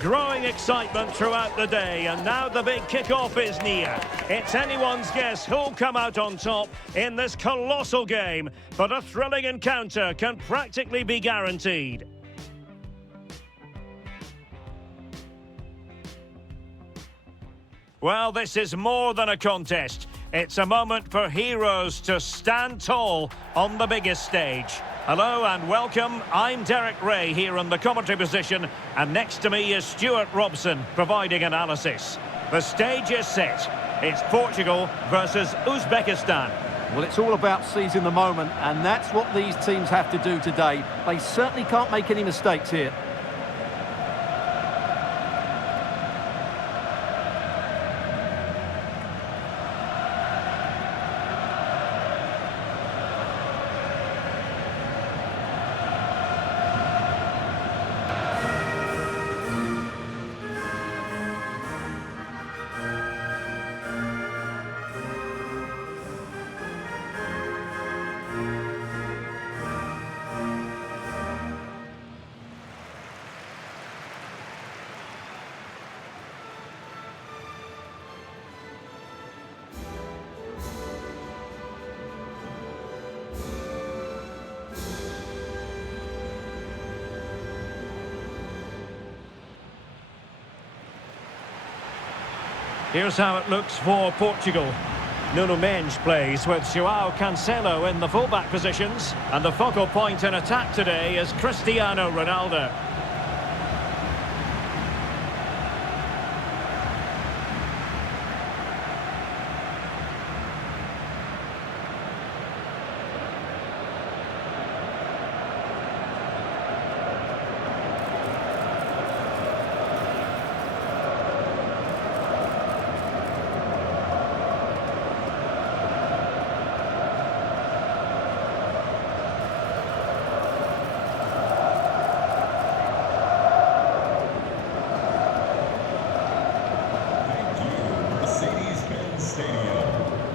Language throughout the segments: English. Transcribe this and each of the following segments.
Growing excitement throughout the day, and now the big kick-off is near. It's anyone's guess who'll come out on top in this colossal game, but a thrilling encounter can practically be guaranteed. Well, this is more than a contest. It's a moment for heroes to stand tall on the biggest stage. Hello and welcome. I'm Derek Ray here in the commentary position, and next to me is Stuart Robson providing analysis. The stage is set. It's Portugal versus Uzbekistan. Well, it's all about seizing the moment, and that's what these teams have to do today. They certainly can't make any mistakes here. Here's how it looks for Portugal. Nuno Mendes plays with João Cancelo in the fullback positions. And the focal point in attack today is Cristiano Ronaldo.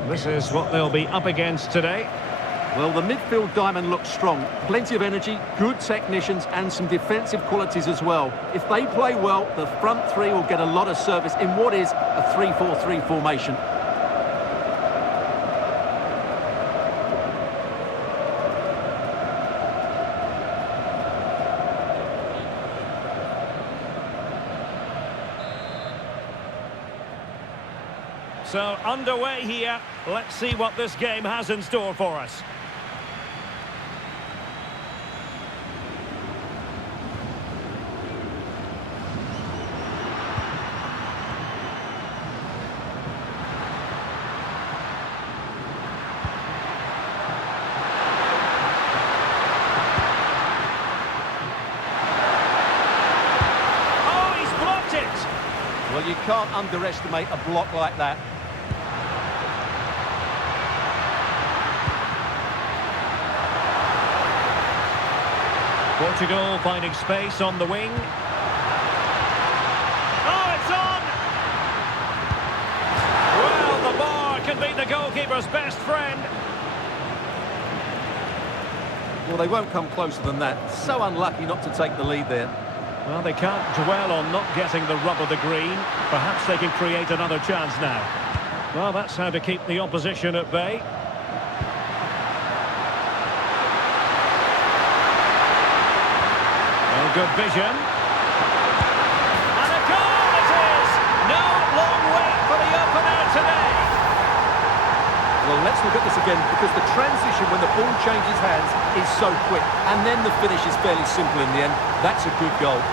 This is what they'll be up against today. Well, the midfield diamond looks strong. Plenty of energy, good technicians and some defensive qualities as well. If they play well, the front three will get a lot of service in what is a 3-4-3 formation. So underway here. Let's see what this game has in store for us. Oh, he's blocked it! Well, you can't underestimate a block like that. Portugal finding space on the wing. Oh, it's on! Well, the bar can be the goalkeeper's best friend. Well, they won't come closer than that. So unlucky not to take the lead there. Well, they can't dwell on not getting the rub of the green. Perhaps they can create another chance now. Well, that's how to keep the opposition at bay. Good vision. And a goal it is! No long wait for the opener today. Well, let's look at this again, because the transition when the ball changes hands is so quick. And then the finish is fairly simple in the end. That's a good goal.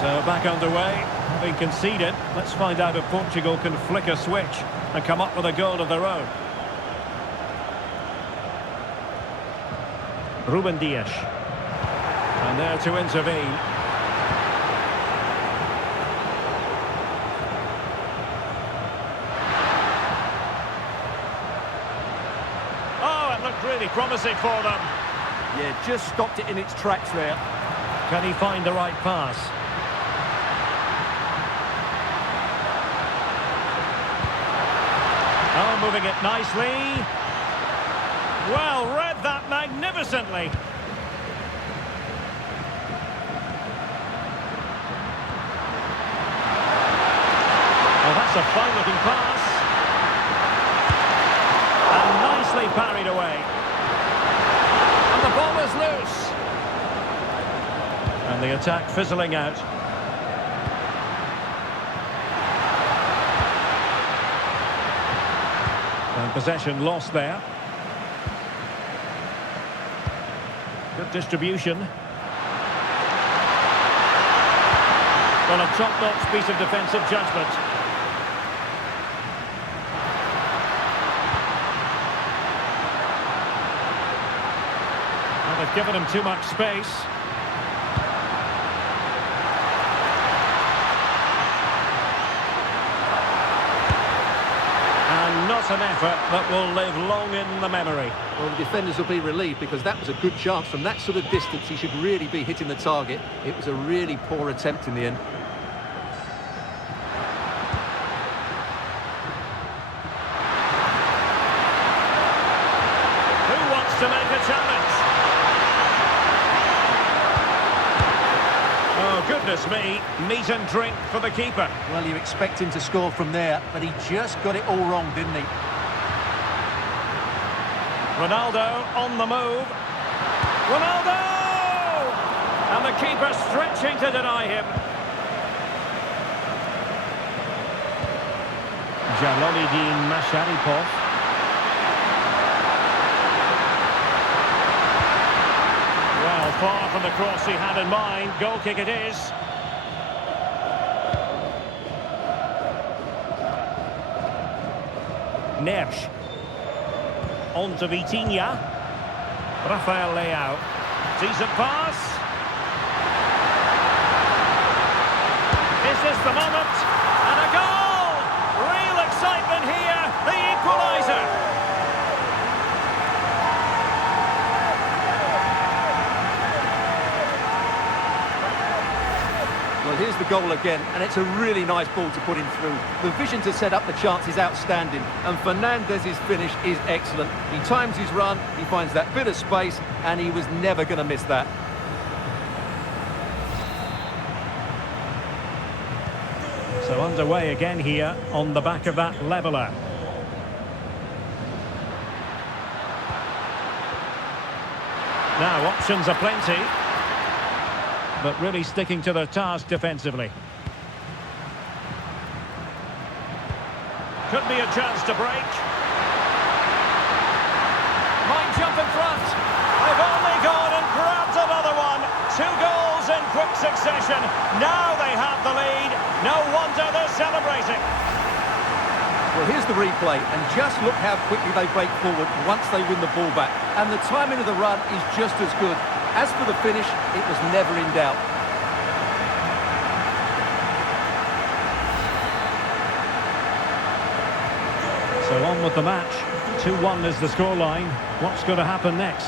So back underway, having conceded. Let's find out if Portugal can flick a switch and come up with a goal of their own. Ruben Dias. And there to intervene. Oh, it looked really promising for them. Yeah, just stopped it in its tracks there. Can he find the right pass? Oh, moving it nicely. Well, read that magnificently. Well, that's a fine-looking pass. And nicely parried away. And the ball is loose. And the attack fizzling out. And possession lost there. Good distribution. Well, a top-notch piece of defensive judgment. Well, they've given him too much space. Not an effort that will live long in the memory. Well, the defenders will be relieved because that was a good chance. From that sort of distance, he should really be hitting the target. It was a really poor attempt in the end. Who wants to make a challenge? Oh, goodness me. Meat and drink for the keeper. Well, you expect him to score from there, but he just got it all wrong, didn't he? Ronaldo on the move. Ronaldo! And the keeper stretching to deny him. Jalolidin Masharipov. Well, far from the cross he had in mind. Goal kick it is. Nersch. On to Vitinha. Rafael Leao. Decent pass. Is this the moment? And a goal! Real excitement here. The equaliser. Well, here's the goal again, and it's a really nice ball to put him through. The vision to set up the chance is outstanding, and Fernandez's finish is excellent. He times his run, he finds that bit of space, and he was never going to miss that. So underway again here on the back of that leveller. Now, options are plenty, but really sticking to their task defensively. Could be a chance to break. Might jump in front. They've only gone and grabbed another one. 2 goals in quick succession. Now they have the lead. No wonder they're celebrating. Well, here's the replay, and just look how quickly they break forward once they win the ball back. And the timing of the run is just as good. As for the finish, it was never in doubt. So on with the match. 2-1 is the scoreline. What's going to happen next?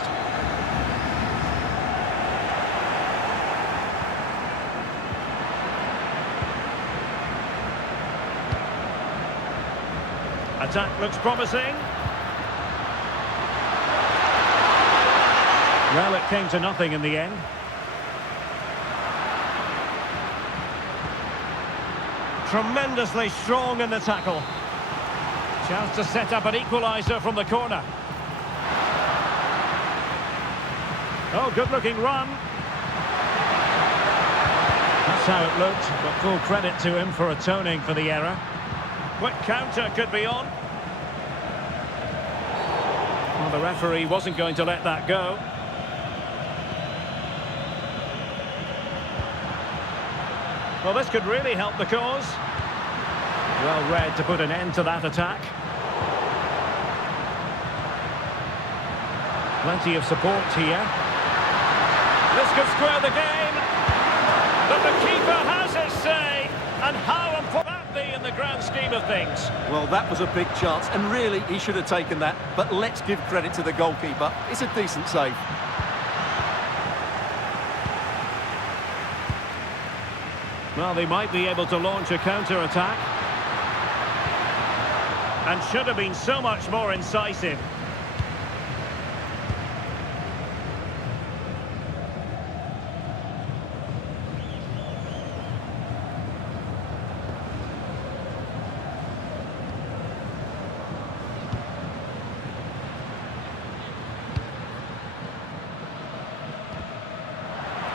Attack looks promising. Well, it came to nothing in the end. Tremendously strong in the tackle. Chance to set up an equaliser from the corner. Oh, good-looking run. That's how it looked, but full credit to him for atoning for the error. Quick counter could be on. Well, the referee wasn't going to let that go. Well, this could really help the cause. Well read to put an end to that attack. Plenty of support here. This could square the game. But the keeper has his say. And how important that be in the grand scheme of things? Well, that was a big chance, and really, he should have taken that. But let's give credit to the goalkeeper. It's a decent save. Well, they might be able to launch a counter-attack. And should have been so much more incisive.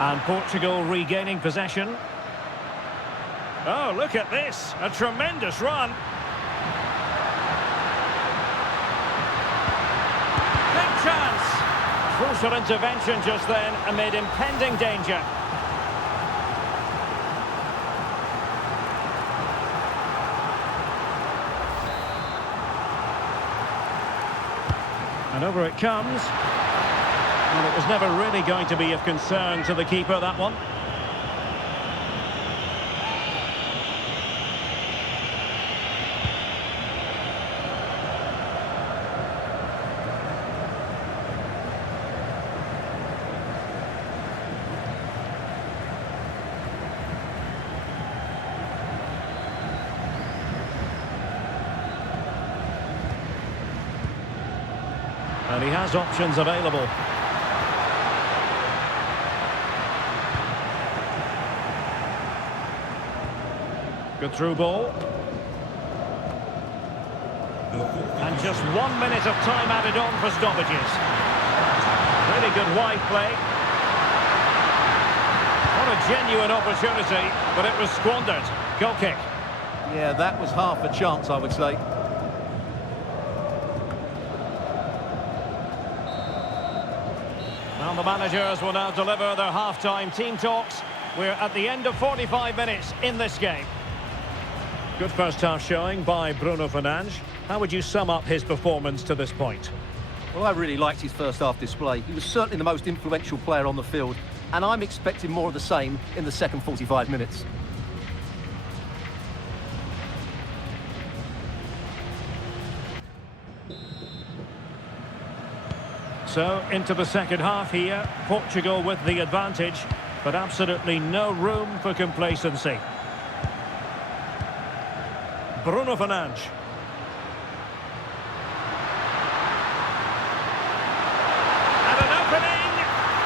And Portugal regaining possession. Oh, look at this. A tremendous run. Big chance. Crucial intervention just then amid impending danger. And over it comes. Well, it was never really going to be of concern to the keeper, that one. And he has options available. Good through ball. And just 1 minute of time added on for stoppages. Really good wide play. What a genuine opportunity, but it was squandered. Goal kick. Yeah, that was half a chance, I would say. Well, the managers will now deliver their half-time team talks. We're at the end of 45 minutes in this game. Good first-half showing by Bruno Fernandes. How would you sum up his performance to this point? Well, I really liked his first-half display. He was certainly the most influential player on the field, and I'm expecting more of the same in the second 45 minutes. So, into the second half here. Portugal with the advantage, but absolutely no room for complacency. Bruno Fernandes. And an opening!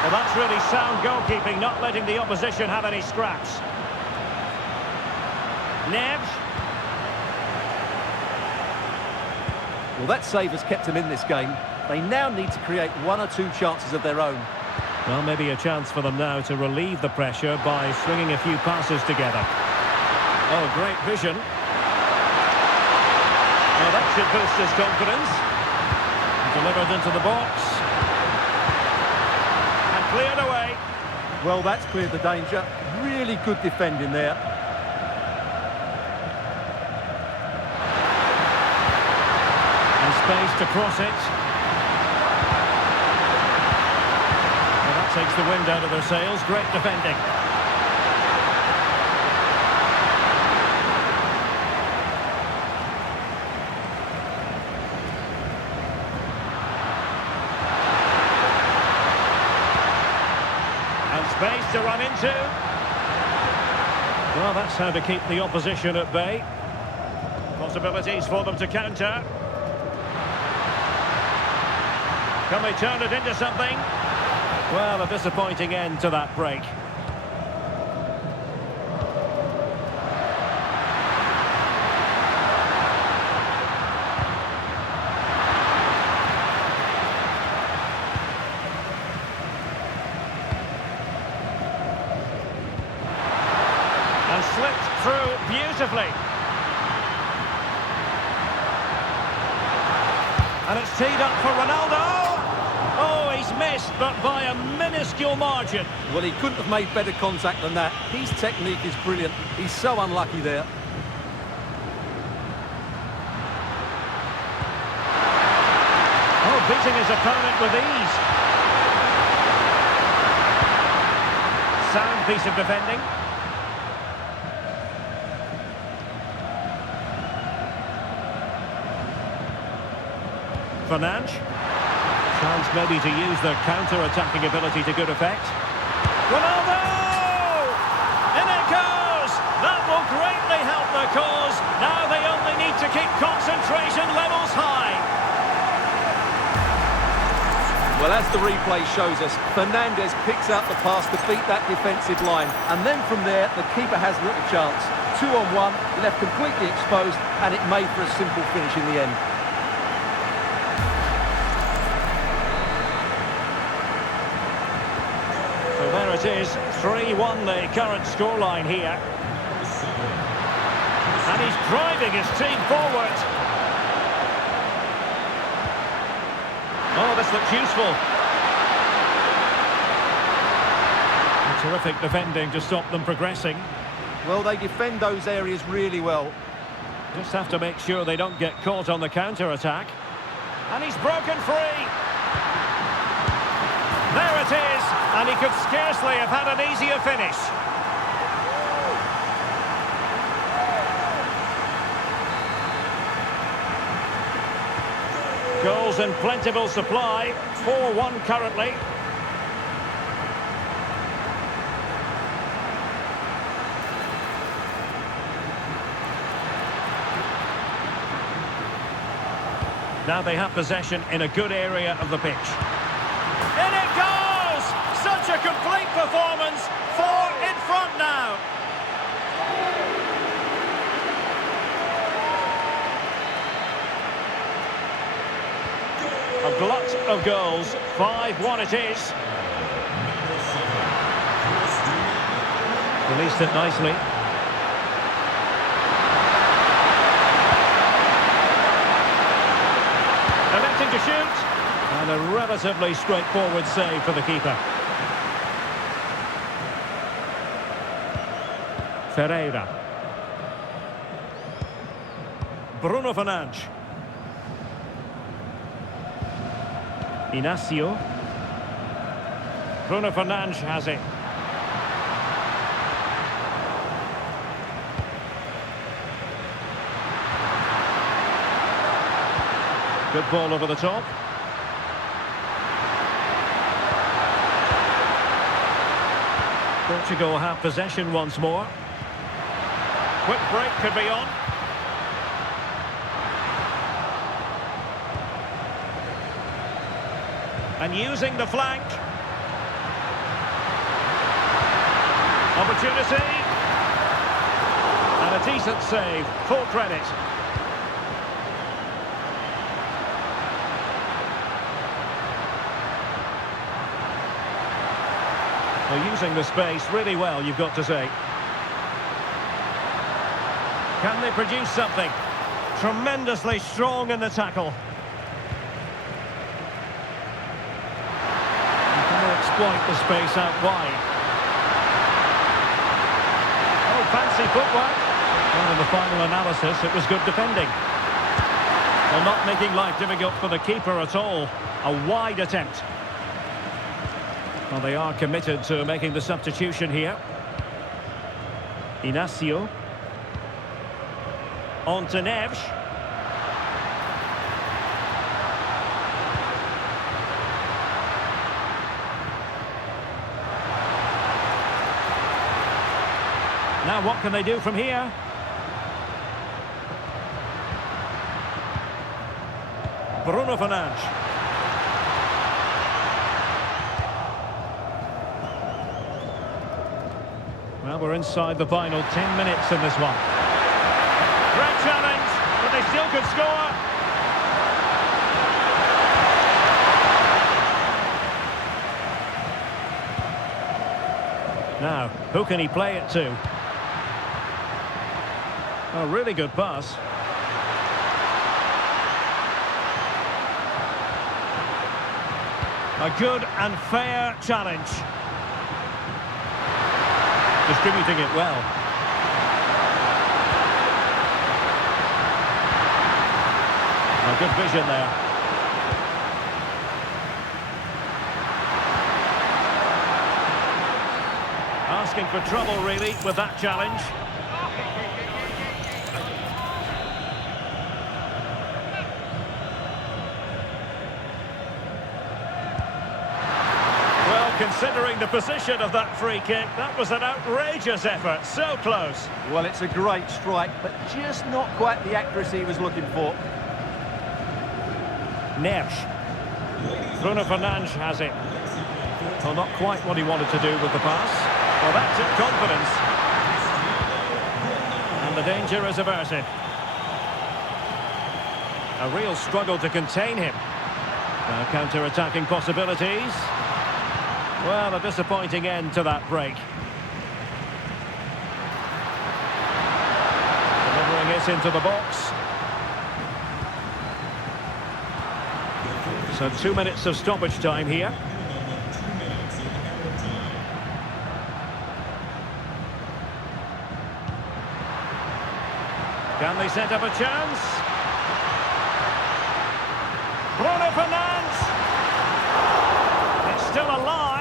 Well, that's really sound goalkeeping, not letting the opposition have any scraps. Neves. Well, that save has kept them in this game. They now need to create one or two chances of their own. Well, maybe a chance for them now to relieve the pressure by swinging a few passes together. Oh, great vision. Well, that should boost his confidence. Delivered into the box. And cleared away. Well, that's cleared the danger. Really good defending there. And space to cross it. Well, that takes the wind out of their sails. Great defending. Space to run into. Well, that's how to keep the opposition at bay. Possibilities for them to counter. Can they turn it into something? Well, a disappointing end to that break. And slipped through beautifully. And it's teed up for Ronaldo. Oh, he's missed, but by a minuscule margin. Well, he couldn't have made better contact than that. His technique is brilliant. He's so unlucky there. Oh, beating his opponent with ease. Sound piece of defending. Fernandes. Chance maybe to use their counter-attacking ability to good effect. Ronaldo! In it goes! That will greatly help their cause. Now they only need to keep concentration levels high. Well, as the replay shows us, Fernandes picks out the pass to beat that defensive line. And then from there, the keeper has little chance. 2-on-1, left completely exposed, and it made for a simple finish in the end. So there it It is 3-1 the current scoreline here. And he's driving his team forward. Oh, this looks useful. Terrific defending to stop them progressing. Well, they defend those areas really well. Just have to make sure they don't get caught on the counter-attack. And he's broken free. There it is. And he could scarcely have had an easier finish. Goals in plentiful supply. 4-1 currently. Now they have possession in a good area of the pitch. In it goes! Such a complete performance. 4 in front now. A glut of goals. 5-1 it is. Released it nicely. Electing to shoot. And a relatively straightforward save for the keeper. Ferreira. Bruno Fernandes. Inacio. Bruno Fernandes has it. Good ball over the top. Portugal have possession once more. Quick break could be on. And using the flank. Opportunity. And a decent save. Full credit. They're using the space really well, you've got to say. Can they produce something? Tremendously strong in the tackle. Can they exploit the space out wide? Oh, fancy footwork. And in the final analysis, it was good defending. Well, not making life difficult for the keeper at all. A wide attempt. Well, they are committed to making the substitution here. Inacio. On to Neves. Now what can they do from here? Bruno Fernandes. Well, we're inside the final 10 minutes in this one. Great challenge, but they still could score. Now, who can he play it to? A really good pass. A good and fair challenge. Distributing it well. A good vision there. Asking for trouble, really, with that challenge. Considering the position of that free kick, that was an outrageous effort. So close. Well, it's a great strike, but just not quite the accuracy he was looking for. Neves. Bruno Fernandes has it. Well, not quite what he wanted to do with the pass. Well, that took confidence. And the danger is averted. A real struggle to contain him. Now counter-attacking possibilities. Well, a disappointing end to that break. Delivering it into the box. So 2 minutes of stoppage time here. Can they set up a chance? Bruno Fernandes! It's still alive.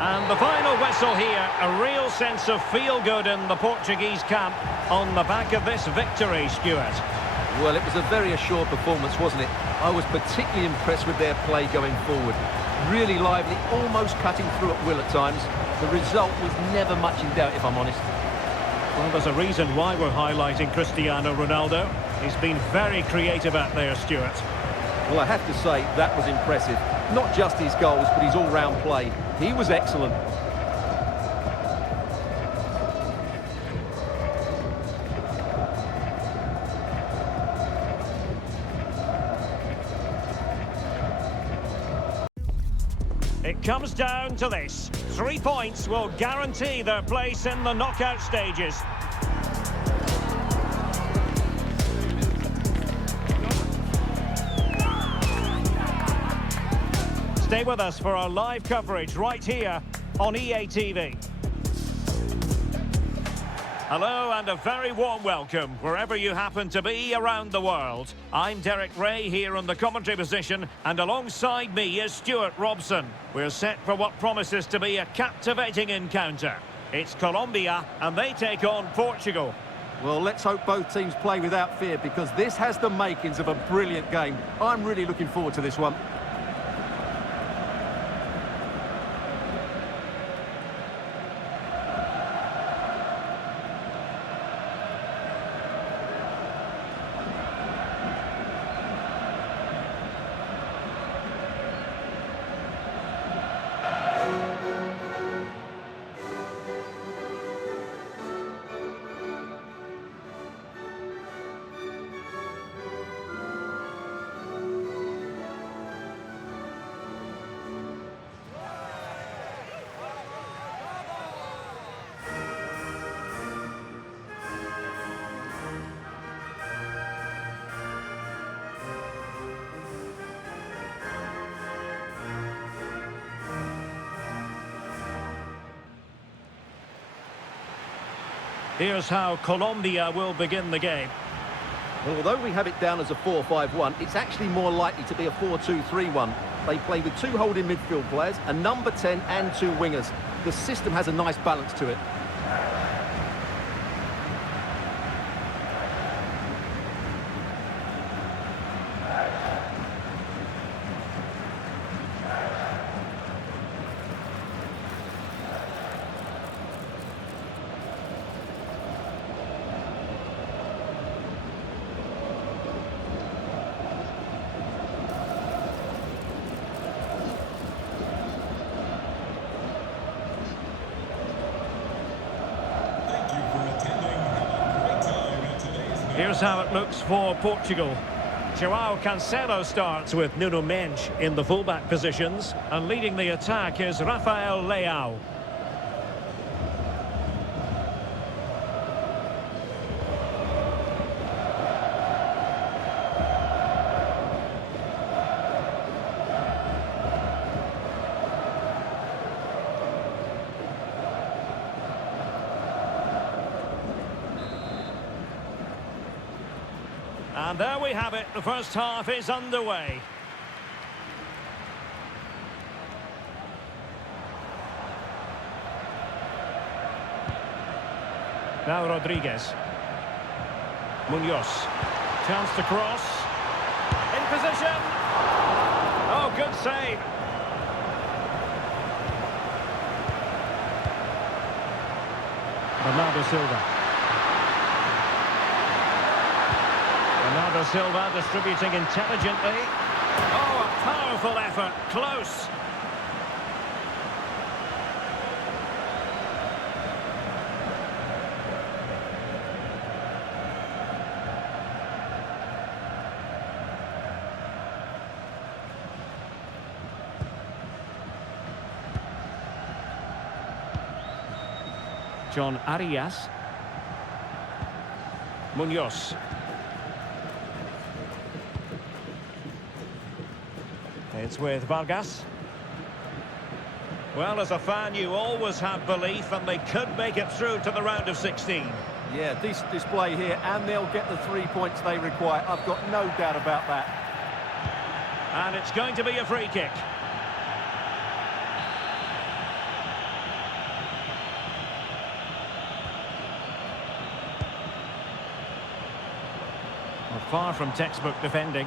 And the final whistle here, a real sense of feel-good in the Portuguese camp on the back of this victory, Stuart. Well, it was a very assured performance, wasn't it? I was particularly impressed with their play going forward. Really lively, almost cutting through at will at times. The result was never much in doubt, if I'm honest. Well, there's a reason why we're highlighting Cristiano Ronaldo. He's been very creative out there, Stuart. Well, I have to say, that was impressive. Not just his goals, but his all-round play. He was excellent. It comes down to this. 3 points will guarantee their place in the knockout stages. Stay with us for our live coverage right here on EA TV. Hello and a very warm welcome wherever you happen to be around the world. I'm Derek Ray here on the commentary position, and alongside me is Stuart Robson. We're set for what promises to be a captivating encounter. It's Colombia and they take on Portugal. Well, let's hope both teams play without fear, because this has the makings of a brilliant game. I'm really looking forward to this one. Here's how Colombia will begin the game. Well, although we have it down as a 4-5-1, it's actually more likely to be a 4-2-3-1. They play with 2 holding midfield players, a number 10 and 2 wingers. The system has a nice balance to it. Here's how it looks for Portugal. João Cancelo starts with Nuno Mendes in the fullback positions, and leading the attack is Rafael Leao. And there we have it, the first half is underway. Now Rodriguez. Munoz. Chance to cross. In position. Oh, good save. Bernardo Silva. Bernardo Silva distributing intelligently. Oh, a powerful effort. Close. on Arias. Munoz. It's with Vargas. Well, as a fan, you always have belief, and they could make it through to the round of 16. Yeah, decent display here, and they'll get the 3 points they require. I've got no doubt about that. And it's going to be a free kick. Well, far from textbook defending.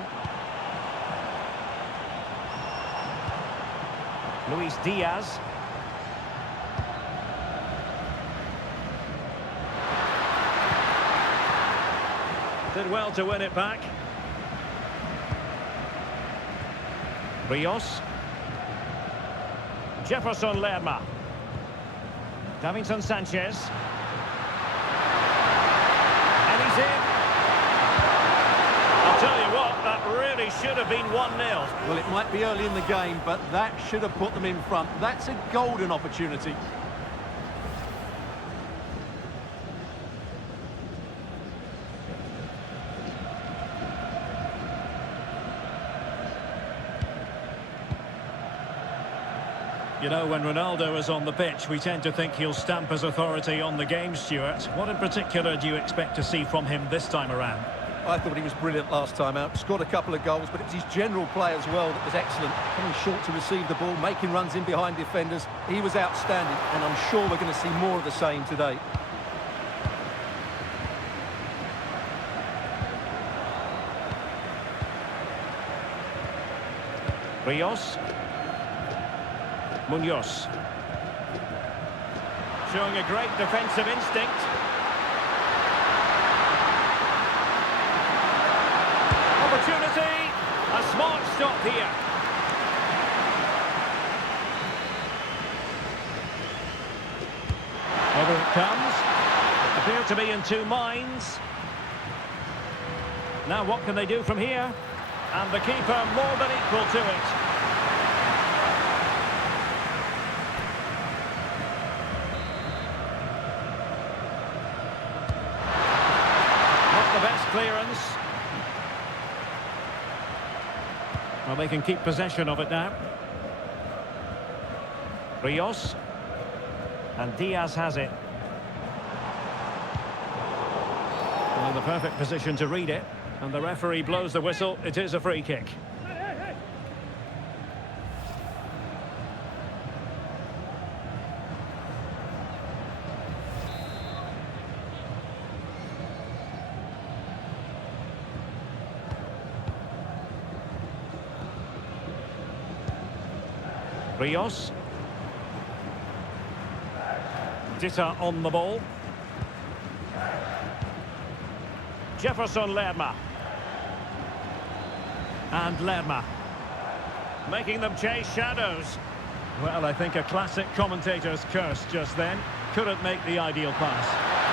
Luis Diaz. Did well to win it back. Rios. Jefferson Lerma. Davinson Sanchez. And he's in. I'll tell you what, that really should have been 1-0. Well, it might be early in the game, but that should have put them in front. That's a golden opportunity. You know, when Ronaldo is on the pitch, we tend to think he'll stamp his authority on the game, Stuart. What in particular do you expect to see from him this time around? I thought he was brilliant last time out. Scored a couple of goals, but it was his general play as well that was excellent. Coming short to receive the ball, making runs in behind defenders. He was outstanding, and I'm sure we're going to see more of the same today. Rios. Munoz. Showing a great defensive instinct. Opportunity. A smart stop here. Over it comes. Appear to be in two minds. Now what can they do from here? And the keeper more than equal to it. Clearance. Well, they can keep possession of it now. Rios. And Diaz has it. Well, in the perfect position to read it. And the referee blows the whistle. It is a free kick. Rios. Ditta on the ball. Jefferson Lerma. And Lerma. Making them chase shadows. Well, I think a classic commentator's curse just then. Couldn't make the ideal pass.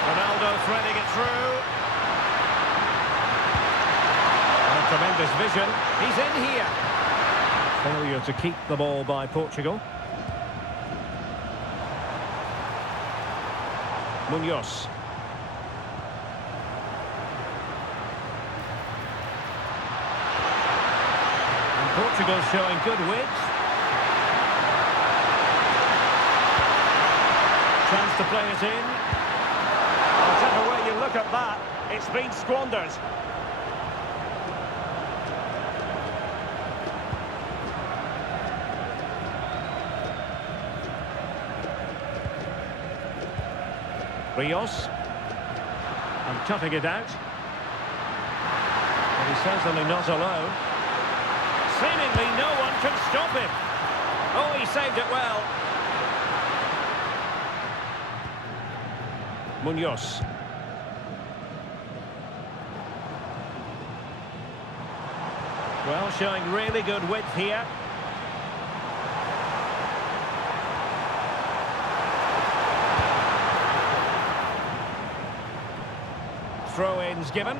Ronaldo threading it through. A tremendous vision. He's in here. Failure to keep the ball by Portugal. Munoz. And Portugal showing good width. Chance to play it in. Whichever way you look at that, it's been squandered. Rios. And toughing it out. But he's certainly not alone. Seemingly no one can stop him. Oh, he saved it well. Munoz. Well, showing really good width here. Throw-ins given.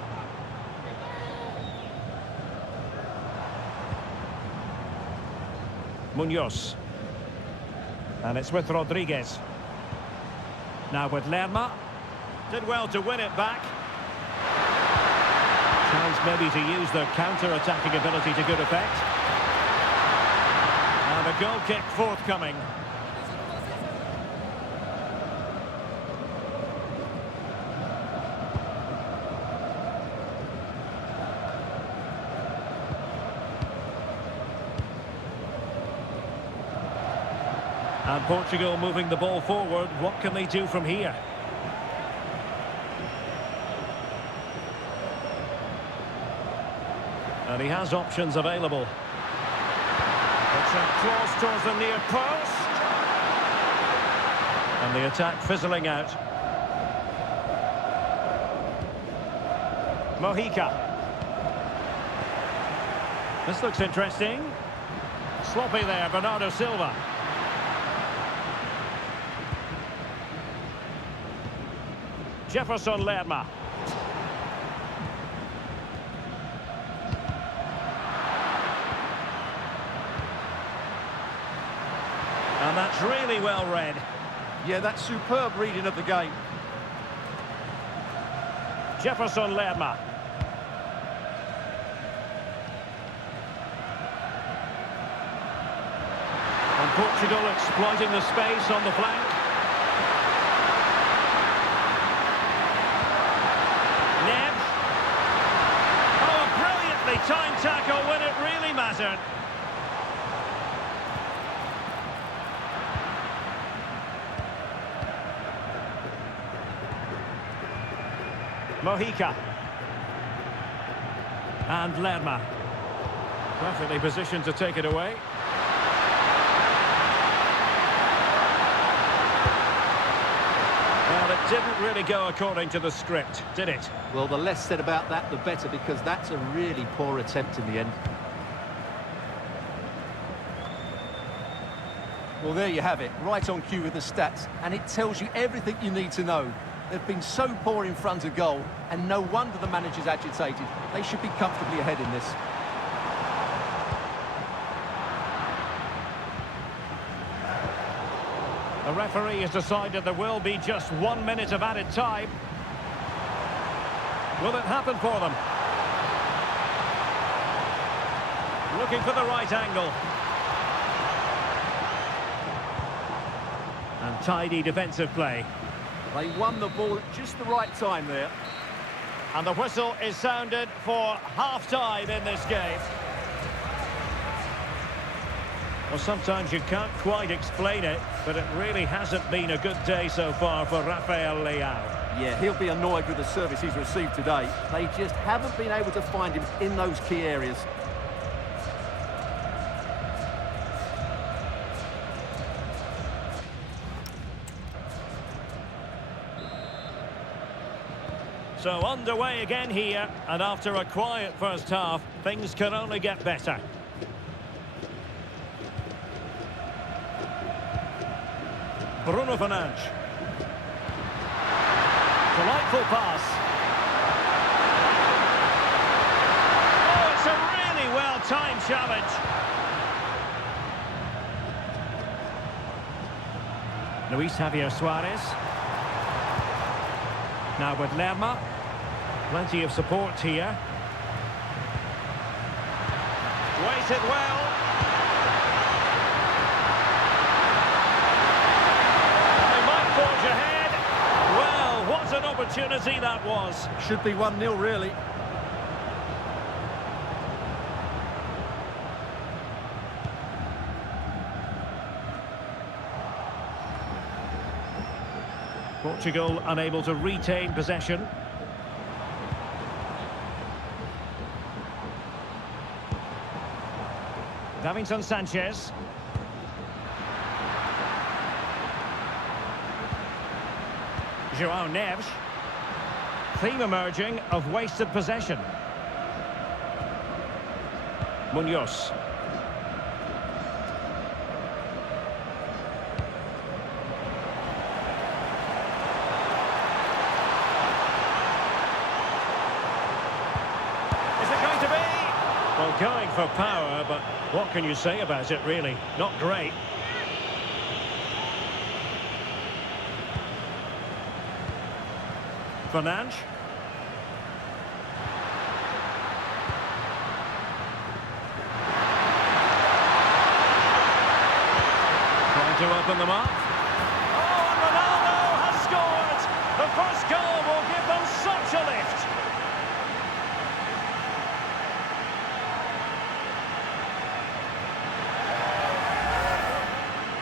Munoz. And it's with Rodriguez. Now with Lerma. Did well to win it back. Chance maybe to use their counter-attacking ability to good effect. And a goal kick forthcoming. And Portugal moving the ball forward. What can they do from here? And he has options available. It's a cross towards the near post. And the attack fizzling out. Mojica. This looks interesting. Sloppy there, Bernardo Silva. Jefferson Lerma. And that's really well read. Yeah, that's superb reading of the game. Jefferson Lerma. And Portugal exploiting the space on the flank. Neves. Oh, a brilliantly timed tackle when it really mattered. Mojica. And Lerma. Perfectly positioned to take it away. Well, it didn't really go according to the script, did it? Well, the less said about that, the better, because that's a really poor attempt in the end. Well, there you have it, right on cue with the stats, and it tells you everything you need to know. They've been so poor in front of goal, and no wonder the manager's agitated. They should be comfortably ahead in this. The referee has decided there will be just 1 minute of added time. Will it happen for them? Looking for the right angle. And tidy defensive play. They won the ball at just the right time there. And the whistle is sounded for half-time in this game. Well, sometimes you can't quite explain it, but it really hasn't been a good day so far for Rafael Leao. Yeah, he'll be annoyed with the service he's received today. They just haven't been able to find him in those key areas. So underway again here, and after a quiet first half, things can only get better. Bruno Fernandes. Delightful pass. Oh, it's a really well-timed challenge. Luis Javier Suarez. Now with Lerma. Plenty of support here. Waited well. They might forge ahead. Well, what an opportunity that was. Should be 1-0, really. Portugal unable to retain possession. Davinson Sanchez. João Neves. Theme emerging of wasted possession. Munoz. Well, going for power, but what can you say about it, really? Not great. Fernandes. Trying to open them up. Oh, and Ronaldo has scored! The first goal will give them such a lift.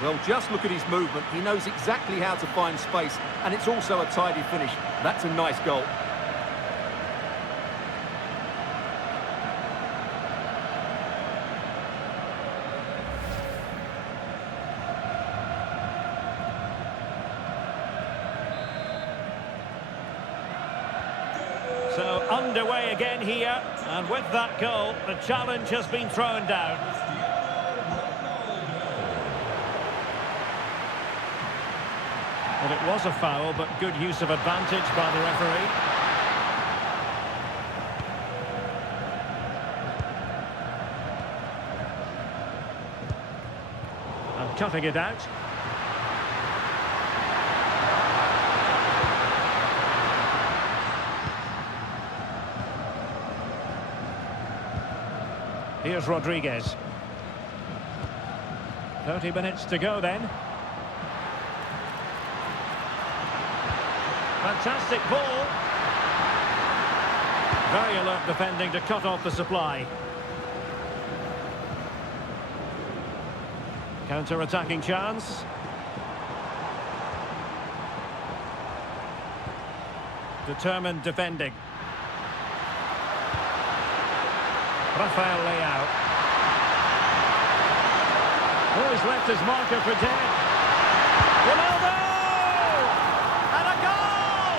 Well, just look at his movement. He knows exactly how to find space, and it's also a tidy finish. That's a nice goal. So underway again here, and with that goal, the challenge has been thrown down. Well, it was a foul, but good use of advantage by the referee. And cutting it out. Here's Rodriguez. 30 minutes to go then. Fantastic ball. Very alert defending to cut off the supply. Counter-attacking chance. Determined defending. Rafael Leao. Oh, he's left his marker for dead. Ronaldo! And a goal!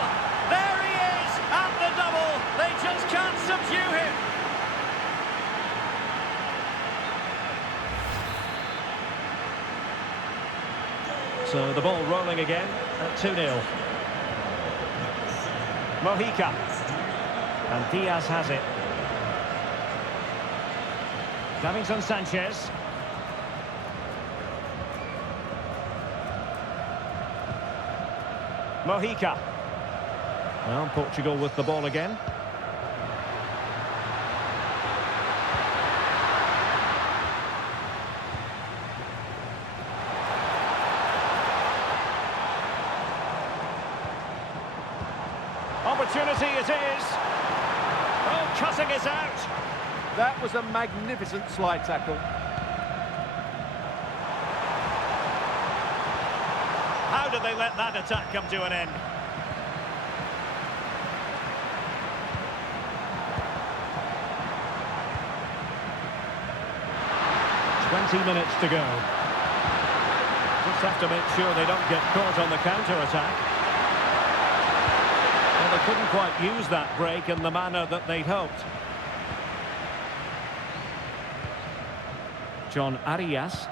There he is at the double. They just can't subdue him. So the ball rolling again at 2-0. Mojica. And Diaz has it. Davinson Sanchez. Mojica. Well, Portugal with the ball again. Opportunity it is. Oh, cutting it out. That was a magnificent slide tackle. How did they let that attack come to an end? Minutes to go. Just have to make sure they don't get caught on the counter-attack. Well, they couldn't quite use that break in the manner that they'd hoped. John Arias.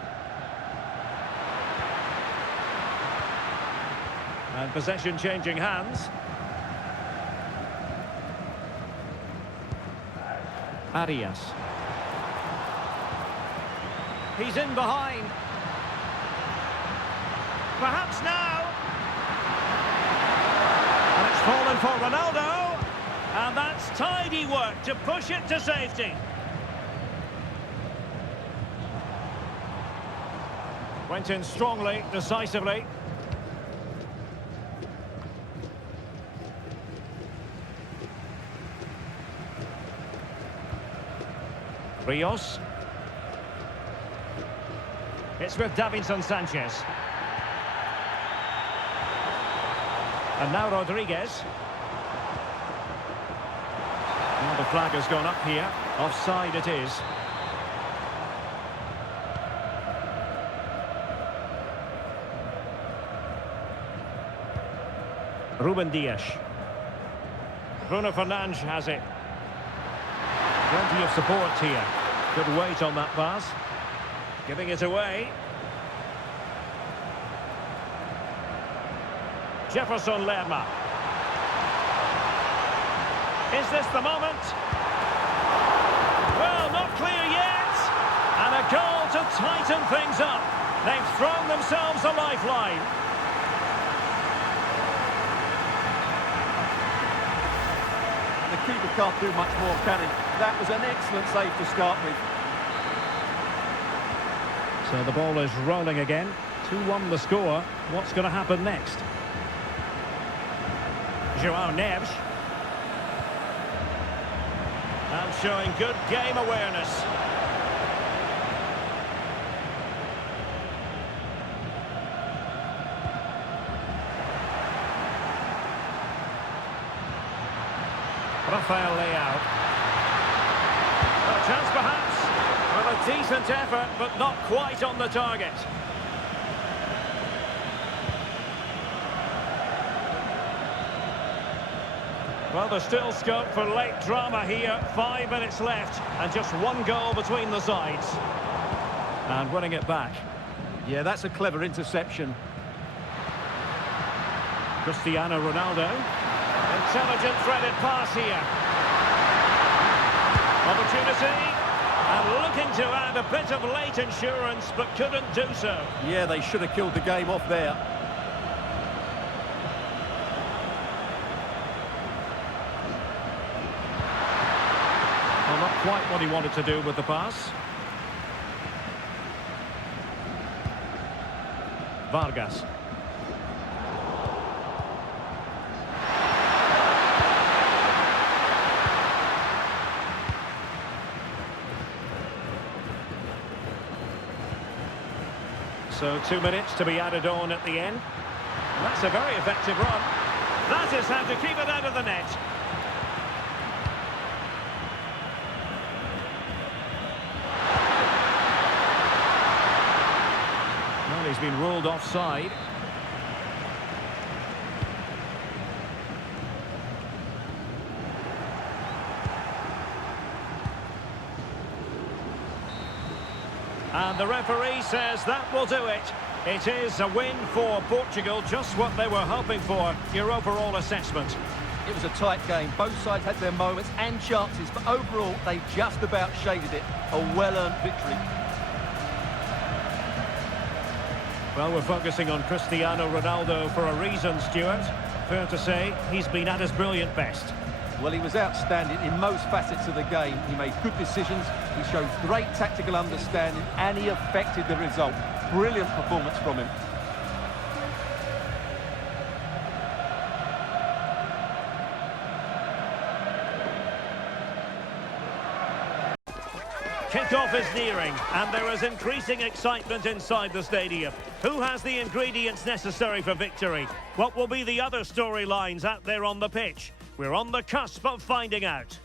And possession changing hands. Arias. He's in behind. Perhaps now. And it's fallen for Ronaldo. And that's tidy work to push it to safety. Went in strongly, decisively. Rios. It's with Davinson Sanchez. And now Rodriguez. Well, the flag has gone up here. Offside it is. Ruben Dias. Bruno Fernandes has it. Plenty of support here. Good weight on that pass. Giving it away. Jefferson Lerma. Is this the moment? Well, not clear yet. And a goal to tighten things up. They've thrown themselves a lifeline. keeper can't do much more, can he? That was an excellent save to start with. So the ball is rolling again. 2-1 the score. What's going to happen next? João Neves. And showing good game awareness. Rafael Leao. A chance perhaps. Well, a decent effort, but not quite on the target. Well, there's still scope for late drama here. 5 minutes left, and just one goal between the sides. And winning it back. Yeah, that's a clever interception. Cristiano Ronaldo. Intelligent threaded pass here. Opportunity. And looking to add a bit of late insurance, but couldn't do so. Yeah, they should have killed the game off there. Well, not quite what he wanted to do with the pass. Vargas. So 2 minutes to be added on at the end. That's a very effective run. That is how to keep it out of the net. Well, he's been ruled offside. And the referee says that will do it. It is a win for Portugal, just what they were hoping for. Your overall assessment? It was a tight game. Both sides had their moments and chances, but overall, they just about shaded it. A well-earned victory. Well, we're focusing on Cristiano Ronaldo for a reason, Stuart. Fair to say, he's been at his brilliant best. Well, he was outstanding in most facets of the game. He made good decisions, he showed great tactical understanding, and he affected the result. Brilliant performance from him. Kickoff is nearing, and there is increasing excitement inside the stadium. Who has the ingredients necessary for victory? What will be the other storylines out there on the pitch? We're on the cusp of finding out.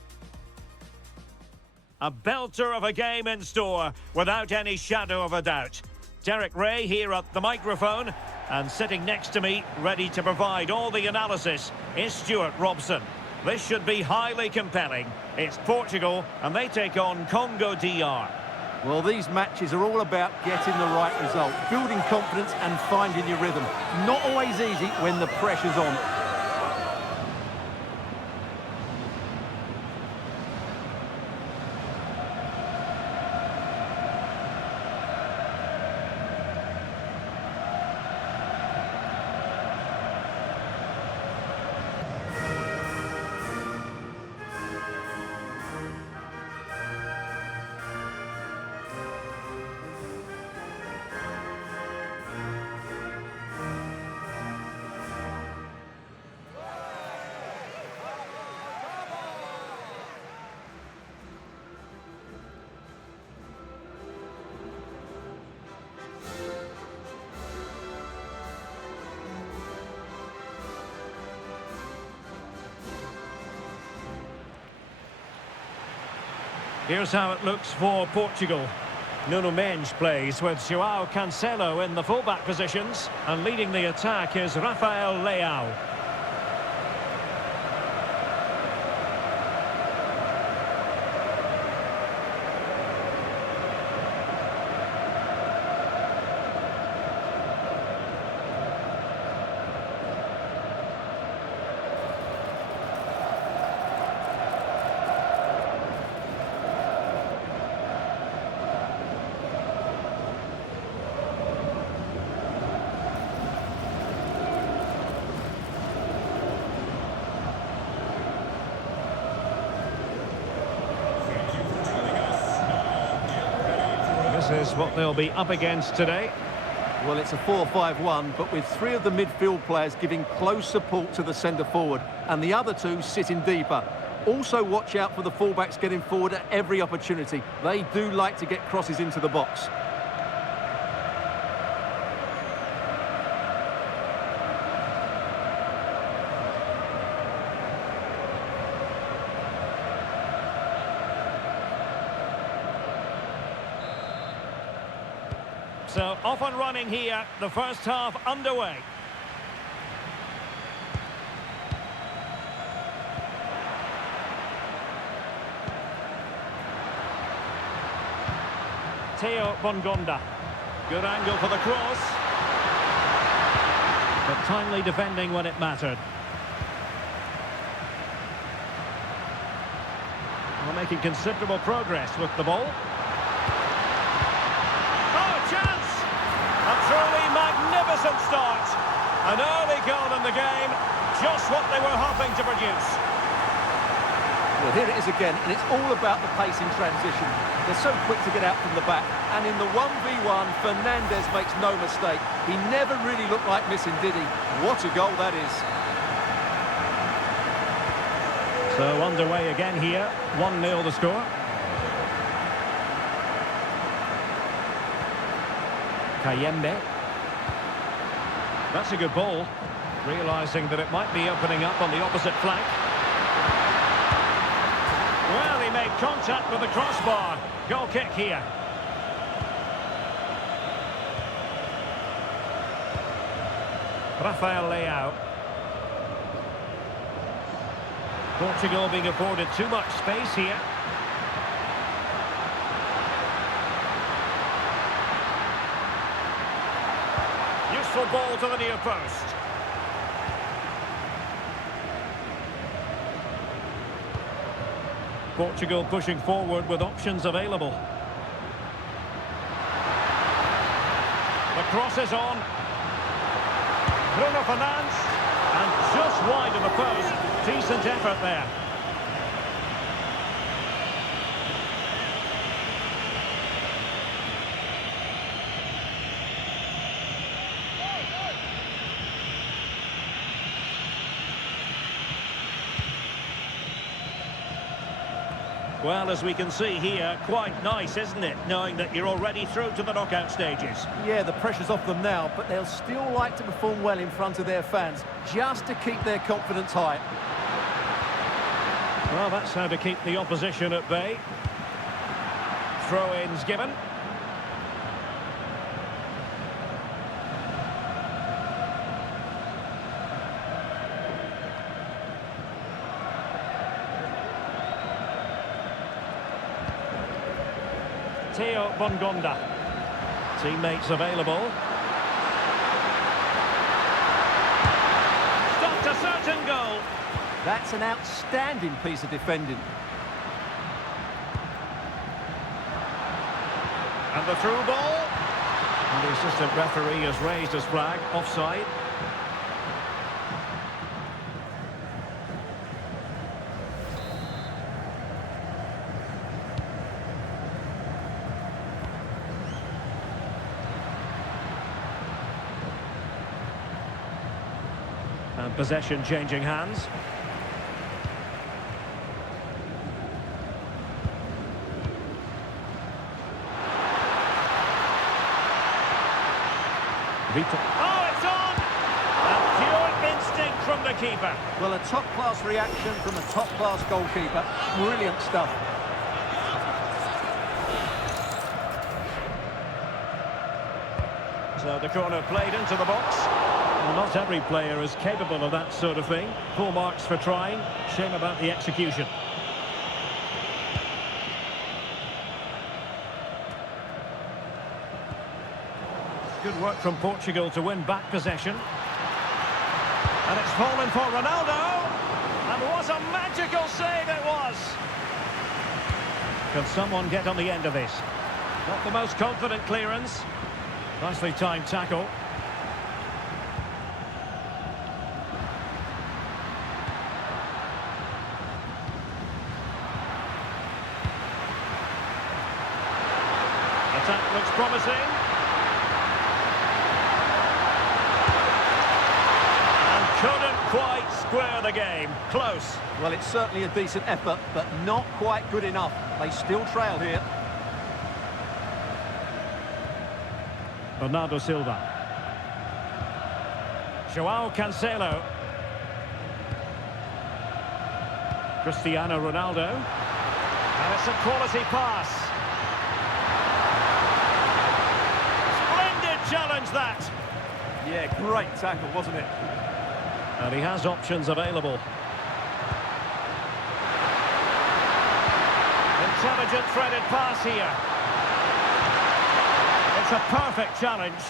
A belter of a game in store, without any shadow of a doubt. Derek Ray here at the microphone, and sitting next to me, ready to provide all the analysis, is Stuart Robson. This should be highly compelling. It's Portugal, and they take on Congo DR. Well, these matches are all about getting the right result, building confidence and finding your rhythm. Not always easy when the pressure's on. Here's how it looks for Portugal. Nuno Mendes plays with João Cancelo in the fullback positions, and leading the attack is Rafael Leao. is what they'll be up against today. Well, it's a 4-5-1, but with three of the midfield players giving close support to the centre forward, and the other two sitting deeper. Also watch out for the fullbacks getting forward at every opportunity. They do like to get crosses into the box. So off and running here, the first half underway. Theo Bongonda. Good angle for the cross. But timely defending when it mattered. Well, making considerable progress with the ball. A truly magnificent start. An early goal in the game, just what they were hoping to produce. Well, here it is again, and it's all about the pace in transition. They're so quick to get out from the back, and in the 1v1, Fernandes makes no mistake. He never really looked like missing, did he? What a goal that is. So underway again here, 1-0 the score. Kayembe. That's a good ball, realising that it might be opening up on the opposite flank. Well, he made contact with the crossbar. Goal kick here. Rafael Leao. Portugal being afforded too much space here. Useful ball to the near post. Portugal pushing forward with options available. The cross is on. Bruno Fernandes. And just wide of the post. Decent effort there. Well, as we can see here, quite nice, isn't it? Knowing that you're already through to the knockout stages. Yeah, the pressure's off them now, but they'll still like to perform well in front of their fans, just to keep their confidence high. Well, that's how to keep the opposition at bay. Throw-ins given. Theo Bongonda. Teammates available. Stopped a certain goal. That's an outstanding piece of defending. And the through ball. And the assistant referee has raised his flag. Offside. And possession changing hands. Vito. Oh, it's on! A pure instinct from the keeper. Well, a top-class reaction from a top-class goalkeeper. Brilliant stuff. So the corner played into the box. Well, not every player is capable of that sort of thing. Full marks for trying. Shame about the execution. Good work from Portugal to win back possession. And it's fallen for Ronaldo. And what a magical save it was. Can someone get on the end of this? Not the most confident clearance. Nicely timed tackle. Attack Looks promising. And couldn't quite square the game. Close. Well, it's certainly a decent effort, but not quite good enough. They still trail here. Bernardo Silva. Joao Cancelo. Cristiano Ronaldo. And it's a quality pass. Splendid challenge, that. Yeah, great tackle, wasn't it? And he has options available. Intelligent threaded pass here. It's a perfect challenge.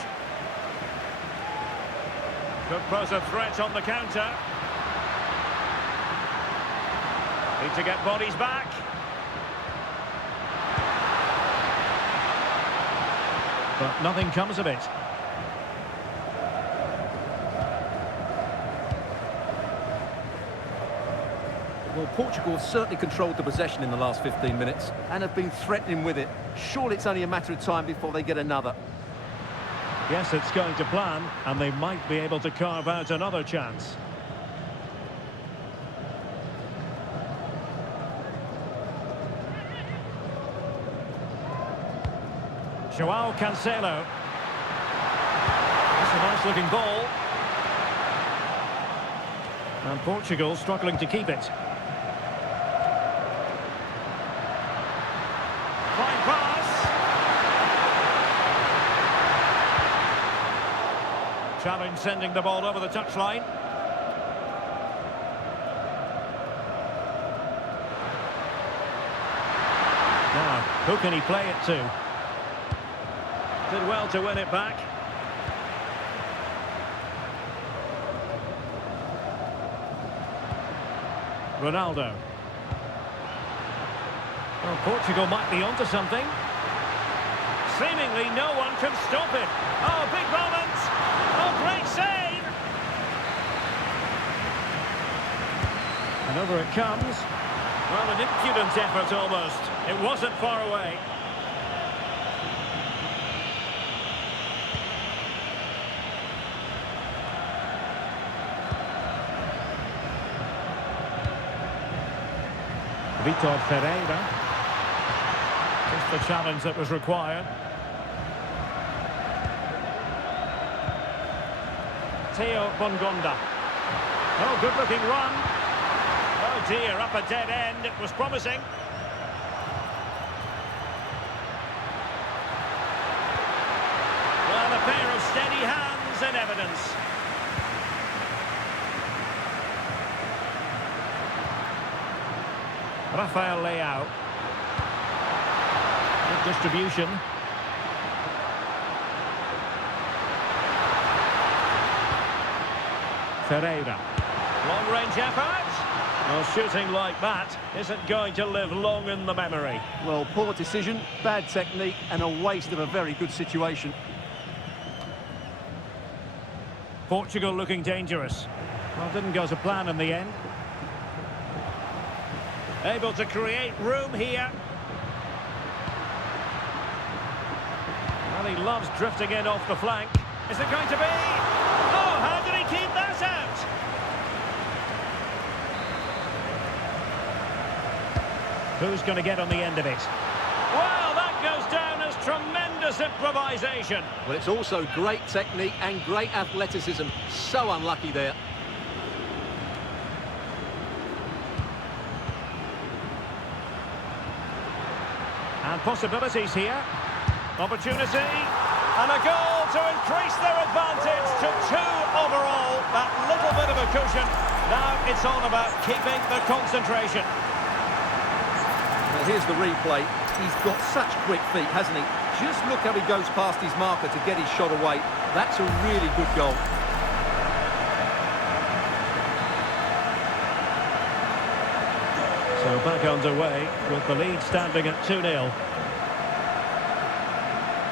Could pose a threat on the counter. Need to get bodies back. But nothing comes of it. Well, Portugal have certainly controlled the possession in the last 15 minutes and have been threatening with it. Surely it's only a matter of time before they get another. Yes, it's going to plan, and they might be able to carve out another chance. Joao Cancelo. That's a nice-looking ball. And Portugal struggling to keep it. Fine pass. Challenge sending the ball over the touchline. Now, who can he play it to? Did well to win it back. Ronaldo. Well, Portugal might be onto something. Seemingly no one can stop it. Oh, big moment. Oh, great save. And over it comes. Well, an impudent effort almost. It wasn't far away. Vitor Ferreira. Just the challenge that was required. Theo Bongonda. Oh, good-looking run. Oh dear, up a dead end. It was promising. Well, a pair of steady hands in evidence. Rafael Leao. Good distribution. Ferreira. Long-range effort. Well, shooting like that isn't going to live long in the memory. Well, poor decision, bad technique, and a waste of a very good situation. Portugal looking dangerous. Well, didn't go to plan in the end. Able to create room here. Well, he loves drifting in off the flank. Is it going to be? Oh, how did he keep that out? Who's going to get on the end of it? Well, that goes down as tremendous improvisation. Well, it's also great technique and great athleticism. So unlucky there. And possibilities here. Opportunity. And a goal to increase their advantage to 2 overall. That little bit of a cushion. Now it's all about keeping the concentration. Well, here's the replay. He's got such quick feet, hasn't he? Just look how he goes past his marker to get his shot away. That's a really good goal. So back underway with the lead standing at 2-0.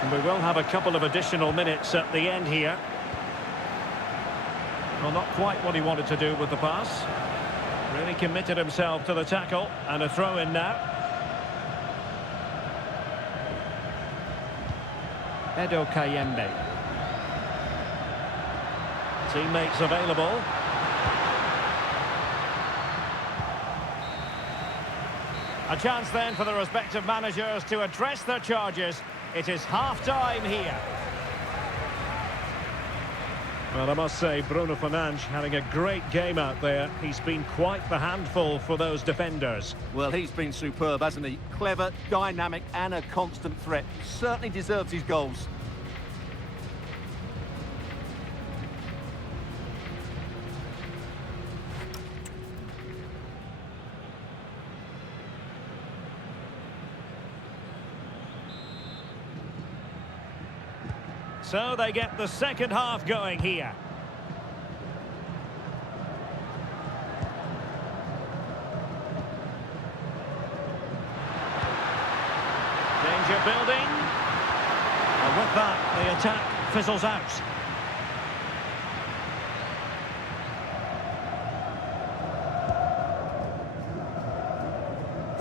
And we will have a couple of additional minutes at the end here. Well, not quite what he wanted to do with the pass. Really committed himself to the tackle, and a throw in now. Edo Kayembe. Teammates available. A chance then for the respective managers to address their charges. It is half-time here. Well, I must say, Bruno Fernandes having a great game out there. He's been quite the handful for those defenders. Well, he's been superb, hasn't he? Clever, dynamic and a constant threat. Certainly deserves his goals. So they get the second half going here. Danger building. And with that, the attack fizzles out.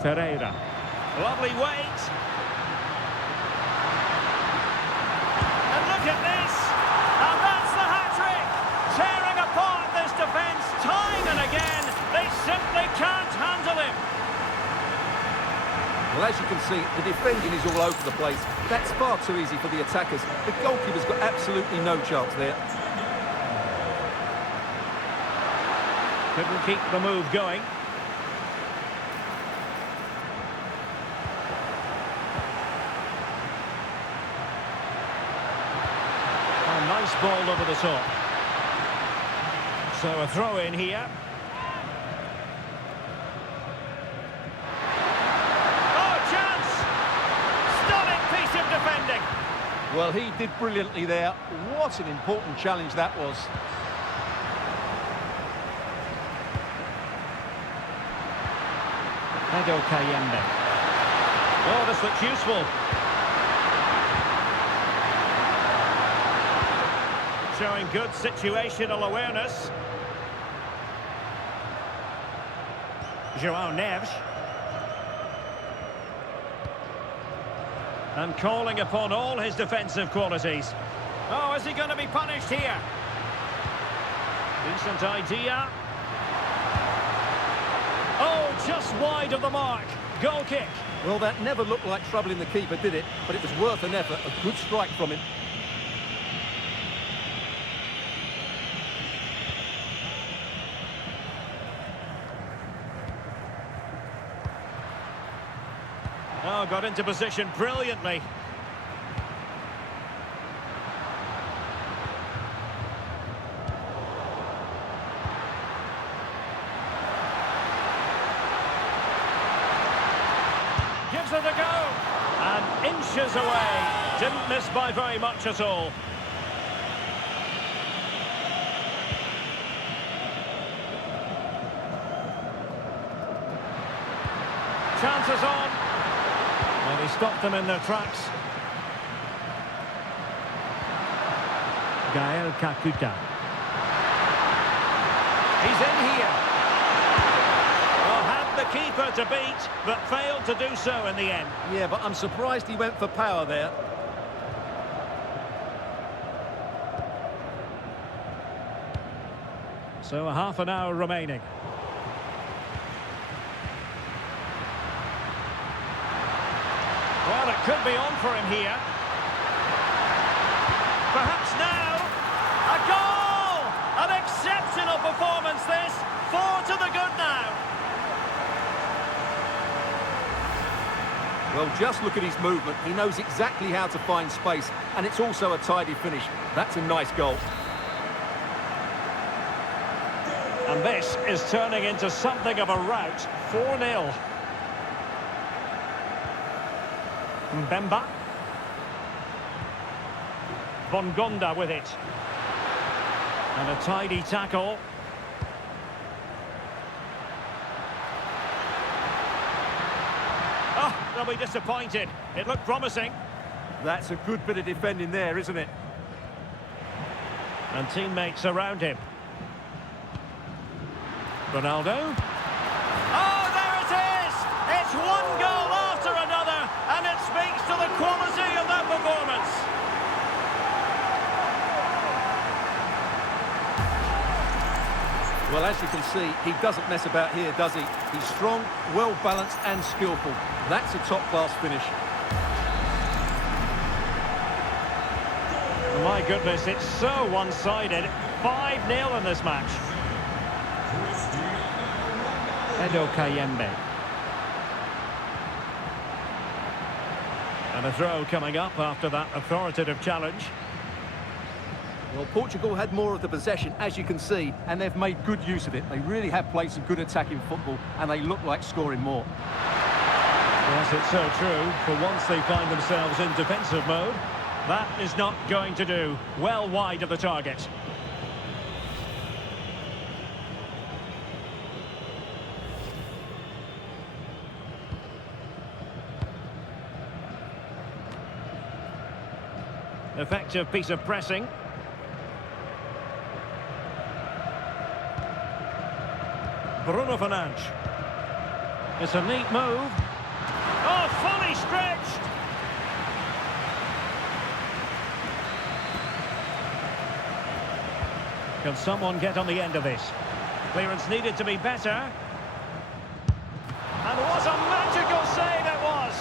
Ferreira. Lovely weight. Look at this, and that's the hat-trick, tearing apart this defence time and again. They simply can't handle him. Well, as you can see, the defending is all over the place. That's far too easy for the attackers. The goalkeeper's got absolutely no chance there. Couldn't keep the move going. Nice ball over the top. So a throw in here. Oh, chance! Stunning piece of defending. Well, he did brilliantly there. What an important challenge that was. Edo Kayembe. Oh, this looks useful. Showing good situational awareness. João Neves. And calling upon all his defensive qualities. Oh, is he going to be punished here? Decent idea. Oh, just wide of the mark. Goal kick. Well, that never looked like troubling the keeper, did it? But it was worth an effort. A good strike from him. Oh, got into position brilliantly. Gives it a go. And inches away. Didn't miss by very much at all. Chances on. Well, he stopped them in their tracks. Gael Kakuta. He's in here. Well, had the keeper to beat, but failed to do so in the end. Yeah, but I'm surprised he went for power there. So a half an hour remaining. Well, it could be on for him here. Perhaps now. A goal! An exceptional performance this. 4 to the good now. Well, just look at his movement. He knows exactly how to find space. And it's also a tidy finish. That's a nice goal. And this is turning into something of a rout. 4-0. Mbemba. Bongonda with it. And a tidy tackle. Oh, they'll be disappointed. It looked promising. That's a good bit of defending there, isn't it? And teammates around him. Ronaldo. Oh, there it is! It's one goal after another, and it speaks to the quality of that performance. Well, as you can see, he doesn't mess about here, does he? He's strong, well-balanced and skillful. That's a top-class finish. My goodness, it's so one-sided. 5-0 in this match. Edo Kayembe. And a throw coming up after that authoritative challenge. Well, Portugal had more of the possession, as you can see, and they've made good use of it. They really have played some good attacking football, and they look like scoring more. Yes, it's so true. For once they find themselves in defensive mode. That is not going to do. Well wide of the target. Effective piece of pressing. Bruno Fernandes. It's a neat move. Oh, fully stretched! Can someone get on the end of this? Clearance needed to be better. And what a magical save it was!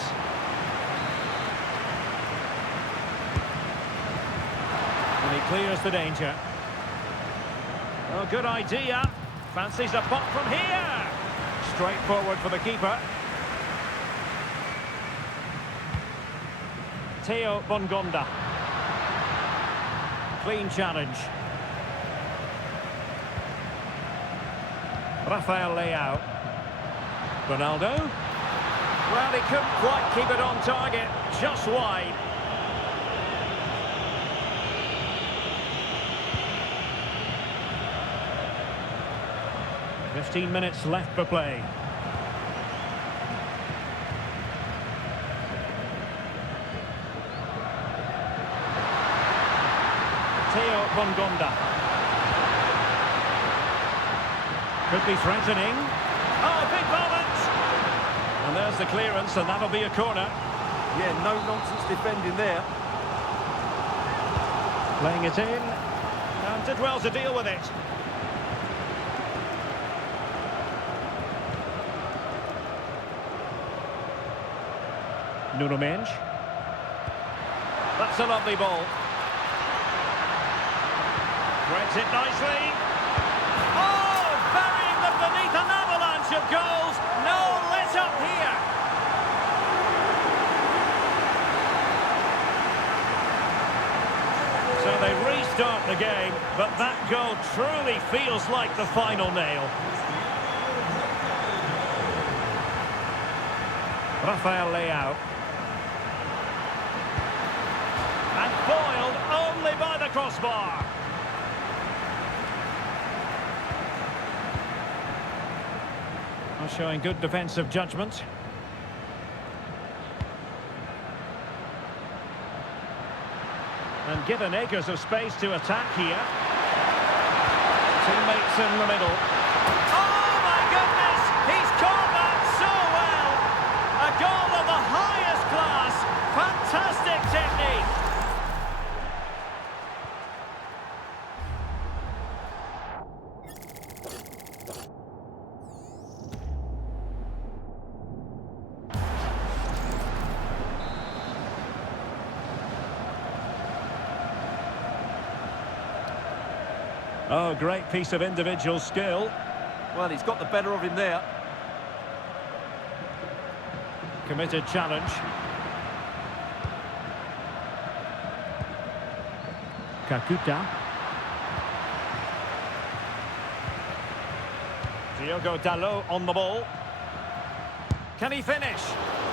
And he clears the danger. Oh, good idea. Fancies a pop from here. Straight forward for the keeper. Theo Bongonda. Clean challenge. Rafael Leao. Ronaldo. Well, he couldn't quite keep it on target. Just wide. "15 minutes left for play. Theo Bongonda. Could be threatening. Oh, big moment! And there's the clearance, and that'll be a corner. Yeah, no nonsense defending there. Playing it in. And did well to deal with it. Nuno Mendes. That's a lovely ball. Threads it nicely. Oh, burying them beneath an avalanche of goals. No let up here. So they restart the game, but that goal truly feels like the final nail. Rafael Leao. And foiled only by the crossbar. Well, showing good defensive judgment. And given acres of space to attack here. Teammates in the middle. Oh my goodness! He's caught that so well! A goal of the highest class. Fantastic technique. Oh, great piece of individual skill. Well, he's got the better of him there. Committed challenge. Kakuta. Diogo Dalot on the ball. Can he finish?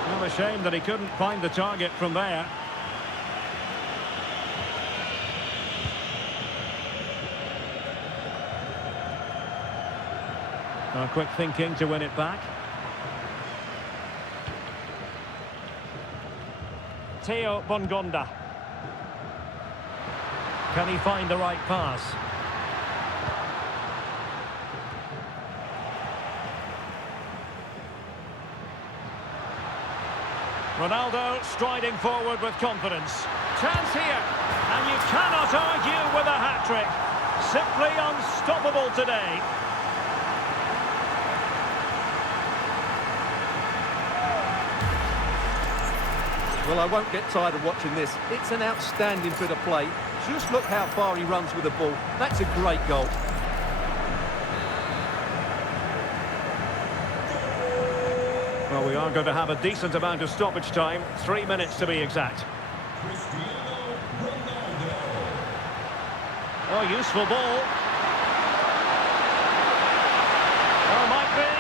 Well, a shame that he couldn't find the target from there. Quick thinking to win it back. Theo Bongonda. Can he find the right pass? Ronaldo striding forward with confidence. Chance here, and you cannot argue with a hat-trick. Simply unstoppable today. Well, I won't get tired of watching this. It's an outstanding bit of play. Just look how far he runs with the ball. That's a great goal. Well, we are going to have a decent amount of stoppage time. 3 minutes to be exact. Oh, useful ball. Oh, might be.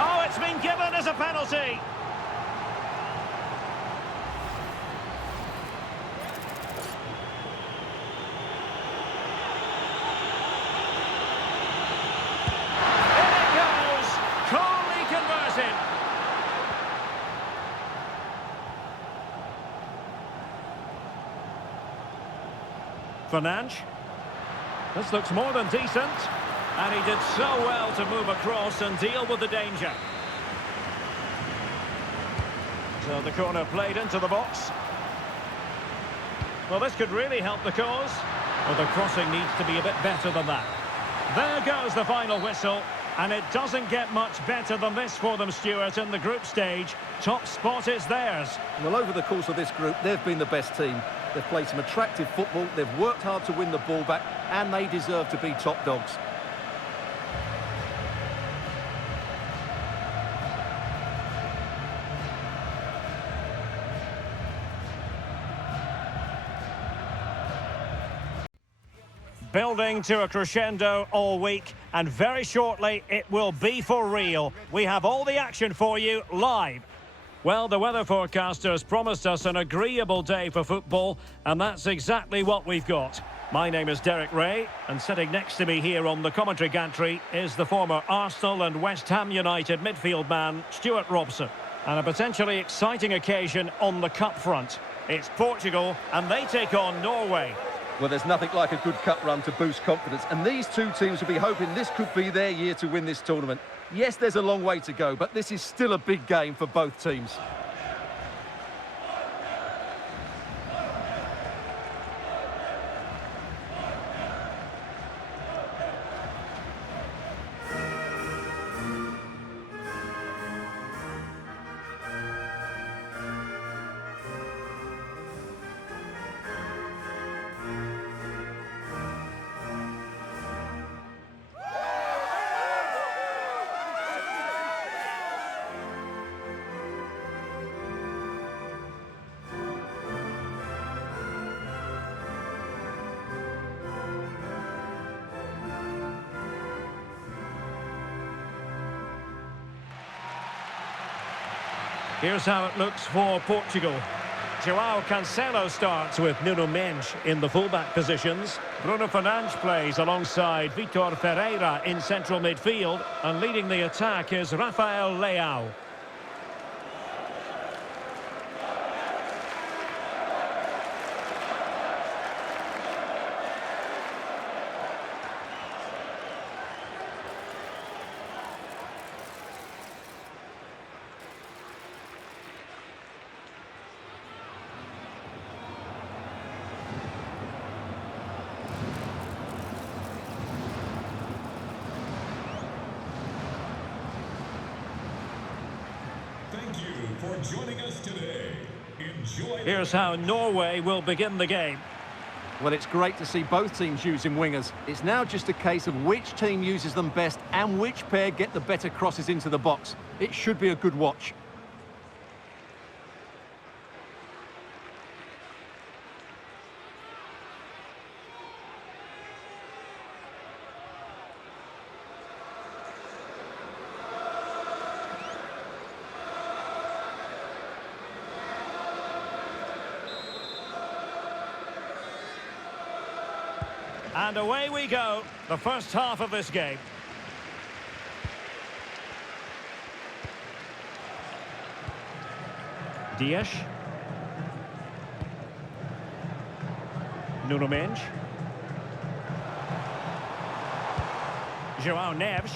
Oh, it's been given as a penalty. Fernandes. This looks more than decent. And he did so well to move across and deal with the danger. So the corner played into the box. Well, this could really help the cause. Well, the crossing needs to be a bit better than that. There goes the final whistle. And it doesn't get much better than this for them, Stuart, in the group stage. Top spot is theirs. Well, over the course of this group, they've been the best team. They've played some attractive football, they've worked hard to win the ball back, and they deserve to be top dogs. Building to a crescendo all week, and very shortly it will be for real. We have all the action for you live. Well, the weather forecasters promised us an agreeable day for football, and that's exactly what we've got. My name is Derek Ray, and sitting next to me here on the commentary gantry is the former Arsenal and West Ham United midfield man, Stuart Robson. And a potentially exciting occasion on the cup front. It's Portugal, and they take on Norway. Well, there's nothing like a good cup run to boost confidence, and these two teams will be hoping this could be their year to win this tournament. Yes, there's a long way to go, but this is still a big game for both teams. Here's how it looks for Portugal. João Cancelo starts with Nuno Mendes in the fullback positions. Bruno Fernandes plays alongside Vitor Ferreira in central midfield. And leading the attack is Rafael Leao. Thank you for joining us today. Enjoy. Here's how Norway will begin the game. Well, it's great to see both teams using wingers. It's now just a case of which team uses them best and which pair get the better crosses into the box. It should be a good watch. And away we go, the first half of this game. Dias. Nuno Mendes. João Neves.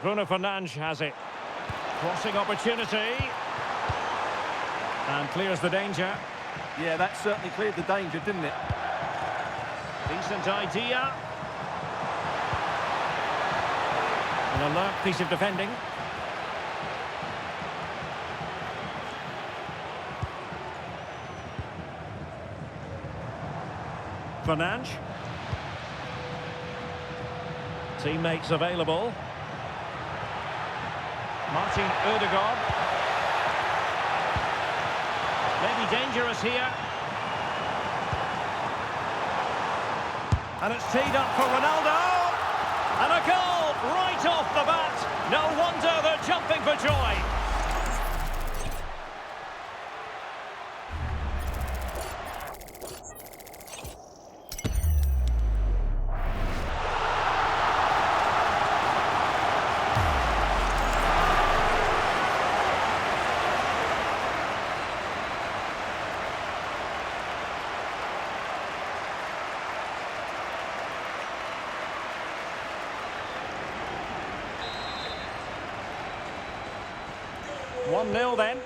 Bruno Fernandes has it. Crossing opportunity. And clears the danger. Yeah, that certainly cleared the danger, didn't it? Decent idea. An alert piece of defending. Fernandes. Teammates available. Martin Ødegaard. Maybe dangerous here. And it's teed up for Ronaldo. And a goal right off the bat. No wonder they're jumping for joy. One 0 then.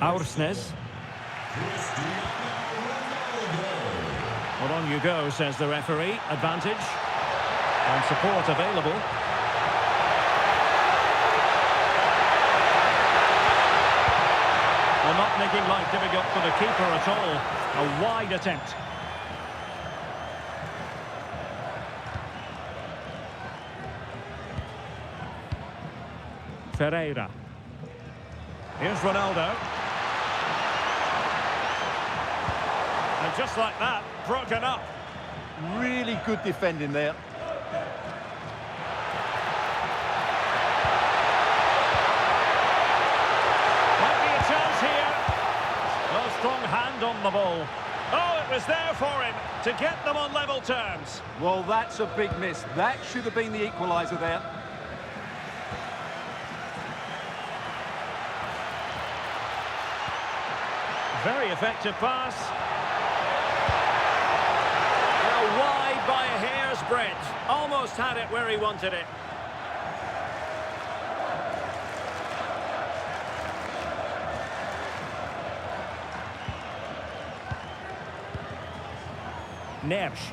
Aursnes. Well, on you go, says the referee. Advantage. And support available. Well, not making life difficult for the keeper at all. A wide attempt. Ferreira. Here's Ronaldo. And just like that, broken up. Really good defending there. Might be a chance here. A strong hand on the ball. Oh, it was there for him to get them on level terms. Well, that's a big miss. That should have been the equaliser there. Very effective pass. Now wide by a hair's breadth. Almost had it where he wanted it. Neves.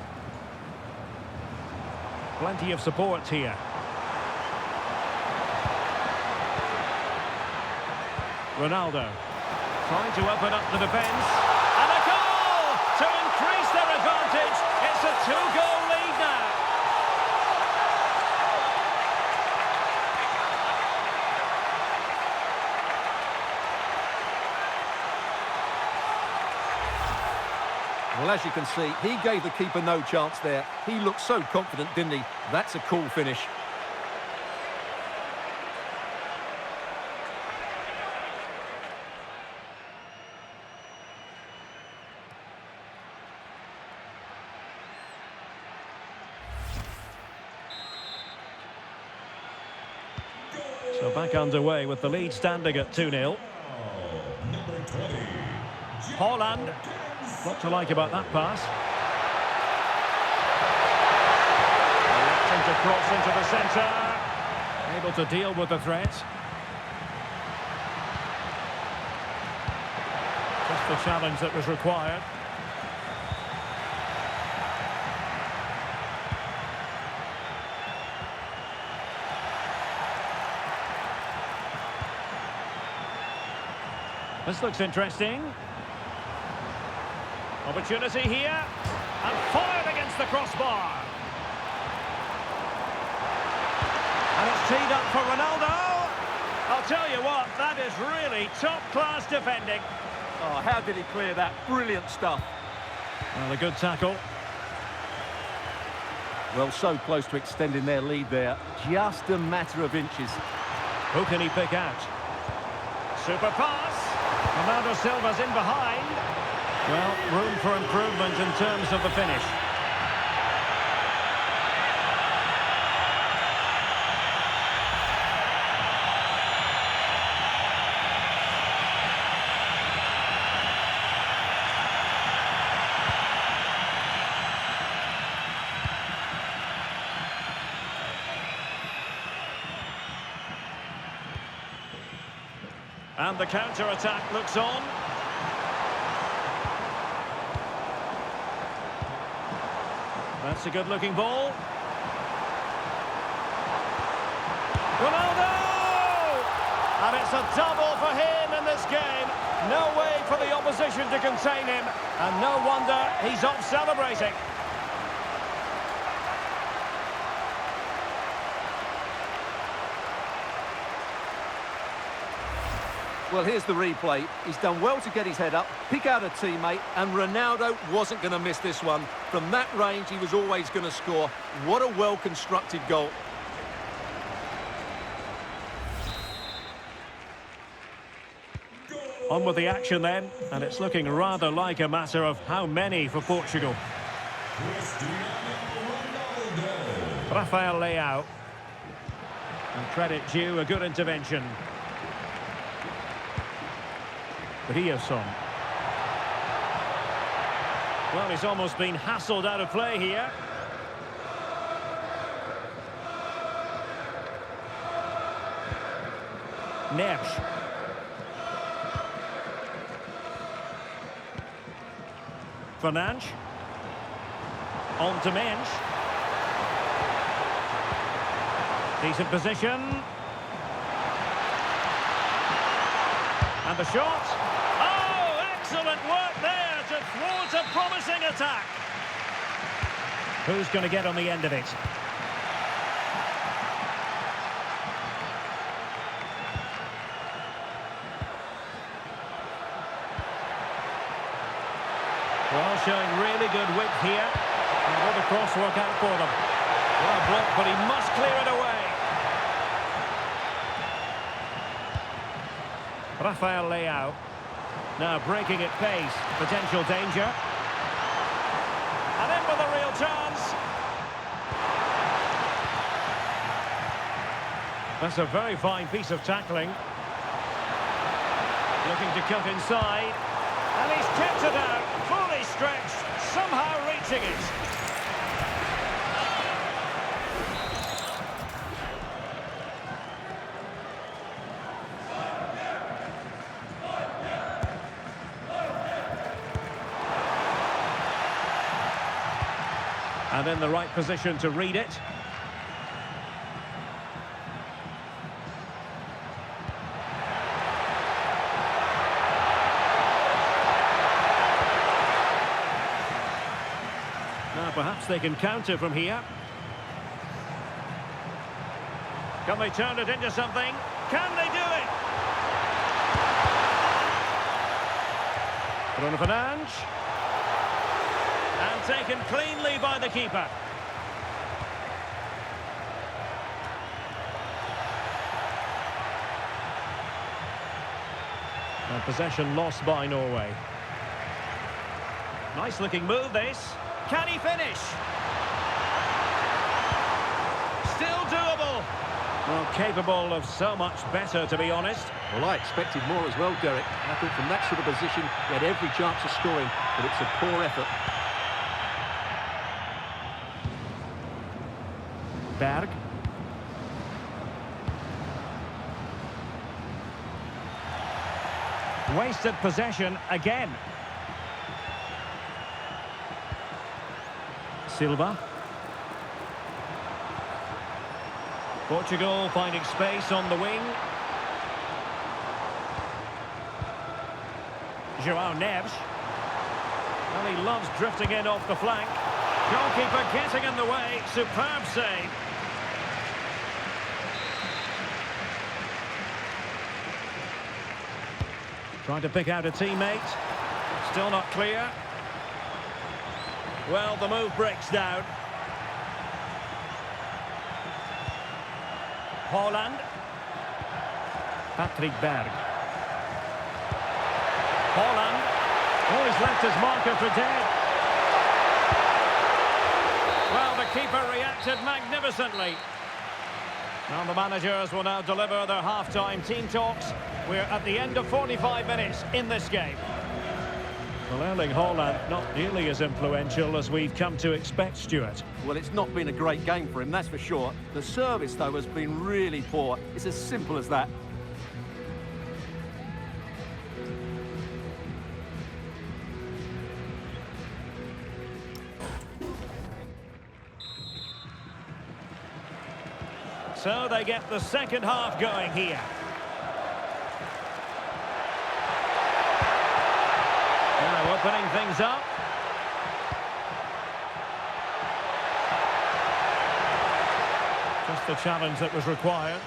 Plenty of support here. Ronaldo. Trying to open up the defence. And a goal to increase their advantage. It's a two-goal lead now. Well, as you can see, he gave the keeper no chance there. He looked so confident, didn't he? That's a cool finish. So back underway with the lead standing at 2-0. Haaland. What to like about that pass? Electing to cross into the centre. Able to deal with the threat. Just the challenge that was required. This looks interesting. Opportunity here. And fired against the crossbar. And it's teed up for Ronaldo. I'll tell you what, that is really top-class defending. Oh, how did he clear that? Brilliant stuff. Well, a good tackle. Well, so close to extending their lead there. Just a matter of inches. Who can he pick out? Super pass. Ronaldo Silva's in behind. Well, room for improvement in terms of the finish. And the counter-attack looks on. That's a good-looking ball. Ronaldo! And And it's a double for him in this game. No way for the opposition to contain him. And no wonder he's off celebrating. Well, here's the replay. He's done well to get his head up, pick out a teammate, and Ronaldo wasn't going to miss this one. From that range, he was always going to score. What a well-constructed goal. On with the action then, and it's looking rather like a matter of how many for Portugal. Rafael Leao. And credit due, a good intervention. Ryerson. Well, he's almost been hassled out of play here. Neves. Fernandes. On to Mensch. Decent position. And the shot. Oh, excellent work there to thwart a promising attack. Who's going to get on the end of it? Well, showing really good width here. And will the cross work out for them? Well blocked, but he must clear it away. Rafael Leao. Now breaking at pace. Potential danger. And in with a real chance. That's a very fine piece of tackling. Looking to cut inside. And he's kept it out. Fully stretched. Somehow reaching it. And in the right position to read it. Now perhaps they can counter from here. Can they turn it into something? Can they do it? Bruno Fernandes. And taken cleanly by the keeper. And possession lost by Norway. Nice looking move this. Can he finish? Still doable. Well, capable of so much better, to be honest. Well, I expected more as well, Derek. I thought from that sort of position, he had every chance of scoring, but it's a poor effort. Berg. Wasted possession again. Silva. Portugal finding space on the wing. João Neves. Well, he loves drifting in off the flank. Goalkeeper getting in the way. Superb save. Trying to pick out a teammate. Still not clear. Well, the move breaks down. Holland. Patrick Berg. Holland. Oh, he's left his marker for dead. Well, the keeper reacted magnificently. Now the managers will now deliver their half-time team talks. We're at the end of 45 minutes in this game. Well, Erling Haaland not nearly as influential as we've come to expect, Stuart. Well, it's not been a great game for him, that's for sure. The service, though, has been really poor. It's as simple as that. So they get the second half going here. opening things up. Just the challenge that was required.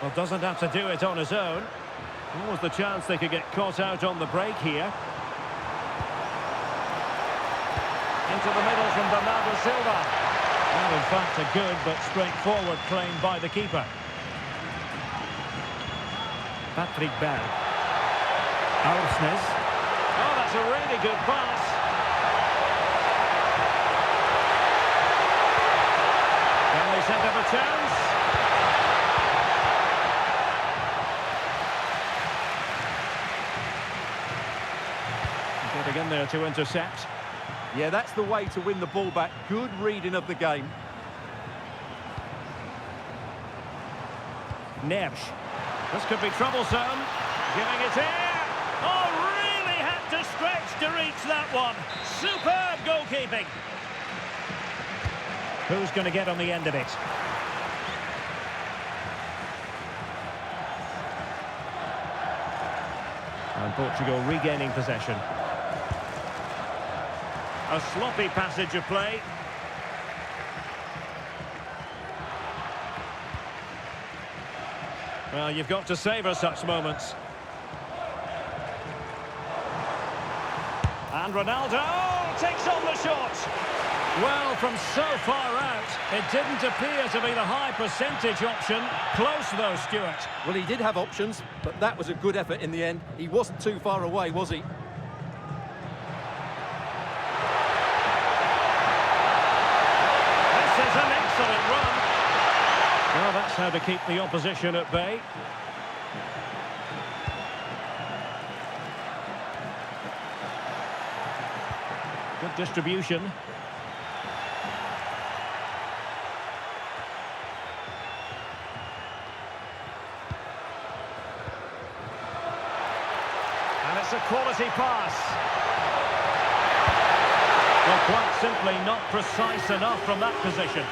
Well, doesn't have to do it on his own. What was the chance they could get caught out on the break here? Into the middle from Bernardo Silva. Well, in fact, a good but straightforward claim by the keeper. Patrick Berg. Aursnes. Oh, that's a really good pass. Can they set up a chance? Getting in there to intercept. Yeah, that's the way to win the ball back. Good reading of the game. Neves. This could be troublesome. Giving it in. Oh, really had to stretch to reach that one. Superb goalkeeping. Who's going to get on the end of it? And Portugal regaining possession. A sloppy passage of play. Well, you've got to savour such moments. And Ronaldo takes on the shot. Well, from so far out, it didn't appear to be the high percentage option. Close though, Stuart. Well, he did have options, but that was a good effort in the end. He wasn't too far away, was he? This is an excellent run. Well, that's how to keep the opposition at bay. Good distribution. And it's a quality pass. Well, quite simply not precise enough from that position.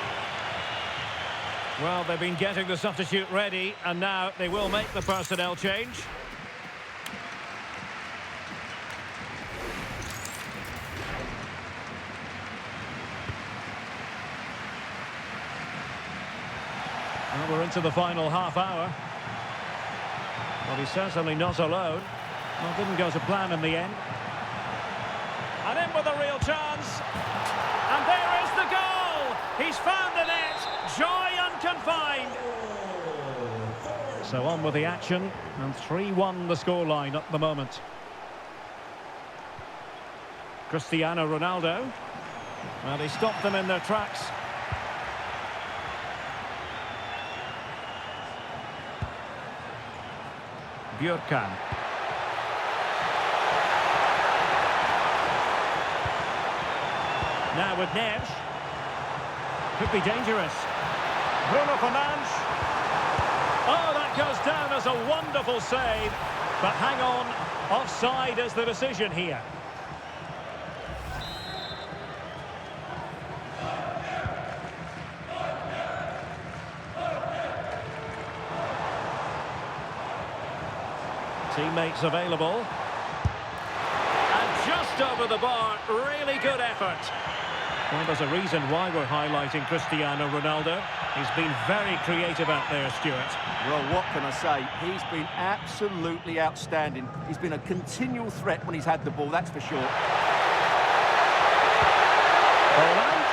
Well, they've been getting the substitute ready, and now they will make the personnel change. Well, we're into the final half hour. Well, he's certainly not alone. Well, didn't go to plan in the end. And in with a real chance. And there is the goal! He's found the net. Joy unconfined. So on with the action. And 3-1 the scoreline at the moment. Cristiano Ronaldo. Well, he stopped them in their tracks. Björkan. Now with Neves. Could be dangerous. Bruno Fernandes. Oh, that goes down as a wonderful save. But hang on, offside is the decision here. Teammates available. And just over the bar, really good effort. Well, there's a reason why we're highlighting Cristiano Ronaldo. He's been very creative out there, Stuart. Well, what can I say? He's been absolutely outstanding. He's been a continual threat when he's had the ball, that's for sure. Poland.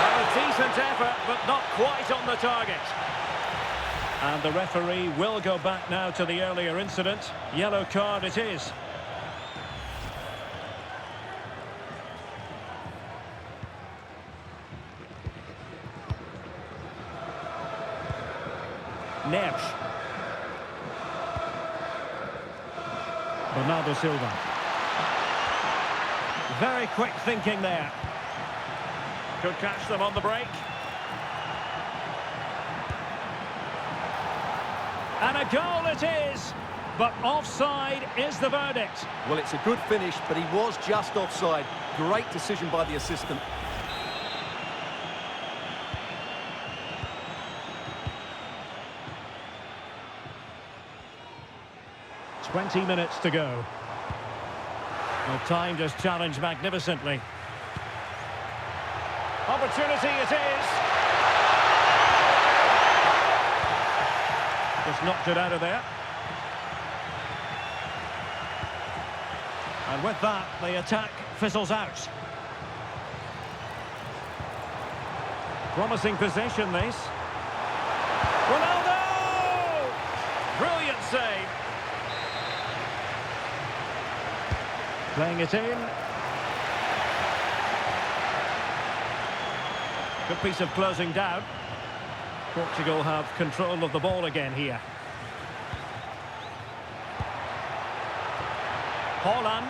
And a decent effort, but not quite on the target. And the referee will go back now to the earlier incident. Yellow card it is. Neves. Bernardo Silva. Very quick thinking there. Could catch them on the break. And a goal it is, but offside is the verdict. Well, it's a good finish, but he was just offside. Great decision by the assistant. 20 minutes to go. Well, timed his challenge magnificently. Opportunity it is. Just knocked it out of there. And with that, the attack fizzles out. Promising possession, this. Ronaldo! Brilliant save. Playing it in. Good piece of closing down. Portugal have control of the ball again here. Holland.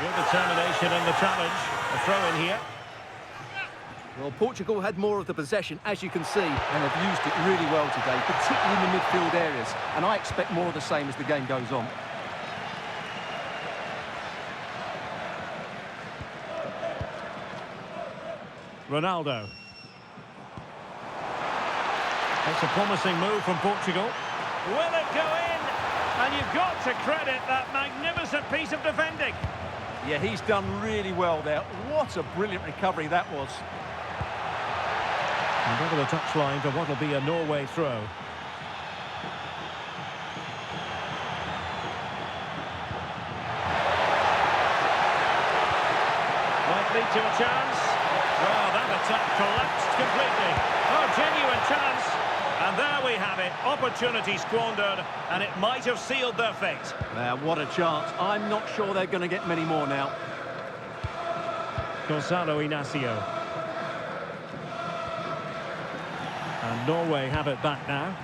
Real determination in the challenge. A throw in here. Well, Portugal had more of the possession, as you can see, and have used it really well today, particularly in the midfield areas. And I expect more of the same as the game goes on. Ronaldo. It's a promising move from Portugal. Will it go in? And you've got to credit that magnificent piece of defending. Yeah, he's done really well there. What a brilliant recovery that was. And over the touchline to what will be a Norway throw. Might lead to a chance. Well, that attack collapsed completely. Oh, genuine chance. And there we have it. Opportunity squandered, and it might have sealed their fate. What a chance. I'm not sure they're going to get many more now. Gonzalo Inacio. And Norway have it back now.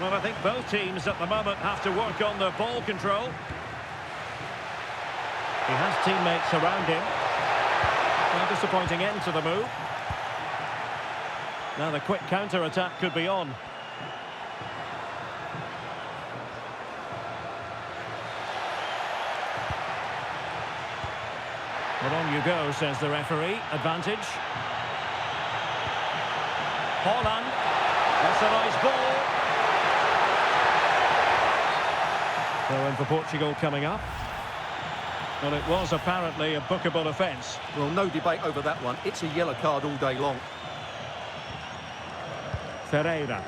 Well, I think both teams at the moment have to work on their ball control. He has teammates around him. A disappointing end to the move. Now the quick counter-attack could be on. Well, on you go, says the referee. Advantage. Holland. That's a nice ball. Throw in for Portugal coming up. Well, it was apparently a bookable offence. Well, no debate over that one. It's a yellow card all day long. Ferreira.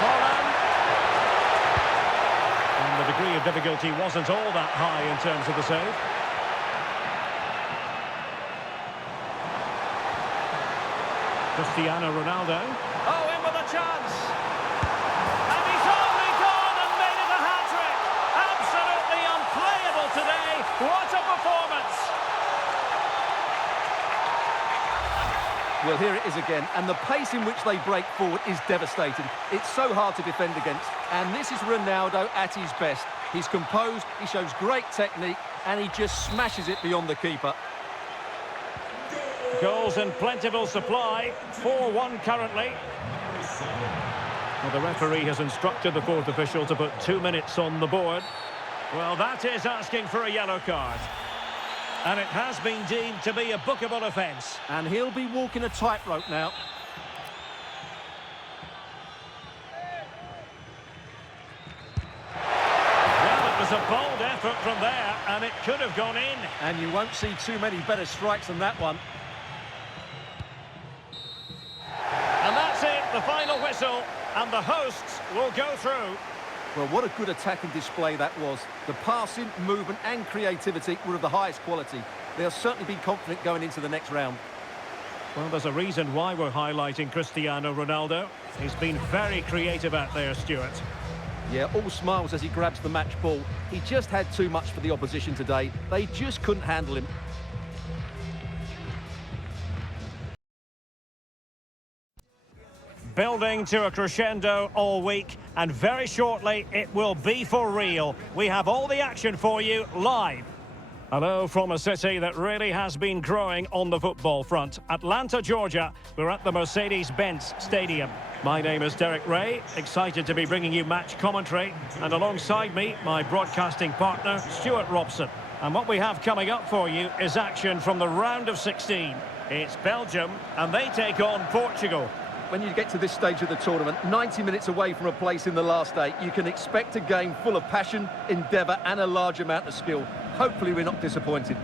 Holland. And the degree of difficulty wasn't all that high in terms of the save. Cristiano Ronaldo. Oh, in with a chance. And he's only gone and made it a hat-trick. Absolutely unplayable today. What a performance. Well, here it is again, and the pace in which they break forward is devastating. It's so hard to defend against, and this is Ronaldo at his best. He's composed, he shows great technique, and he just smashes it beyond the keeper. Goals in plentiful supply. 4-1 currently. Well, the referee has instructed the fourth official to put 2 minutes on the board. Well, that is asking for a yellow card. And it has been deemed to be a bookable offence. And he'll be walking a tightrope now. Well, it was a bold effort from there, and it could have gone in. And you won't see too many better strikes than that one. And that's it, the final whistle, and the hosts will go through. Well, what a good attacking display that was. The passing, movement and creativity were of the highest quality. They'll certainly be confident going into the next round. Well, there's a reason why we're highlighting Cristiano Ronaldo. He's been very creative out there, Stuart. Yeah, all smiles as he grabs the match ball. He just had too much for the opposition today. They just couldn't handle him. Building to a crescendo all week, and very shortly it will be for real. We have all the action for you live. Hello from a city that really has been growing on the football front. Atlanta, Georgia. We're at the Mercedes-Benz Stadium. My name is Derek Ray, excited to be bringing you match commentary. And alongside me, my broadcasting partner, Stuart Robson. And what we have coming up for you is action from the round of 16. It's Belgium, and they take on Portugal. When you get to this stage of the tournament, 90 minutes away from a place in the last 8, you can expect a game full of passion, endeavour and a large amount of skill. Hopefully we're not disappointed.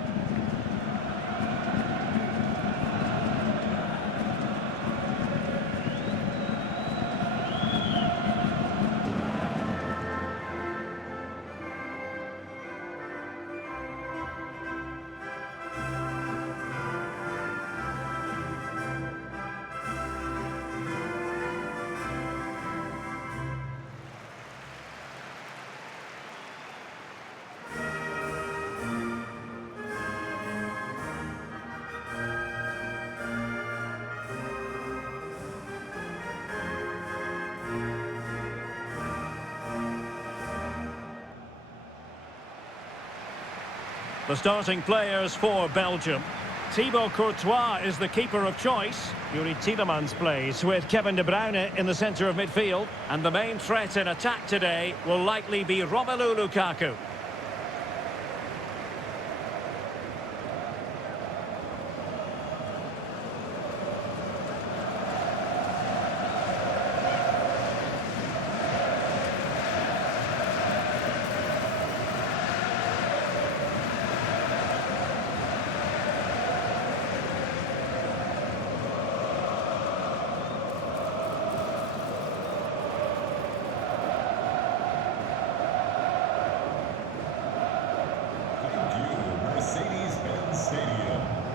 The starting players for Belgium. Thibaut Courtois is the keeper of choice. Yuri Tielemans plays with Kevin De Bruyne in the centre of midfield. And the main threat in attack today will likely be Romelu Lukaku.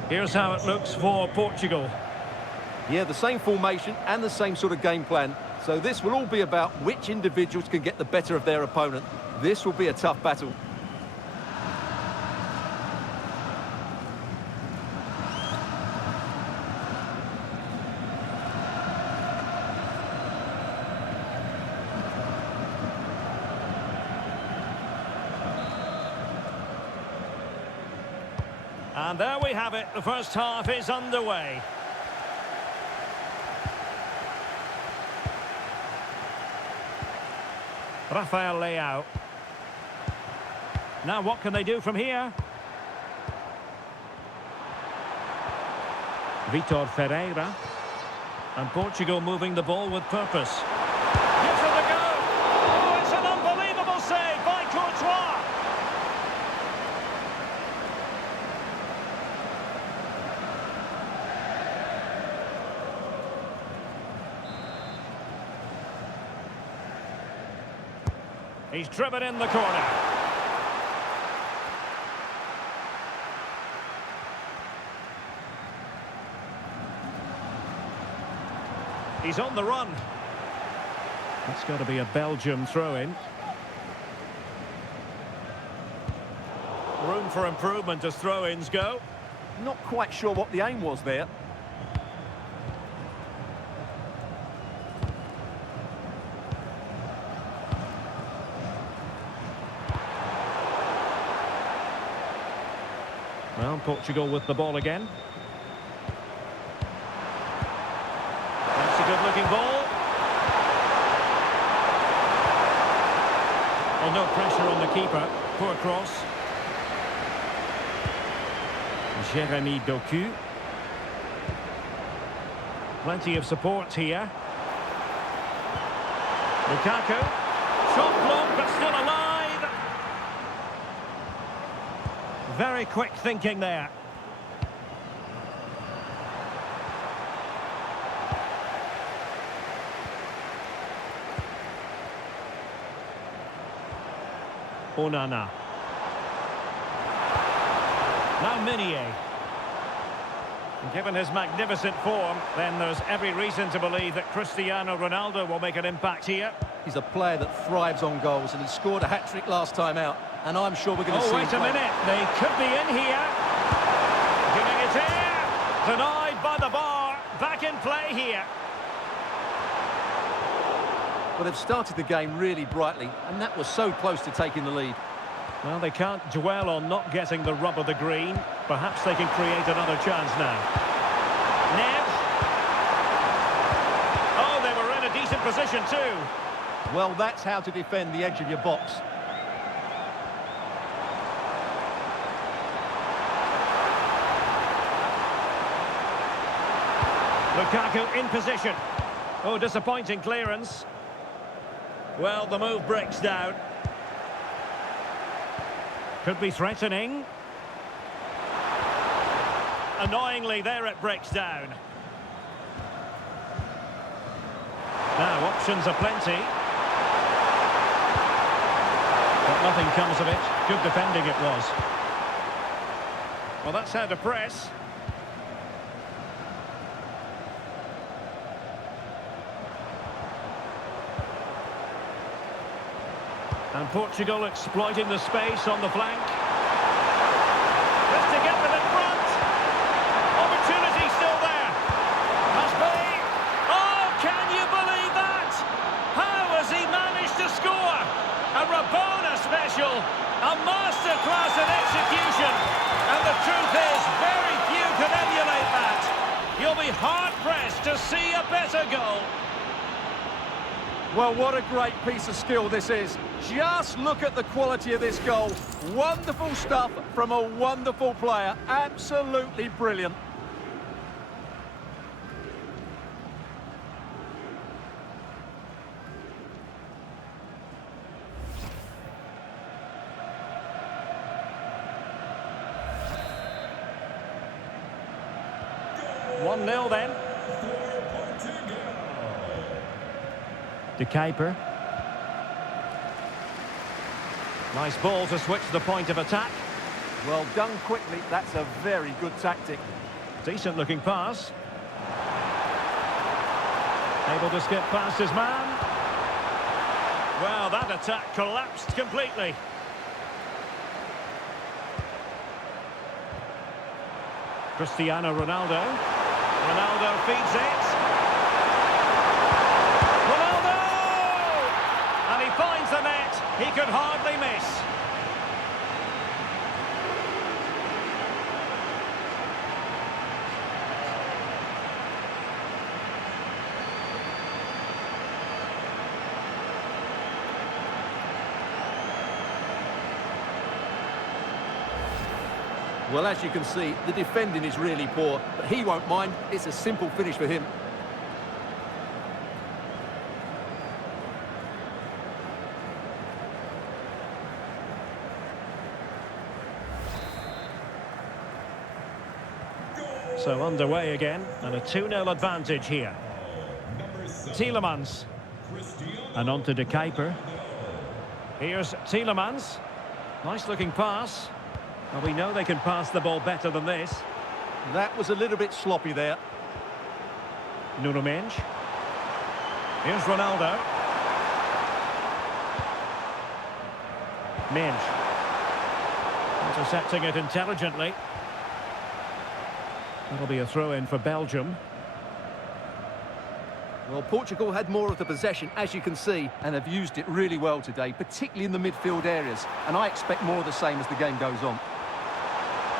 Here's how it looks for Portugal. Yeah, the same formation and the same sort of game plan. So this will all be about which individuals can get the better of their opponent. This will be a tough battle. And there we have it. The first half is underway. Rafael Leao. Now what can they do from here? Vitor Ferreira. And Portugal moving the ball with purpose. Gives it a go. Oh, it's an unbelievable save by Courtois. He's driven in the corner. He's on the run. That's got to be a Belgium throw-in. Room for improvement as throw-ins go. Not quite sure what the aim was there. Well, Portugal with the ball again. That's a good-looking ball. Well, no pressure on the keeper. Poor cross. Jeremy Doku. Plenty of support here. Lukaku. Shot blocked, but still alive. Very quick thinking there. Onana. Now Meunier. Given his magnificent form, then there's every reason to believe that Cristiano Ronaldo will make an impact here. He's a player that thrives on goals, and he scored a hat-trick last time out, and I'm sure we're going to see him wait a minute, they could be in here. Giving it here. Denied by the bar. Back in play here. Well, they've started the game really brightly, and that was so close to taking the lead. Well, they can't dwell on not getting the rub of the green. Perhaps they can create another chance now. Nev. Oh, they were in a decent position too. Well, that's how to defend the edge of your box. Lukaku in position. Oh, disappointing clearance. Well, the move breaks down. Could be threatening. Annoyingly, there it breaks down. Now, options are plenty. But nothing comes of it. Good defending it was. Well, that's how to press. And Portugal exploiting the space on the flank. Just to get them in front. Opportunity still there. Must be. Oh, can you believe that? How has he managed to score? A Rabona special. A masterclass in execution. And the truth is, very few can emulate that. You'll be hard-pressed to see a better goal. Well, what a great piece of skill this is. Just look at the quality of this goal. Wonderful stuff from a wonderful player. Absolutely brilliant. Go. 1-0 then. De Kuiper. Nice ball to switch the point of attack. Well done quickly. That's a very good tactic. Decent looking pass. Able to skip past his man. Well, that attack collapsed completely. Cristiano Ronaldo. Ronaldo feeds it. And he finds the net. He could hardly miss. Well, as you can see, the defending is really poor, but he won't mind. It's a simple finish for him. So underway again, and a 2-0 advantage here. Tielemans. And on to De Kuiper. Here's Tielemans. Nice looking pass. Well, we know they can pass the ball better than this. That was a little bit sloppy there. Nuno Mendes. Here's Ronaldo. Mendes. Intercepting it intelligently. That'll be a throw-in for Belgium. Well, Portugal had more of the possession, as you can see, and have used it really well today, particularly in the midfield areas. And I expect more of the same as the game goes on.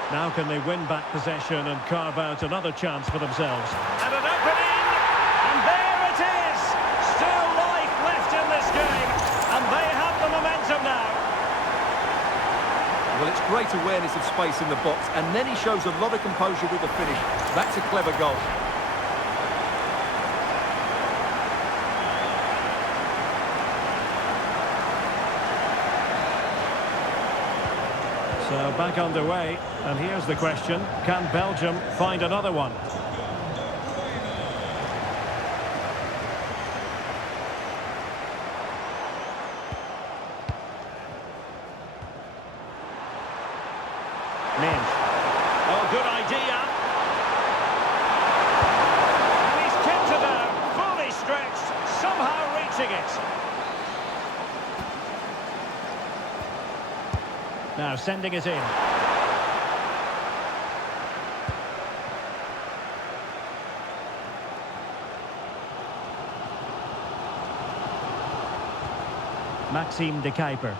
Now can they win back possession and carve out another chance for themselves? And an opening! And there it is! Still life left in this game. And they have the momentum now. Well, it's great awareness of space in the box, and then he shows a lot of composure with the finish. That's a clever goal. So back underway, and here's the question: can Belgium find another one? Mendes. Oh, good idea. And he's kept it out, fully stretched, somehow reaching it. Now sending it in. Maxime De Kuiper.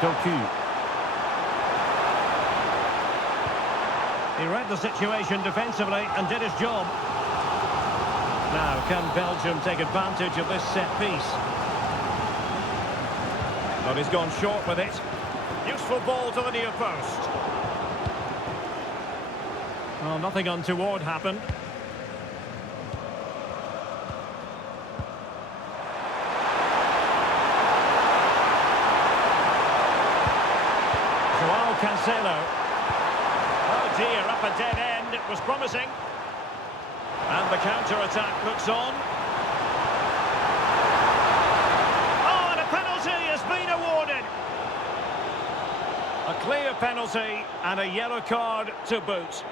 Doku. He read the situation defensively and did his job. Now, can Belgium take advantage of this set piece? But he's gone short with it. Useful ball to the near post. Well, nothing untoward happened. Joao Cancelo. Oh dear, up a dead end. It was promising. And the counter-attack looks on. Oh, and a penalty has been awarded. A clear penalty and a yellow card to boot.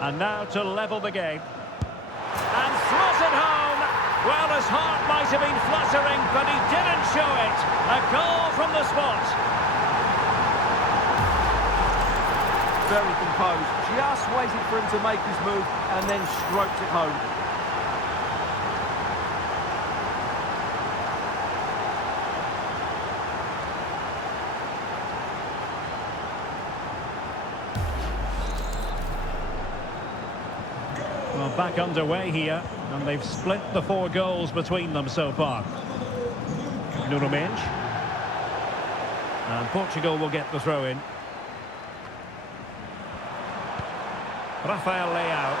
And now to level the game. And throws it home. Well, his heart might have been fluttering, but he didn't show it. A goal from the spot. Very composed. Just waited for him to make his move and then stroked it home. Well, back underway here, and they've split the 4 goals between them so far. Nuno Mendes. And Portugal will get the throw in. Rafael Leao.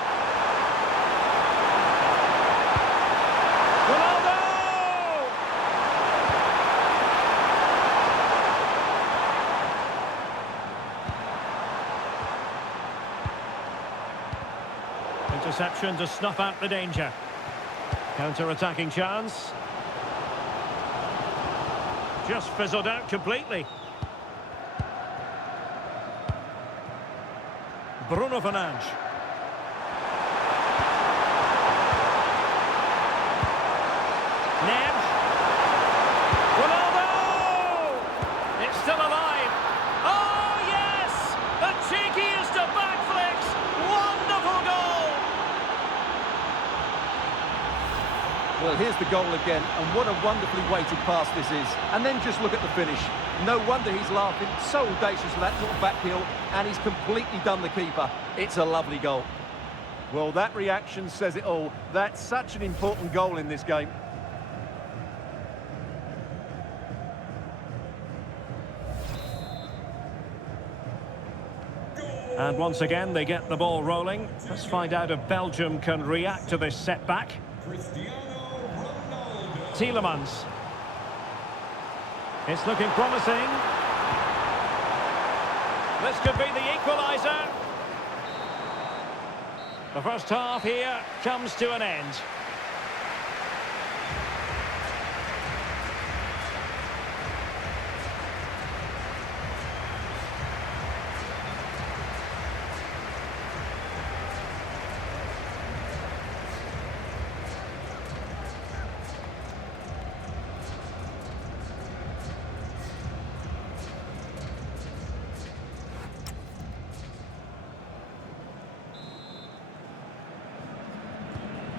Ronaldo! Interception to snuff out the danger. Counter-attacking chance. Just fizzled out completely. Bruno Fernandes. Neves. Ronaldo! It's still alive. Oh, yes! The cheekiest of backflips. Wonderful goal! Well, here's the goal again, and what a wonderfully weighted pass this is. And then just look at the finish. No wonder he's laughing. So audacious with that little back heel, and he's completely done the keeper. It's a lovely goal. Well, that reaction says it all. That's such an important goal in this game. And once again, they get the ball rolling. Let's find out if Belgium can react to this setback. Tielemans. It's looking promising. This could be the equaliser. The first half here comes to an end.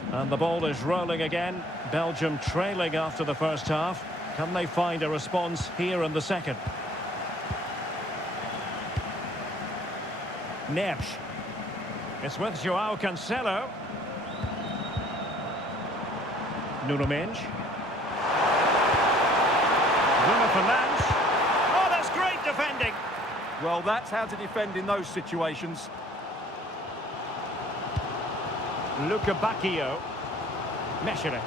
And the ball is rolling again. Belgium trailing after the first half. Can they find a response here in the second? Neves. It's with Joao Cancelo. Nuno Mendes. Bruno Fernandes. Oh, that's great defending. Well, that's how to defend in those situations. Luca Bacchio. Mechelen.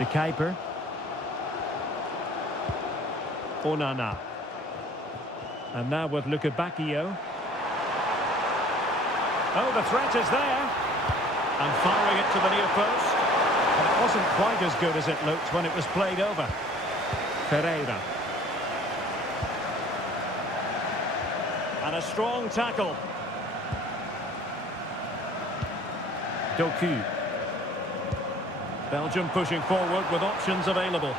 De Kuiper. Onana. And now with Luca Bacchio. Oh, the threat is there. And firing it to the near post. And it wasn't quite as good as it looked when it was played over. Pereira. And a strong tackle. Doku. Belgium pushing forward with options available.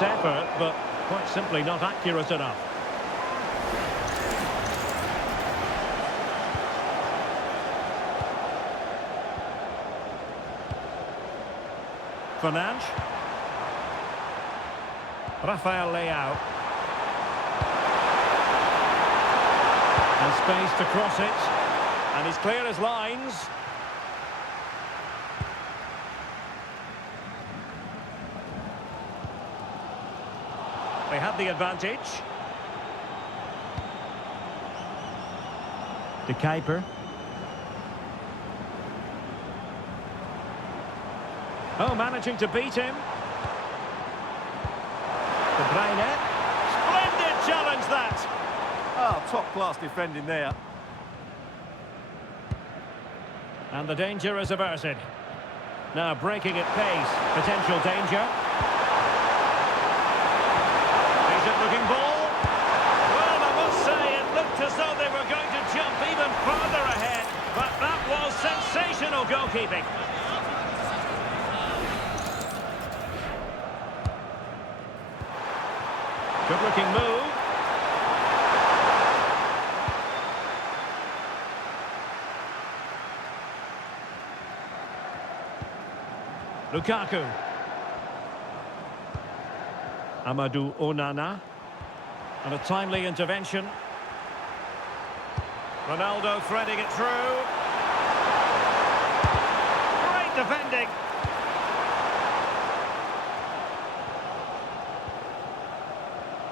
Nice effort, but quite simply not accurate enough. Fernandes. Rafael Leao. And space to cross it. And he's clear as lines. They had the advantage. De Kuiper. Oh, managing to beat him. De Bruyne. Splendid challenge, that. Oh, top-class defending there. And the danger is averted. Now breaking at pace. Potential danger. Decent looking ball. Well, I must say, it looked as though they were going to jump even further ahead. But that was sensational goalkeeping. Good looking move. Lukaku. Amadou Onana. And a timely intervention. Ronaldo threading it through. Great defending.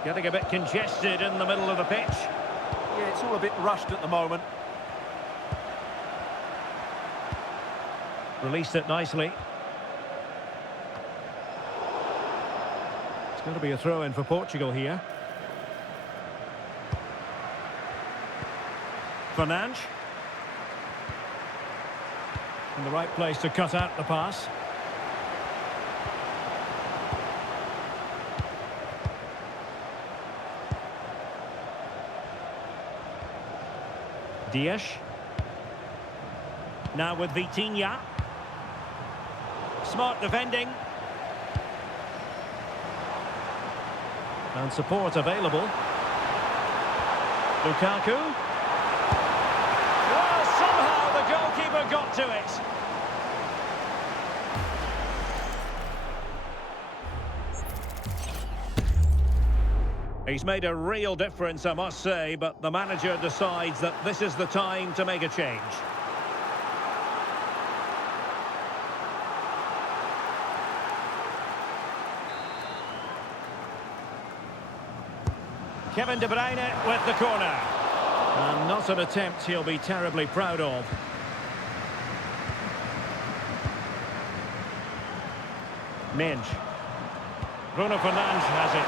Getting a bit congested in the middle of the pitch. Yeah, it's all a bit rushed at the moment. Released it nicely. It's going to be a throw-in for Portugal here. Fernandes. In the right place to cut out the pass. Dias. Now with Vitinha. Smart defending. And support available. Lukaku. Well, somehow the goalkeeper got to it. He's made a real difference, I must say, but the manager decides that this is the time to make a change. Kevin De Bruyne with the corner. And not an attempt he'll be terribly proud of. Minge. Bruno Fernandes has it.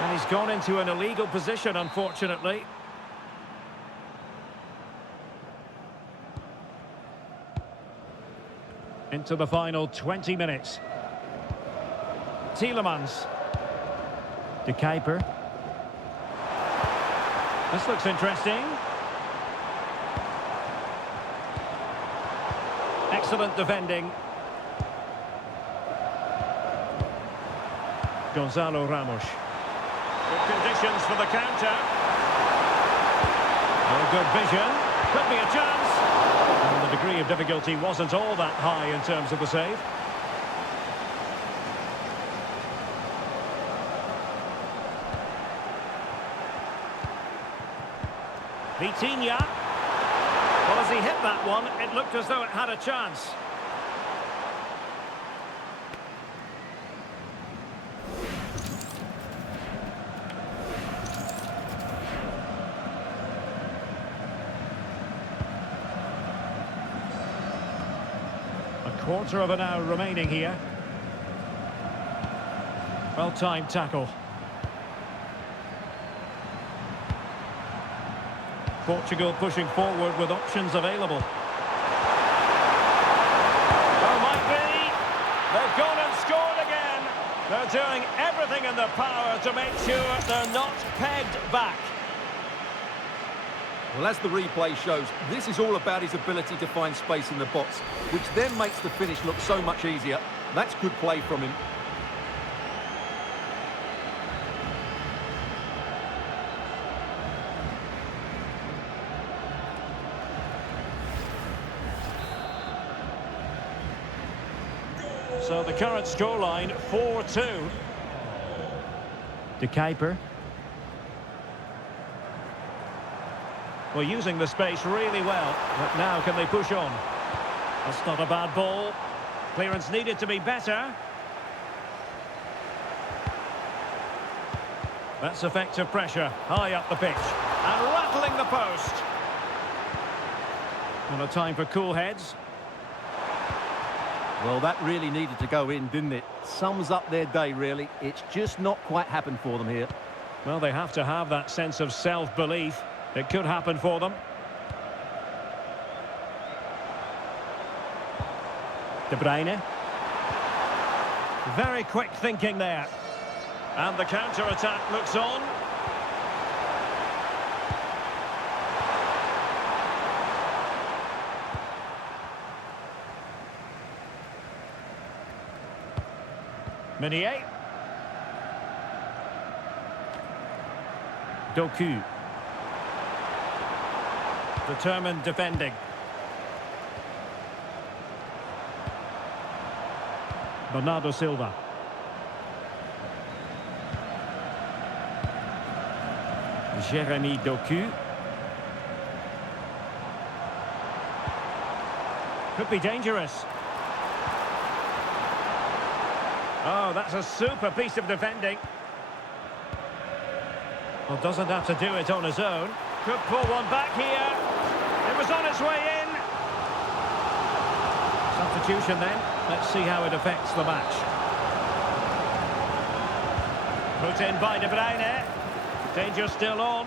And he's gone into an illegal position, unfortunately. Into the final 20 minutes. Tielemans. De Kuiper. This looks interesting. Excellent defending. Gonzalo Ramos. Good conditions for the counter. Oh, good vision. Could be a chance. And the degree of difficulty wasn't all that high in terms of the save. Vitinha. Well, as he hit that one, it looked as though it had a chance. A quarter of an hour remaining here. Well-timed tackle. Portugal pushing forward with options available. Well, might be. They've gone and scored again. They're doing everything in their power to make sure they're not pegged back. Well, as the replay shows, this is all about his ability to find space in the box, which then makes the finish look so much easier. That's good play from him. So the current scoreline, 4-2. De Kuiper. Well, using the space really well, but now can they push on? That's not a bad ball. Clearance needed to be better. That's effective pressure, high up the pitch. And rattling the post. And a time for cool heads. Well, that really needed to go in, didn't it? Sums up their day, really. It's just not quite happened for them here. Well, they have to have that sense of self-belief. It could happen for them. De Bruyne. Very quick thinking there. And the counter-attack looks on. Meunier. Doku. Determined defending. Bernardo Silva. Jeremy Doku. Could be dangerous. Oh, that's a super piece of defending. Well, doesn't have to do it on his own. Could pull one back here. It was on its way in. Substitution then. Let's see how it affects the match. Put in by De Bruyne. Danger still on.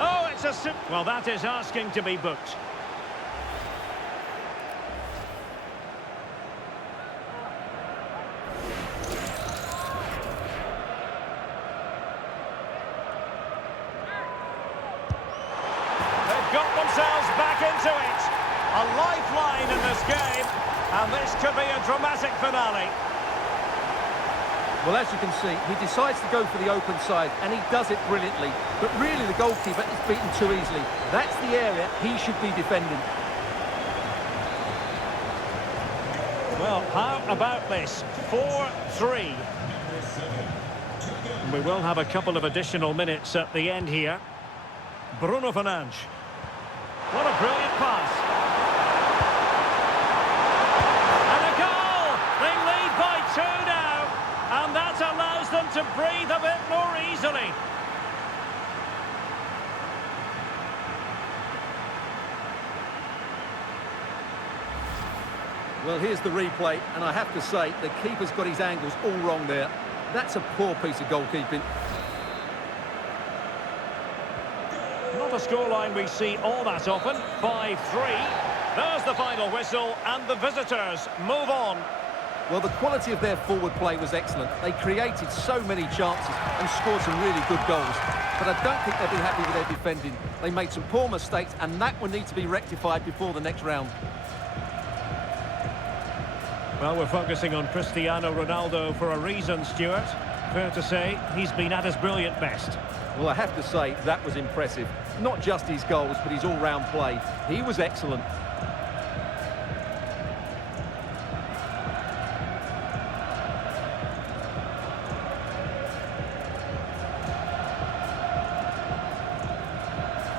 Oh, it's a... Well, that is asking to be booked. Got themselves back into it. A lifeline in this game, and this could be a dramatic finale. Well, as you can see, he decides to go for the open side, and he does it brilliantly. But really, the goalkeeper is beaten too easily. That's the area he should be defending. Well, how about this? 4-3. We will have a couple of additional minutes at the end here. Bruno Fernandes. What a brilliant pass. And a goal! They lead by 2 now. And that allows them to breathe a bit more easily. Well, here's the replay, and I have to say, the keeper's got his angles all wrong there. That's a poor piece of goalkeeping. Not a scoreline we see all that often. 5-3. There's the final whistle, and the visitors move on. Well, the quality of their forward play was excellent. They created so many chances and scored some really good goals. But I don't think they'll be happy with their defending. They made some poor mistakes, and that will need to be rectified before the next round. Well, we're focusing on Cristiano Ronaldo for a reason, Stuart. Fair to say, he's been at his brilliant best. Well, I have to say, that was impressive. Not just his goals, but his all-round play. He was excellent.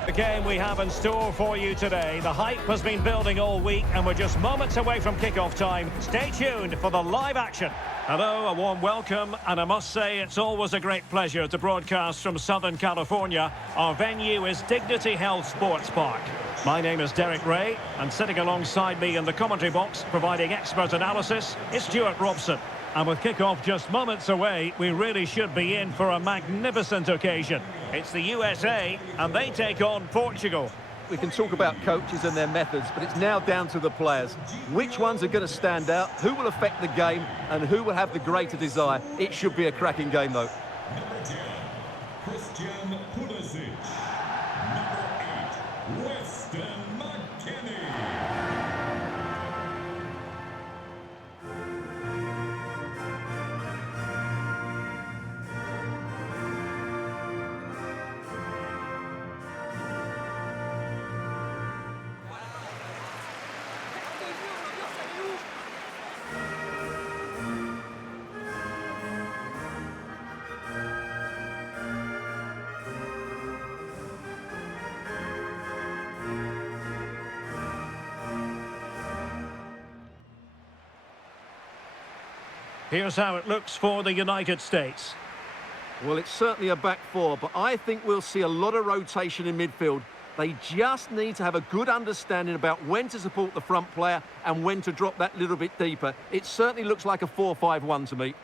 The game we have in store for you today. The hype has been building all week, and we're just moments away from kickoff time. Stay tuned for the live action. Hello, a warm welcome, and I must say it's always a great pleasure to broadcast from Southern California. Our venue is Dignity Health Sports Park. My name is Derek Ray, and sitting alongside me in the commentary box, providing expert analysis, is Stuart Robson. And with kickoff just moments away, we really should be in for a magnificent occasion. It's the USA, and they take on Portugal. We can talk about coaches and their methods, but it's now down to the players. Which ones are going to stand out, who will affect the game, and who will have the greater desire? It should be a cracking game, though. Number 10, Christian Pulisic. Number 8, Weston McKennie. Here's how it looks for the United States. Well, it's certainly a back four, but I think we'll see a lot of rotation in midfield. They just need to have a good understanding about when to support the front player and when to drop that little bit deeper. It certainly looks like a 4-5-1 to me.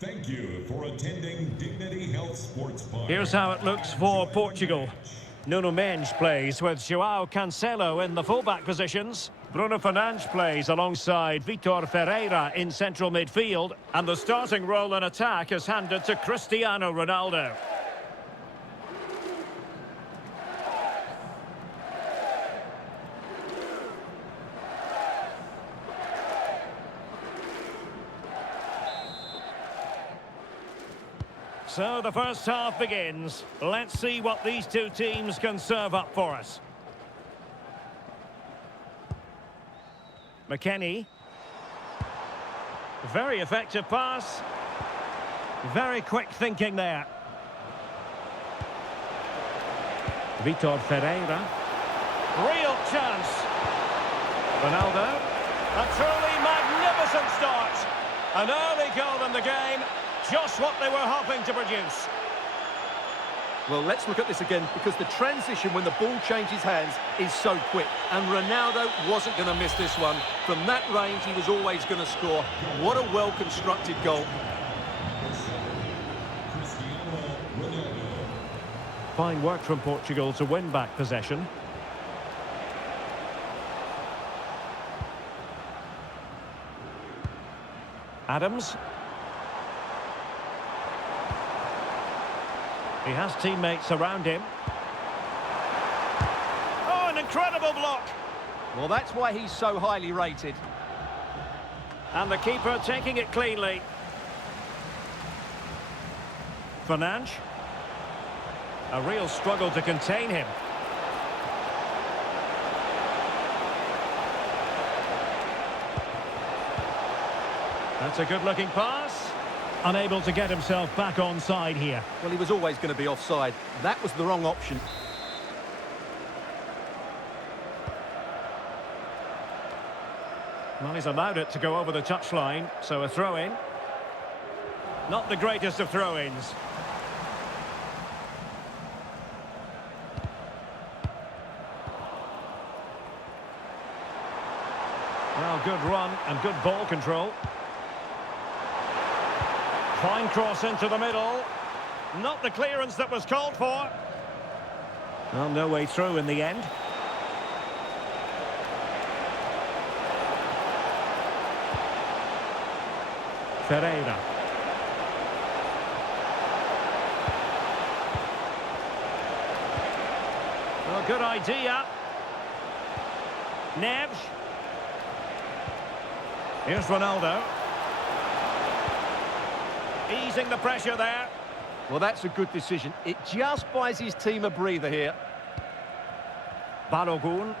Thank you for attending Dignity Health Sports Bar. Here's how it looks for Portugal. Nuno Mendes plays with João Cancelo in the fullback positions. Bruno Fernandes plays alongside Vitor Ferreira in central midfield. And the starting role in attack is handed to Cristiano Ronaldo. So the first half begins. Let's see what these two teams can serve up for us. McKennie. Very effective pass. Very quick thinking there. Vitor Ferreira. Real chance. Ronaldo. A truly magnificent start. An early goal in the game. Just what they were hoping to produce. Well, let's look at this again, because the transition when the ball changes hands is so quick. And Ronaldo wasn't going to miss this one. From that range, he was always going to score. What a well-constructed goal. Fine work from Portugal to win back possession. Adams. He has teammates around him. Oh, an incredible block. Well, that's why he's so highly rated. And the keeper taking it cleanly. Fernandes. A real struggle to contain him. That's a good-looking pass. Unable to get himself back onside here. Well, he was always going to be offside. That was the wrong option. Well, he's allowed it to go over the touchline, so a throw-in. Not the greatest of throw-ins. Well, good run and good ball control. Fine cross into the middle. Not the clearance that was called for. Well, no way through in the end. Ferreira. Well, good idea. Neves. Here's Ronaldo. Easing the pressure there. Well, that's a good decision. It just buys his team a breather here. Balogun.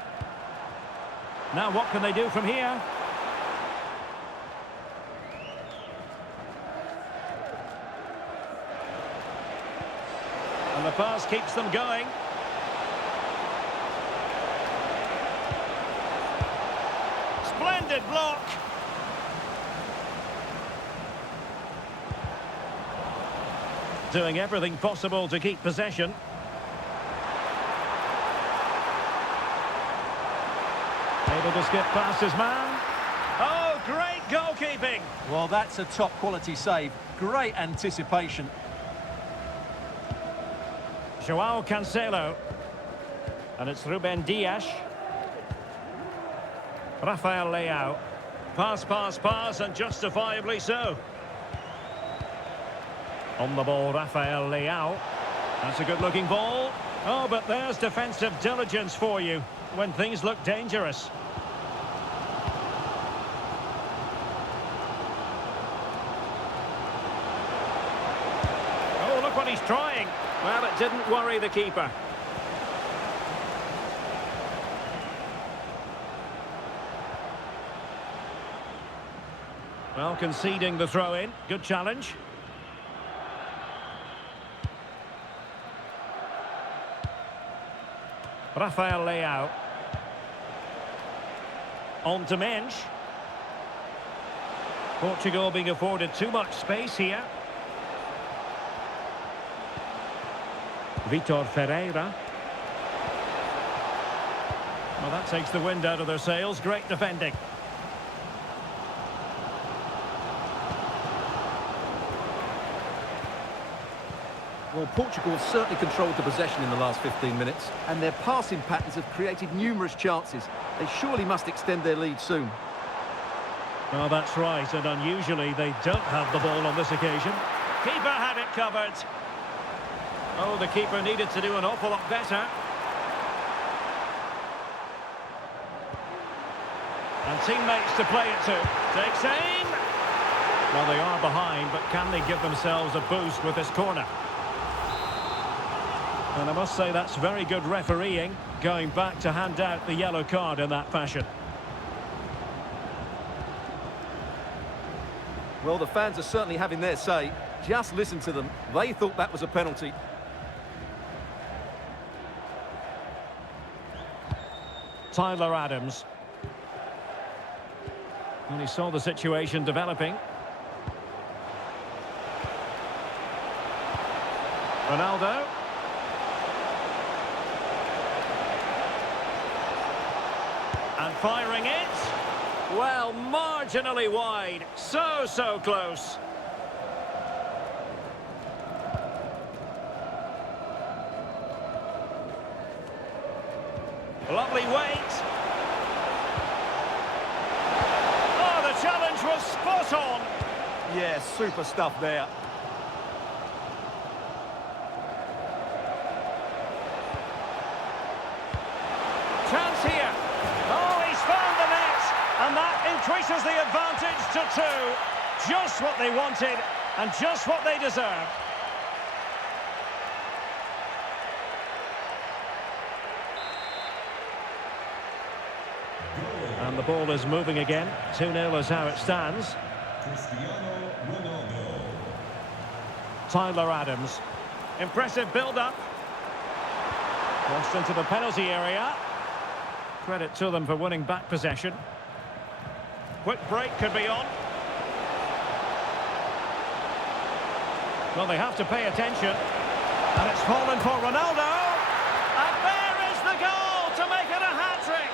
Now what can they do from here? And the pass keeps them going. Splendid block. Doing everything possible to keep possession. Able to skip past his man. Oh, great goalkeeping. Well, that's a top-quality save. Great anticipation. João Cancelo. And it's Ruben Dias. Rafael Leao. Pass, pass, pass, and justifiably so. On the ball, Rafael Leao. That's a good-looking ball. Oh, but there's defensive diligence for you when things look dangerous. trying. Well, it didn't worry the keeper. Well, conceding the throw-in. Good challenge. Rafael Leao. On to Mensch. Portugal being afforded too much space here. Vitor Ferreira. Well, that takes the wind out of their sails. Great defending. Well, Portugal certainly controlled the possession in the last 15 minutes, and their passing patterns have created numerous chances. They surely must extend their lead soon. Well, that's right, and unusually they don't have the ball on this occasion. Keeper had it covered. Oh, the keeper needed to do an awful lot better. And teammates to play it to. Takes aim. Well, they are behind, but can they give themselves a boost with this corner? And I must say that's very good refereeing, going back to hand out the yellow card in that fashion. Well, the fans are certainly having their say. Just listen to them. They thought that was a penalty. Tyler Adams. And he saw the situation developing. Ronaldo. And firing it. Well, marginally wide. So close. Lovely weight. Oh, the challenge was spot on. Yeah, super stuff there. Chance here. Oh, he's found the net. And that increases the advantage to 2. Just what they wanted and just what they deserved. And the ball is moving again. 2-0 is how it stands. Cristiano Ronaldo. Tyler Adams. Impressive build-up. Crossed into the penalty area. Credit to them for winning back possession. Quick break could be on. Well, they have to pay attention. And it's fallen for Ronaldo. And there is the goal to make it a hat-trick.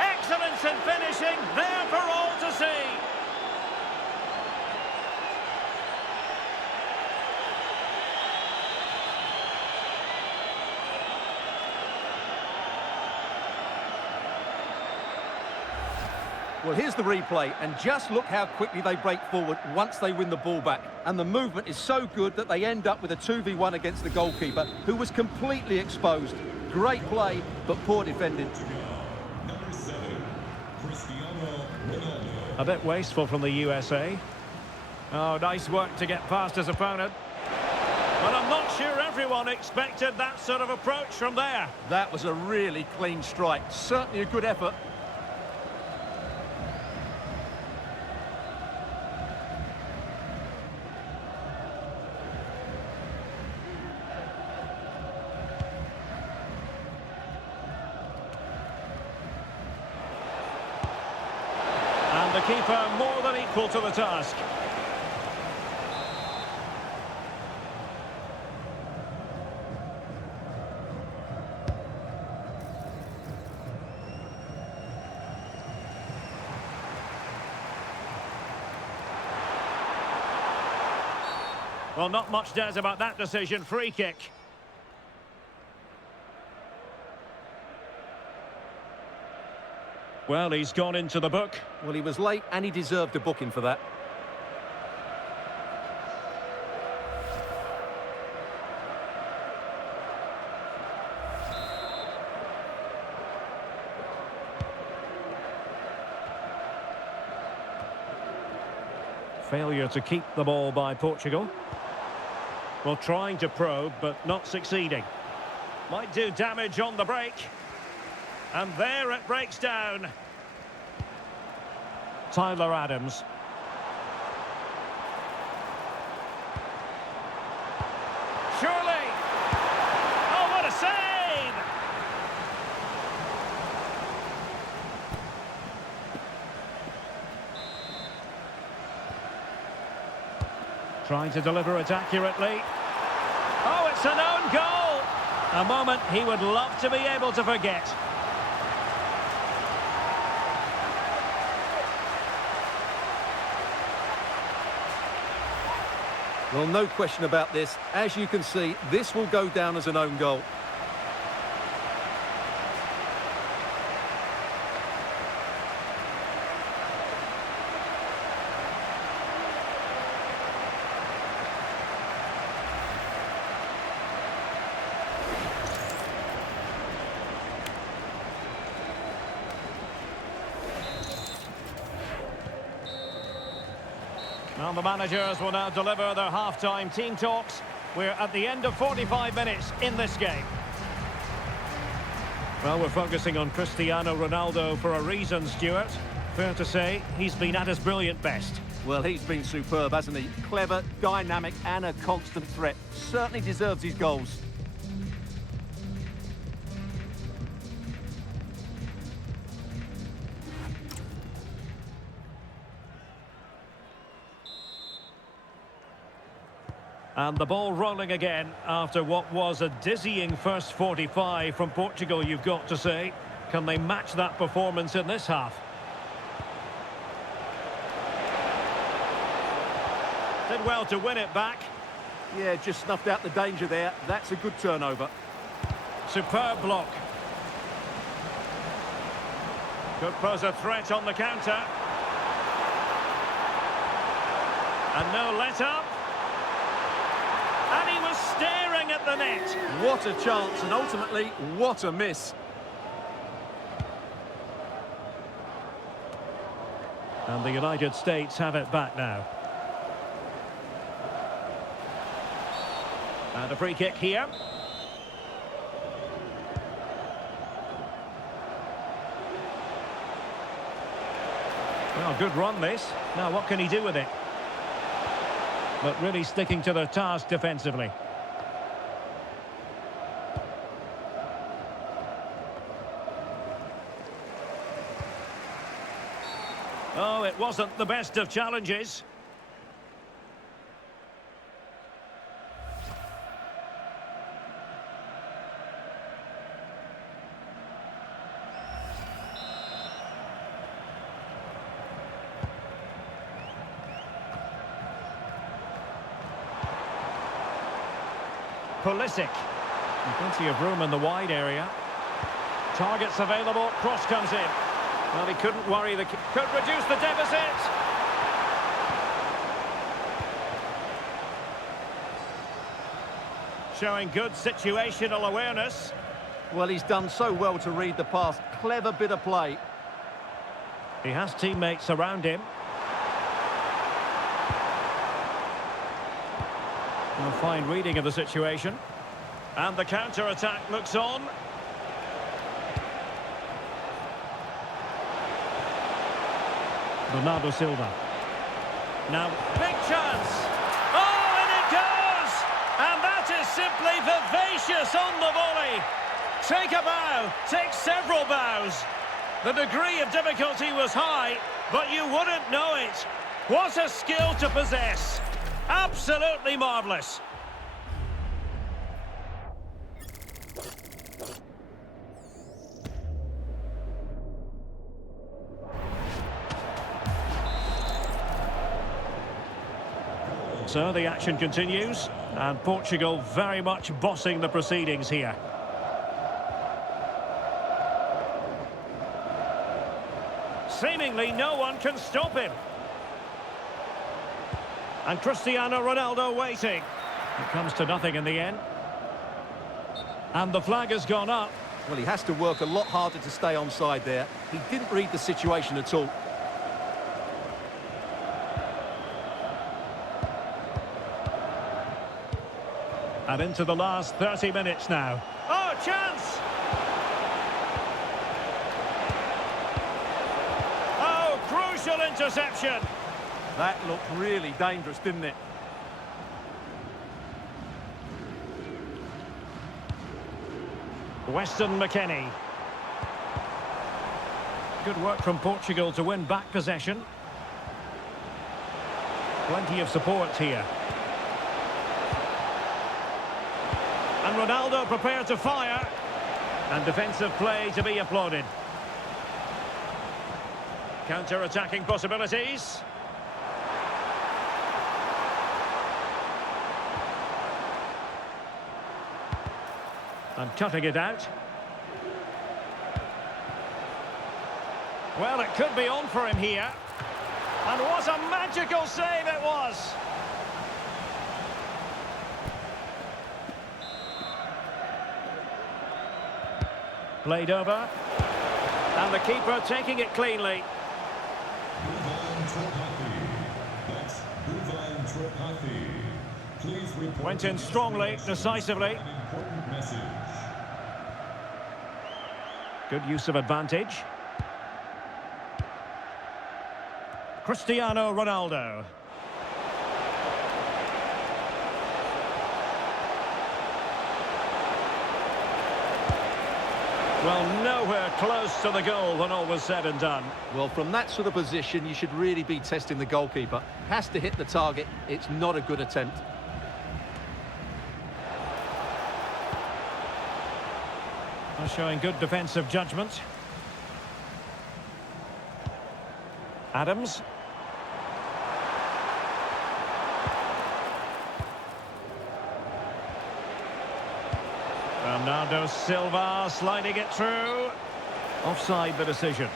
Excellence in finishing, there for all to see. Well, here's the replay, and just look how quickly they break forward once they win the ball back. And the movement is so good that they end up with a 2v1 against the goalkeeper, who was completely exposed. Great play, but poor defending. Number 7, Cristiano Ronaldo. A bit wasteful from the USA. Oh, nice work to get past his opponent. But I'm not sure everyone expected that sort of approach from there. That was a really clean strike. Certainly a good effort. And the keeper more than equal to the task. Well, not much doubt about that decision. Free kick. Well, he's gone into the book. Well, he was late and he deserved a booking for that. Failure to keep the ball by Portugal. Well, trying to probe, but not succeeding. Might do damage on the break. And there it breaks down. Tyler Adams. Surely! Oh, what a save! Trying to deliver it accurately. Oh, it's an own goal! A moment he would love to be able to forget. Well, no question about this. As you can see, this will go down as an own goal. Well, the managers will now deliver their half-time team talks. We're at the end of 45 minutes in this game. Well, we're focusing on Cristiano Ronaldo for a reason, Stuart. Fair to say, he's been at his brilliant best. Well, he's been superb, hasn't he? Clever, dynamic and a constant threat. Certainly deserves his goals. And the ball rolling again after what was a dizzying first 45 from Portugal, you've got to say. Can they match that performance in this half? Did well to win it back. Yeah, just snuffed out the danger there. That's a good turnover. Superb block. Could pose a threat on the counter. And no let-up. And he was staring at the net. What a chance, and ultimately, what a miss. And the United States have it back now. And a free kick here. Well, good run this. Now, what can he do with it? But really sticking to their task defensively. Oh, it wasn't the best of challenges. Pulisic. And plenty of room in the wide area. Targets available, cross comes in. Well, he couldn't worry, could reduce the deficit. Showing good situational awareness. Well, he's done so well to read the pass. Clever bit of play. He has teammates around him. A fine reading of the situation. And the counter-attack looks on. Bernardo Silva. Now, big chance! Oh, and it goes! And that is simply vivacious on the volley. Take a bow, take several bows. The degree of difficulty was high, but you wouldn't know it. What a skill to possess. Absolutely marvellous. So the action continues, and Portugal very much bossing the proceedings here. Seemingly no one can stop him. And Cristiano Ronaldo waiting. It comes to nothing in the end. And the flag has gone up. Well, he has to work a lot harder to stay onside there. He didn't read the situation at all. And into the last 30 minutes now. Oh, chance! Oh, crucial interception! That looked really dangerous, didn't it? Weston McKennie. Good work from Portugal to win back possession. Plenty of support here. And Ronaldo prepared to fire. And defensive play to be applauded. Counter-attacking possibilities. And cutting it out. Well, it could be on for him here. And what a magical save it was! Played over. And the keeper taking it cleanly. Went in strongly, decisively. Good use of advantage. Cristiano Ronaldo. Well, nowhere close to the goal when all was said and done. Well, from that sort of position, you should really be testing the goalkeeper. Has to hit the target. It's not a good attempt. Showing good defensive judgment. Adams. Bernardo Silva sliding it through. Offside the decision.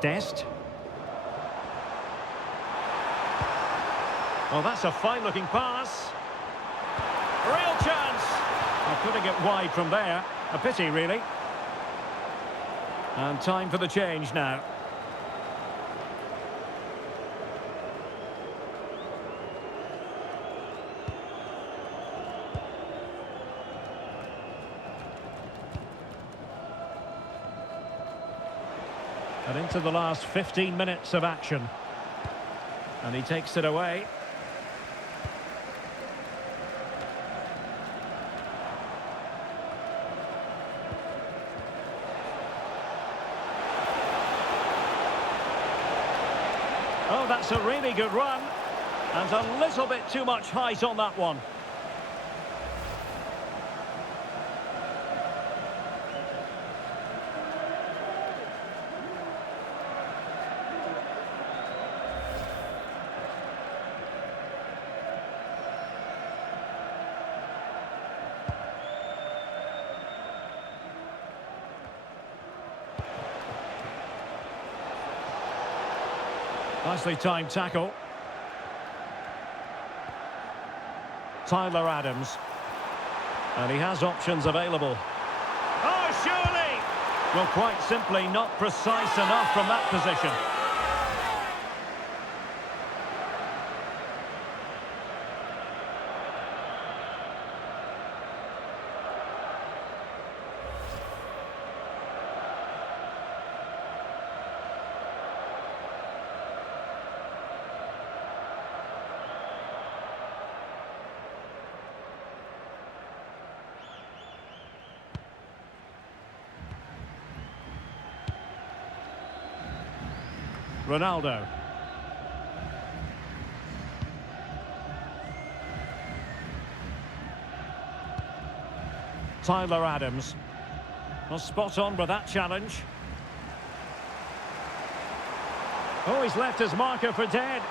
Dest. Well, that's a fine-looking pass. Real chance. Well, putting it wide from there. A pity, really. And time for the change now. And into the last 15 minutes of action. And he takes it away. Oh, that's a really good run. And a little bit too much height on that one. Nicely timed tackle. Tyler Adams. And he has options available. Oh, surely! Well, quite simply not precise enough from that position. Ronaldo. Tyler Adams. Well, spot on with that challenge. Oh, he's left his marker for dead.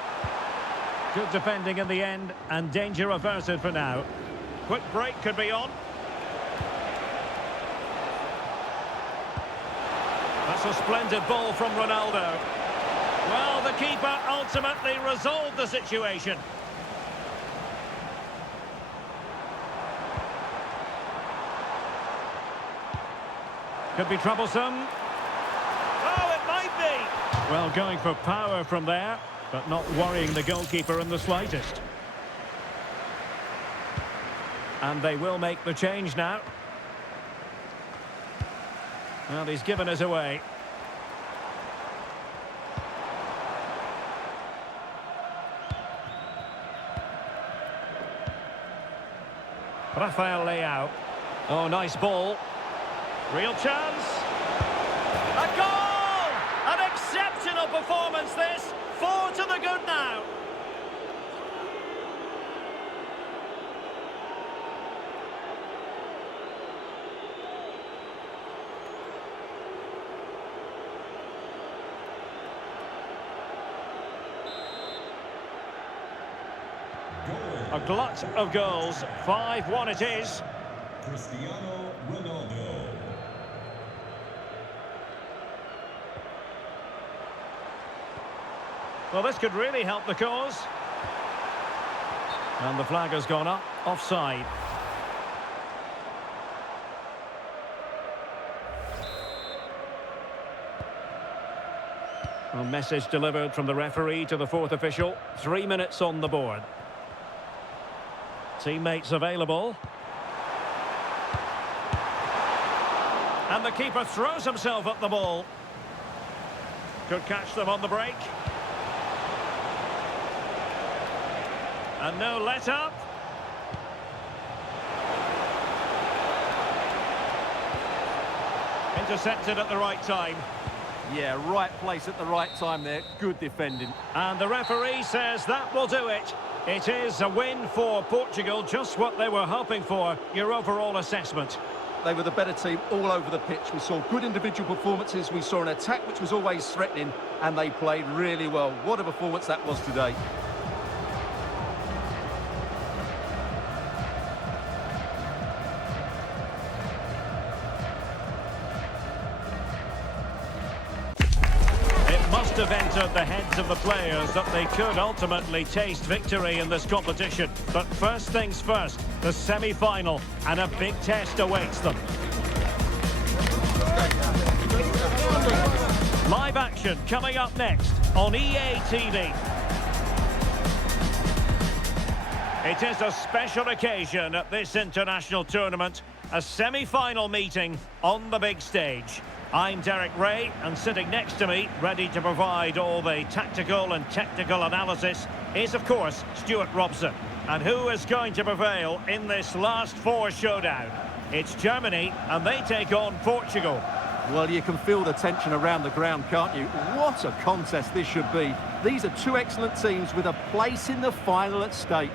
Good defending in the end, and danger averted for now. Quick break could be on. That's a splendid ball from Ronaldo. Well, the keeper ultimately resolved the situation. Could be troublesome. Oh, it might be. Well, going for power from there, but not worrying the goalkeeper in the slightest. And they will make the change now. Well, he's given us away. Rafael Leao. Oh, nice ball. Real chance. A goal! An exceptional performance this. 4 to the good now. A glut of goals. 5-1 it is. Cristiano Ronaldo. Well, this could really help the cause. And the flag has gone up. Offside. A message delivered from the referee to the fourth official. 3 minutes on the board. Teammates available. And the keeper throws himself at the ball. Could catch them on the break. And no let-up. Intercepted at the right time. Yeah, right place at the right time there. Good defending. And the referee says that will do it. It is a win for Portugal, just what they were hoping for. Your overall assessment? They were the better team all over the pitch. We saw good individual performances. We saw an attack which was always threatening, and they played really well. What a performance that was today. Must have entered the heads of the players that they could ultimately taste victory in this competition. But first things first, the semi-final, and a big test awaits them. Live action coming up next on EA TV. It is a special occasion at this international tournament, a semi-final meeting on the big stage. I'm Derek Ray, and sitting next to me, ready to provide all the tactical and technical analysis, is, of course, Stuart Robson. And who is going to prevail in this last four showdown? It's Germany, and they take on Portugal. Well, you can feel the tension around the ground, can't you? What a contest this should be. These are two excellent teams with a place in the final at stake.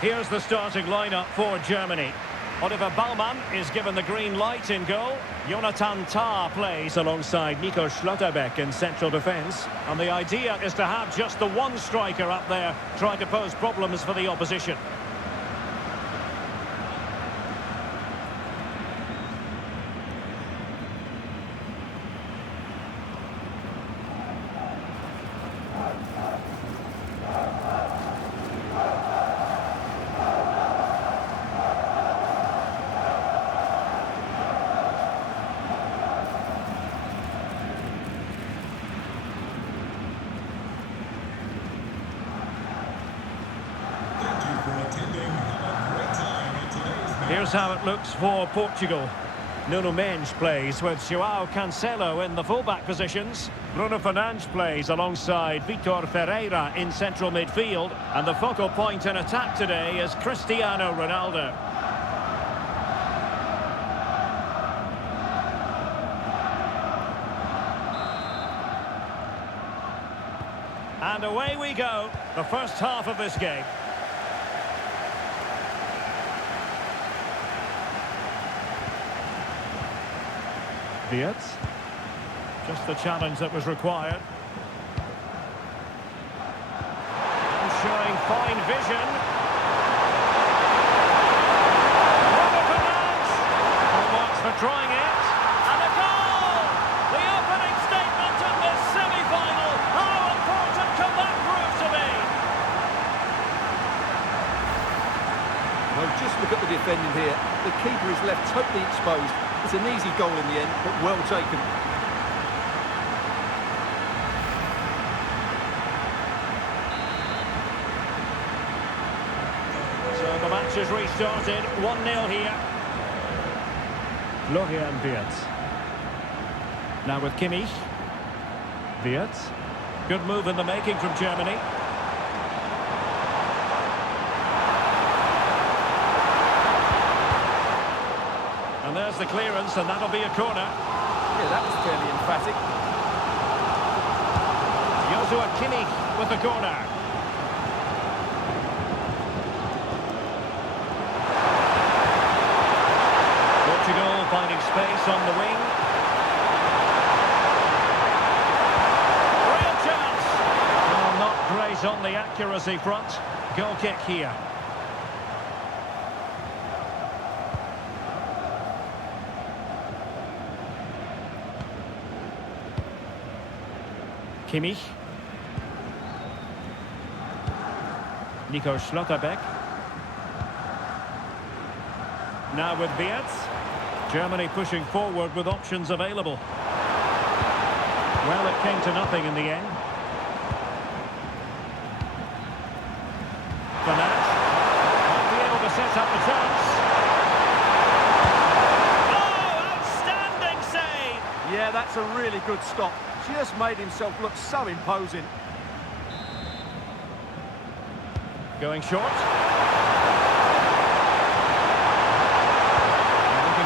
Here's the starting lineup for Germany. Oliver Baumann is given the green light in goal. Jonathan Tah plays alongside Nico Schlotterbeck in central defence. And the idea is to have just the one striker up there trying to pose problems for the opposition. Here's how it looks for Portugal. Nuno Mendes plays with João Cancelo in the fullback positions. Bruno Fernandes plays alongside Vitor Ferreira in central midfield. And the focal point in attack today is Cristiano Ronaldo. And away we go, the first half of this game. Wirtz. Just the challenge that was required. Showing fine vision. For trying it, and a goal! The opening statement of this semi-final. How important can that prove to be? Well, just look at the defending here. The keeper is left totally exposed. It's an easy goal in the end, but well taken. So the match has restarted, 1-0 here. Florian Wirtz. Now with Kimmich. Wirtz. Good move in the making from Germany. And there's the clearance, and that'll be a corner. Yeah, that was fairly emphatic. Joshua Kimmich with the corner. Portugal finding space on the wing. Real chance! Well, not great on the accuracy front. Goal kick here. Kimmich. Nico Schlotterbeck. Now with Wirtz. Germany pushing forward with options available. Well, it came to nothing in the end. Vanach might be able to set up the chance. Oh, outstanding save! Yeah, that's a really good stop. Just made himself look so imposing. Going short.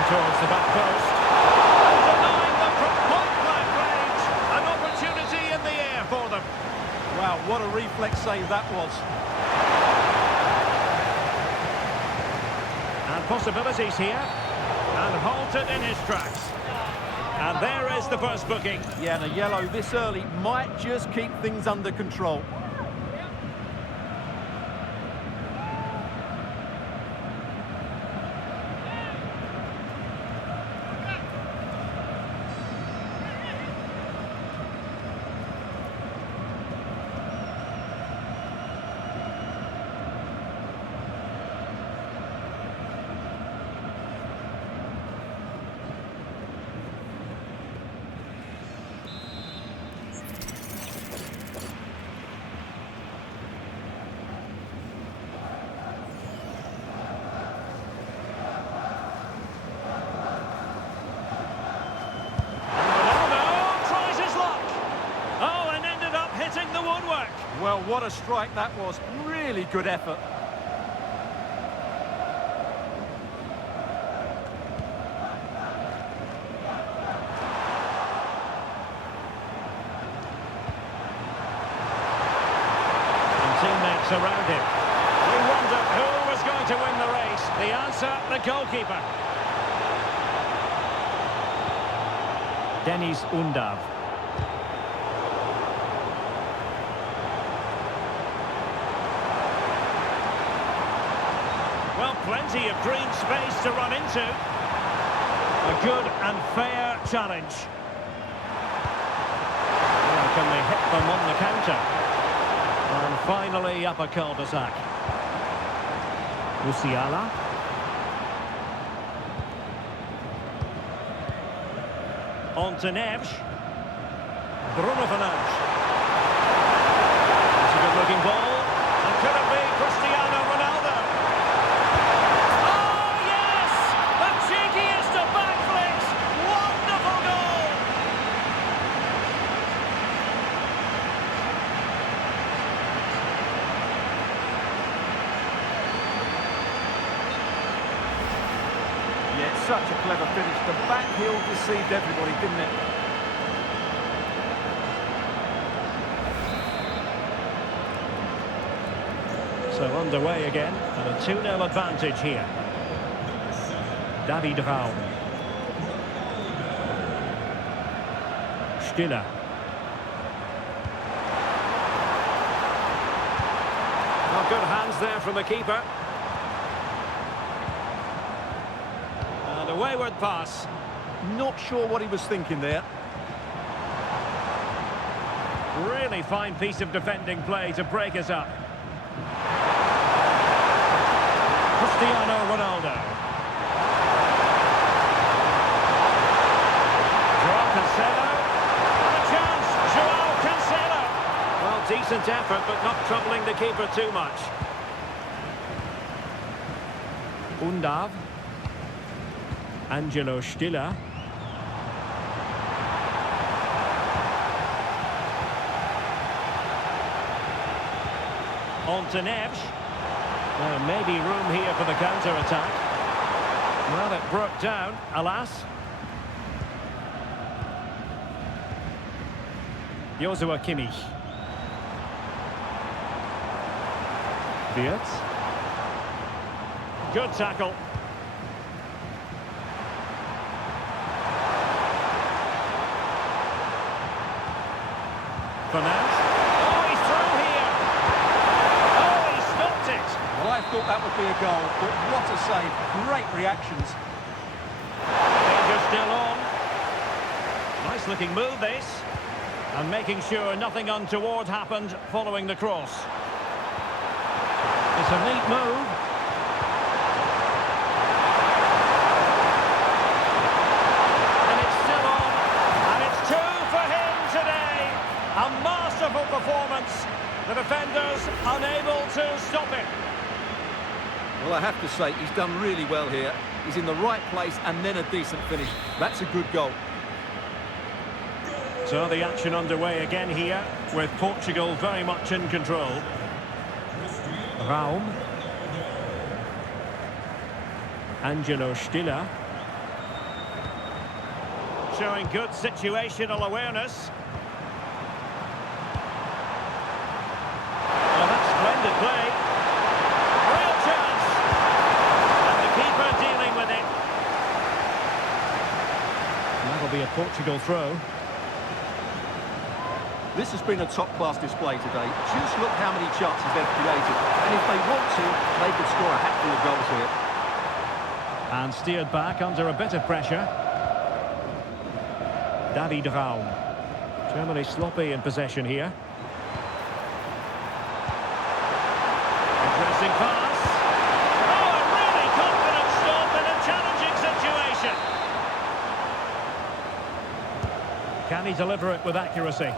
Towards the back post. Denying them from point-blank range. An opportunity in the air for them. Wow, what a reflex save that was. And possibilities here. And halted in his tracks. And there is the first booking. Yeah, and a yellow this early might just keep things under control. Well, what a strike that was. Really good effort. And teammates around him. We wondered who was going to win the race. The answer, the goalkeeper. Dennis Undav. Well, plenty of green space to run into. A good and fair challenge. Well, can they hit them on the counter? And finally up a cul-de-sac. Musiala. On to Neves. Bruno Fernandes. It's a good-looking ball. And could it be Cristiano Ronaldo? Oh, yes! The cheekiest of backflips! Wonderful goal! Yeah, it's such a clever finish. The back heel deceived everybody, didn't it? So underway again, and a 2-0 advantage here. David Raum. Stiller. Well, good hands there from the keeper. And a wayward pass. Not sure what he was thinking there. Really fine piece of defending play to break us up. Cristiano Ronaldo. Joao Cancelo. And a chance. Joao Cancelo. Well, decent effort, but not troubling the keeper too much. Undav. Angelo Stiller. On to Neves. Well, maybe room here for the counter-attack. Well, it broke down, alas. Joshua Kimmich. Wirtz. Good tackle. Fernandes. I thought that would be a goal, but what a save. Great reactions. Danger still on. Nice looking move this. And making sure nothing untoward happened following the cross. It's a neat move. And it's still on. And it's 2 for him today. A masterful performance. The defenders unable to stop it. Well, I have to say, he's done really well here. He's in the right place and then a decent finish. That's a good goal. So the action underway again here, with Portugal very much in control. Raum. Angelo Stiller. Showing good situational awareness. Oh, that's splendid play. That'll be a Portugal throw. This has been a top-class display today. Just look how many chances they've created. And if they want to, they could score a hatful of goals here. And steered back under a bit of pressure. David Raum. Germany sloppy in possession here. Interesting pass. Oh, a really confident stop in a challenging situation. Can he deliver it with accuracy?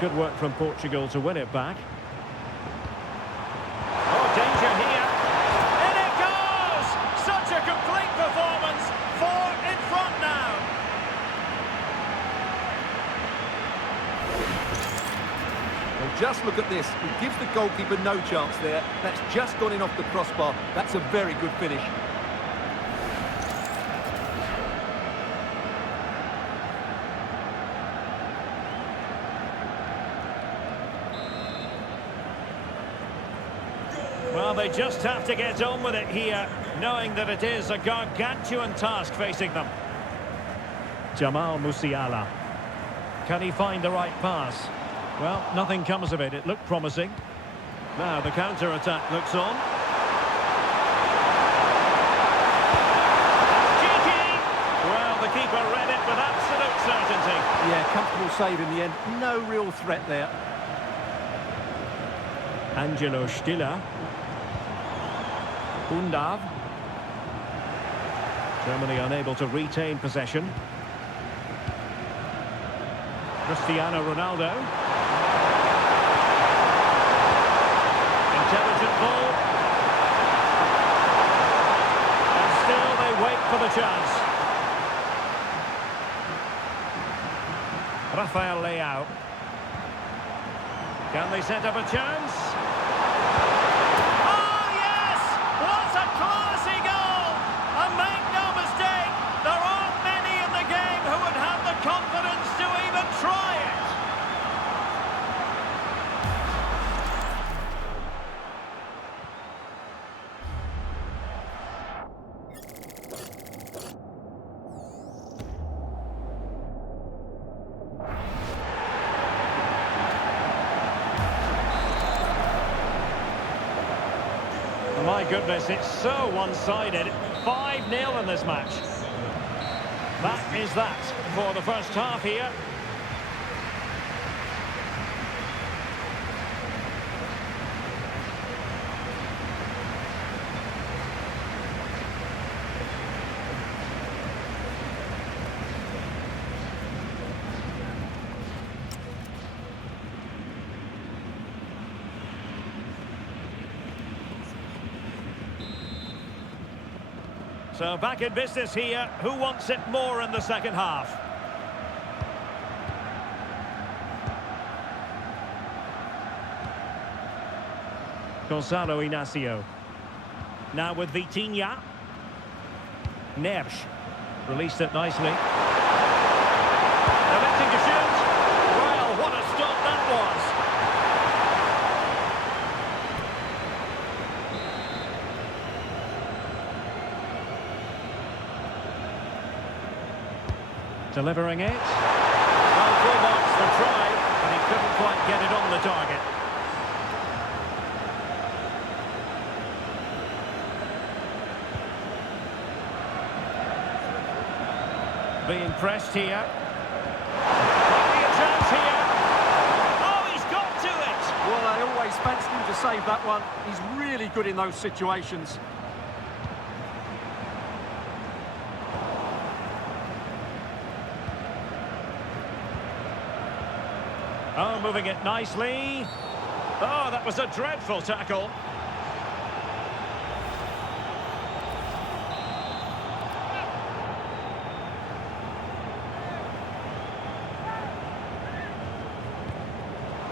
Good work from Portugal to win it back. Oh, danger here. In it goes! Such a complete performance. 4 in front now. Well, just look at this. He gives the goalkeeper no chance there. That's just gone in off the crossbar. That's a very good finish. Well, they just have to get on with it here, knowing that it is a gargantuan task facing them. Jamal Musiala. Can he find the right pass? Well, nothing comes of it. It looked promising. Now the counter-attack looks on. Cheeky! Well, the keeper read it with absolute certainty. Yeah, comfortable save in the end. No real threat there. Angelo Stiller. Undav. Germany unable to retain possession. Cristiano Ronaldo. Intelligent ball. And still they wait for the chance. Rafael Leao. Can they set up a chance? My goodness, it's so one-sided. 5-0 in this match. That is that for the first half here. So back in business here. Who wants it more in the second half? Gonzalo Inacio. Now with Vitinha. Neves. Released it nicely. Electing to shoot. Well, what a stop that was. Delivering it. Well, full marks for try, but he couldn't quite get it on the target. Being pressed here. Maybe a chance here. Oh, he's got to it! Well, I always fancied him to save that one. He's really good in those situations. Oh, moving it nicely. Oh, that was a dreadful tackle.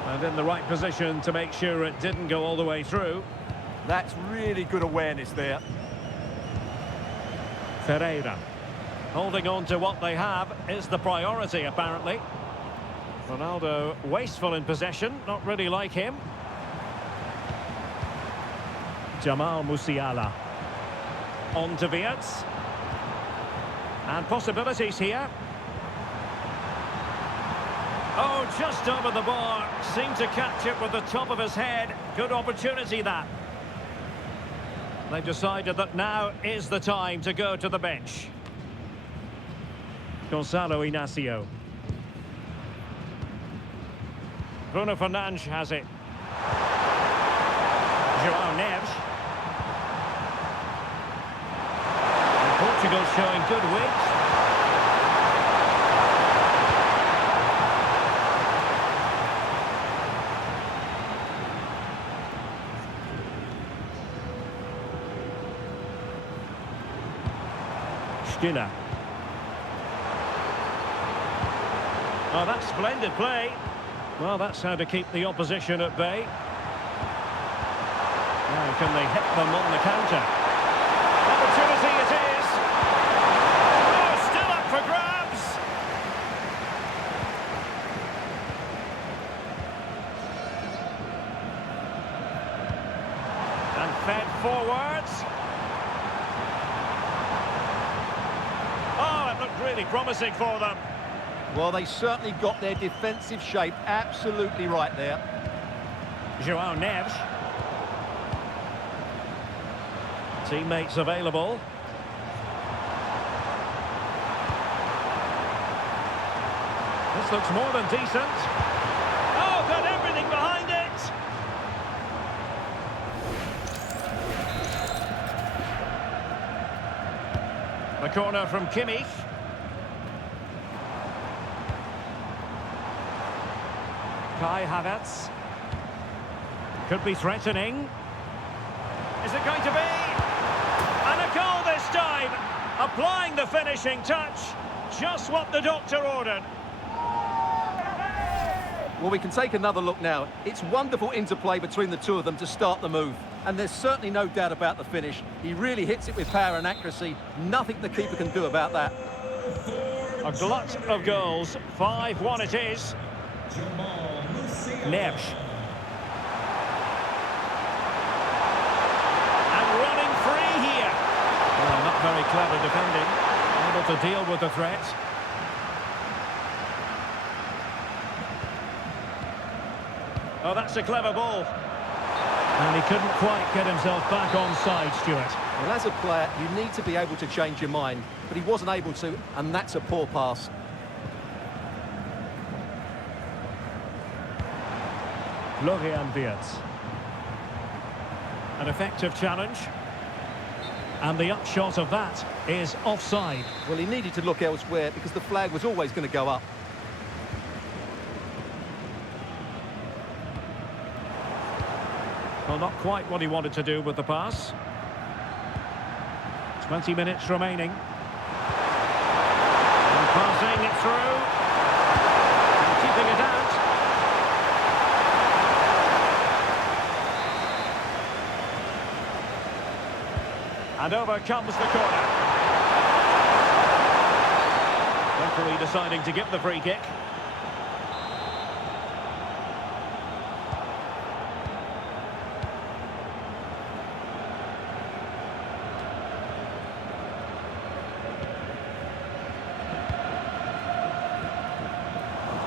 And in the right position to make sure it didn't go all the way through. That's really good awareness there. Ferreira. Holding on to what they have is the priority, apparently. Ronaldo wasteful in possession, not really like him. Jamal Musiala. On to Wirtz. And possibilities here. Oh, just over the bar. Seemed to catch it with the top of his head. Good opportunity, that. They've decided that now is the time to go to the bench. Gonzalo Inacio. Bruno Fernandes has it. João Neves. And Portugal showing good wit. Stiller. Oh, that's splendid play. Well, that's how to keep the opposition at bay. Now, can they hit them on the counter? Opportunity it is. Oh, still up for grabs. And fed forwards. Oh, it looked really promising for them. Well, they certainly got their defensive shape absolutely right there. João Neves. Teammates available. This looks more than decent. Oh, got everything behind it. The corner from Kimmich. Kai Havertz. Could be threatening. Is it going to be? And a goal this time. Applying the finishing touch. Just what the doctor ordered. Well, we can take another look now. It's wonderful interplay between the two of them to start the move. And there's certainly no doubt about the finish. He really hits it with power and accuracy. Nothing the keeper can do about that. A glut of goals. 5-1 it is. Neves. And running free here. Well, not very clever defending. Able to deal with the threat. Oh, that's a clever ball. And he couldn't quite get himself back on side, Stuart. Well, as a player, you need to be able to change your mind, but he wasn't able to, and that's a poor pass. Florian Wirtz. An effective challenge. And the upshot of that is offside. Well, he needed to look elsewhere because the flag was always going to go up. Well, not quite what he wanted to do with the pass. 20 minutes remaining. And passing it through. And keeping it out. And over comes the corner. Referee deciding to give the free kick.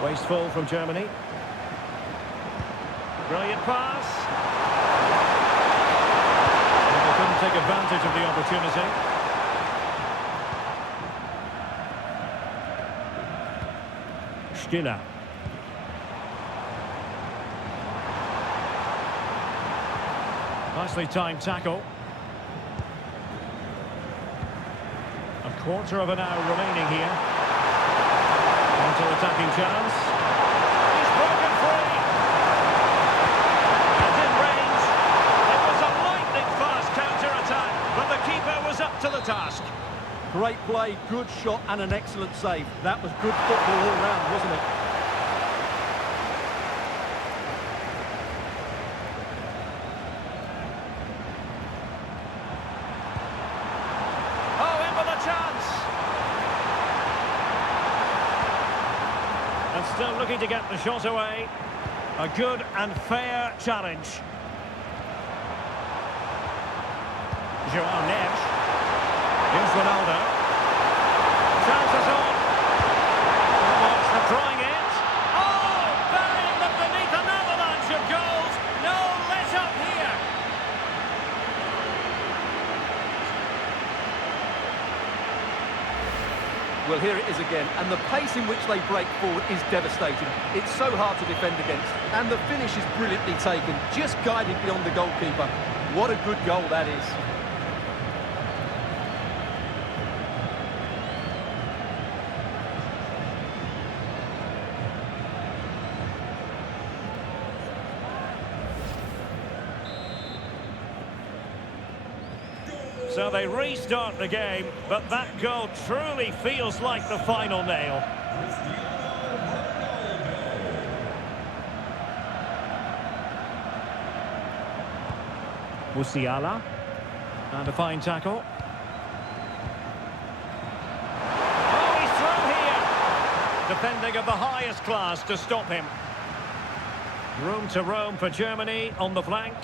Wasteful from Germany. Brilliant pass. And they couldn't take advantage of the opportunity. Stiller. Nicely timed tackle. A quarter of an hour remaining here. Counter-attacking chance. He's broken free. And in range. It was a lightning-fast counter-attack, but the keeper was up to the task. Great play, good shot and an excellent save. That was good football all round, wasn't it? Oh, in with a chance. And still looking to get the shot away. A good and fair challenge. Joao Neves. Here's Ronaldo. Chances on. Wants the trying it. Oh, burying them beneath an avalanche of goals. No let up here. Well, here it is again, and the pace in which they break forward is devastating. It's so hard to defend against, and the finish is brilliantly taken, just guided beyond the goalkeeper. What a good goal that is. So they restart the game, but that goal truly feels like the final nail. Musiala. And a fine tackle. Oh, he's through here! Defending of the highest class to stop him. Room to roam for Germany on the flank.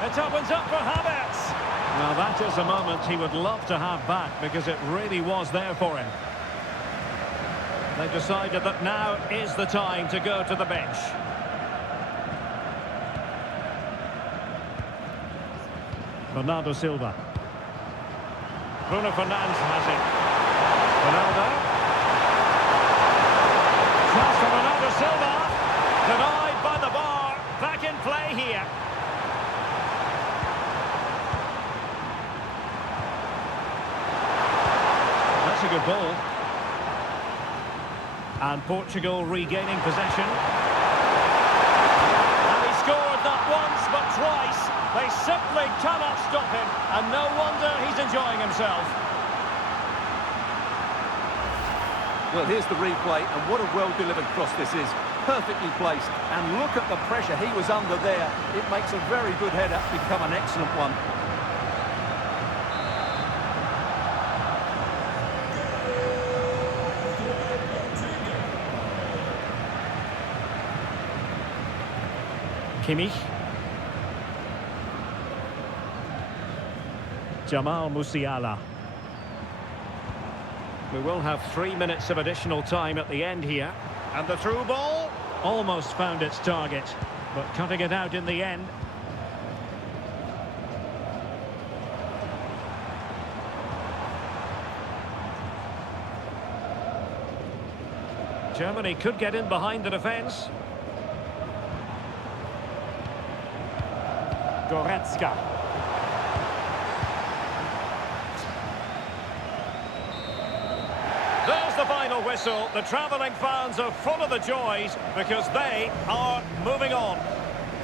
It opens up for Havertz. Now that is a moment he would love to have back because it really was there for him. They've decided that now is the time to go to the bench. Bernardo Silva. Bruno Fernandes has it. Ronaldo. Pass from Bernardo Silva. Denied by the bar. Back in play here. That's a good ball. And Portugal regaining possession. And he scored not once but twice. They simply cannot stop him. And no wonder he's enjoying himself. Well, here's the replay, and what a well-delivered cross this is. Perfectly placed. And look at the pressure he was under there. It makes a very good header become an excellent one. Kimmich. Jamal Musiala. We will have 3 minutes of additional time at the end here. And the through ball almost found its target. but cutting it out in the end. Germany could get in behind the defence. Goretzka. There's the final whistle. The travelling fans are full of the joys because they are moving on.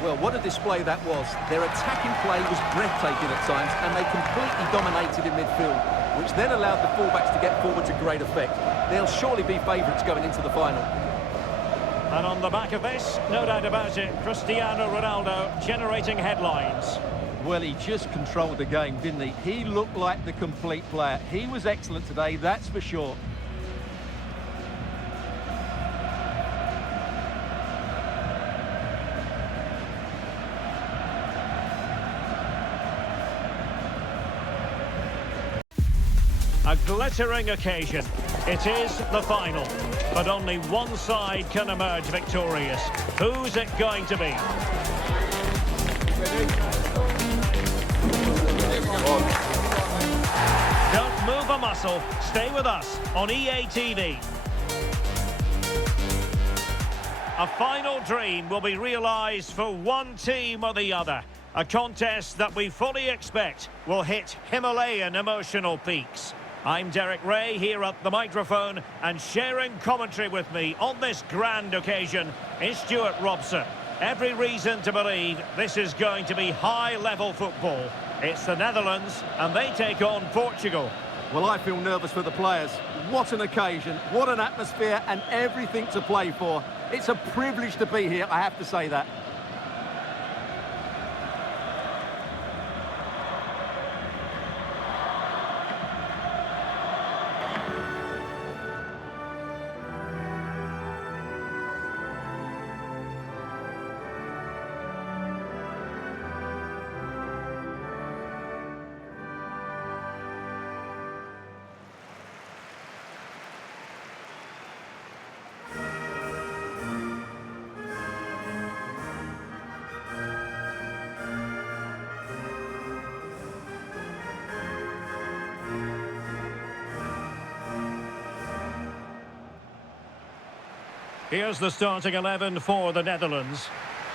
Well, what a display that was. Their attacking play was breathtaking at times, and they completely dominated in midfield, which then allowed the fullbacks to get forward to great effect. They'll surely be favourites going into the final. And on the back of this, no doubt about it, Cristiano Ronaldo generating headlines. Well, he just controlled the game, didn't he? He looked like the complete player. He was excellent today, that's for sure. A glittering occasion. It is the final, but only one side can emerge victorious. Who's it going to be? Don't move a muscle. Stay with us on EA TV. A final dream will be realised for one team or the other. A contest that we fully expect will hit Himalayan emotional peaks. I'm Derek Ray here at the microphone, and sharing commentary with me on this grand occasion is Stuart Robson. Every reason to believe this is going to be high-level football. It's the Netherlands, and they take on Portugal. Well, I feel nervous for the players. What an occasion, what an atmosphere, and everything to play for. It's a privilege to be here, I have to say that. Here's the starting 11 for the Netherlands.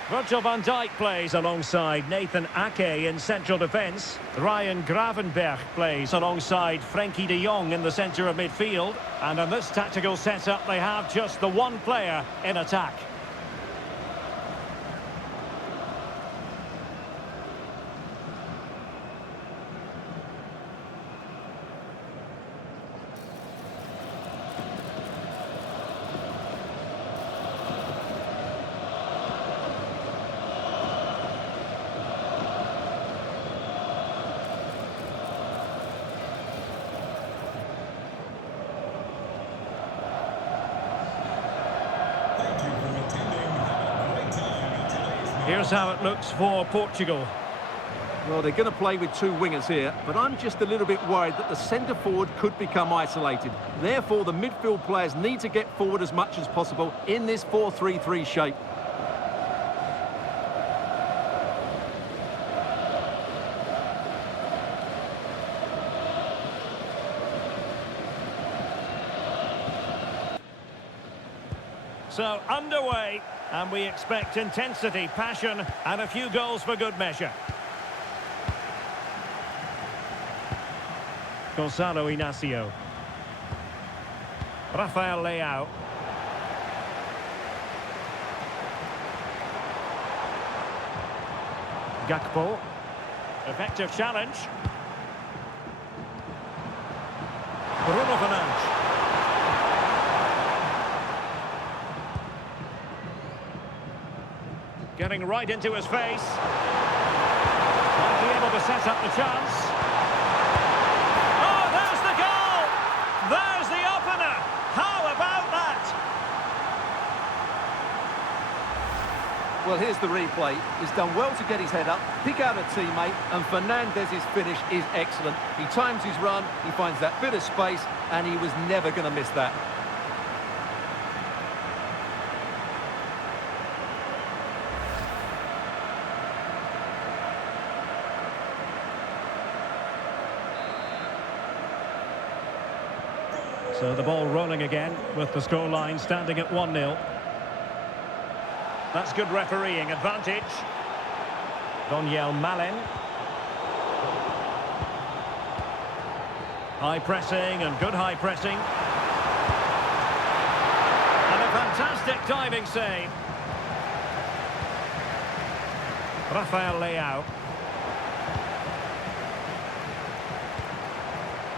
Virgil van Dijk plays alongside Nathan Ake in central defence. Ryan Gravenberch plays alongside Frenkie de Jong in the centre of midfield. And in this tactical setup, they have just the one player in attack. Here's how it looks for Portugal. Well, they're going to play with two wingers here, but I'm just a little bit worried that the centre-forward could become isolated. Therefore, the midfield players need to get forward as much as possible in this 4-3-3 shape. So, underway, and we expect intensity, passion, and a few goals for good measure. Gonzalo Inacio. Rafael Leao. Gakpo. Effective challenge. Bruno Fernandes. Getting right into his face. Might be able to set up the chance. Oh, there's the goal! There's the opener! How about that? Well, here's the replay. He's done well to get his head up, pick out a teammate, and Fernandez's finish is excellent. He times his run, he finds that bit of space, and he was never going to miss that. So the ball rolling again with the scoreline standing at 1-0. That's good refereeing advantage. Daniel Malen. High pressing and good high pressing. And a fantastic diving save. Rafael Leao.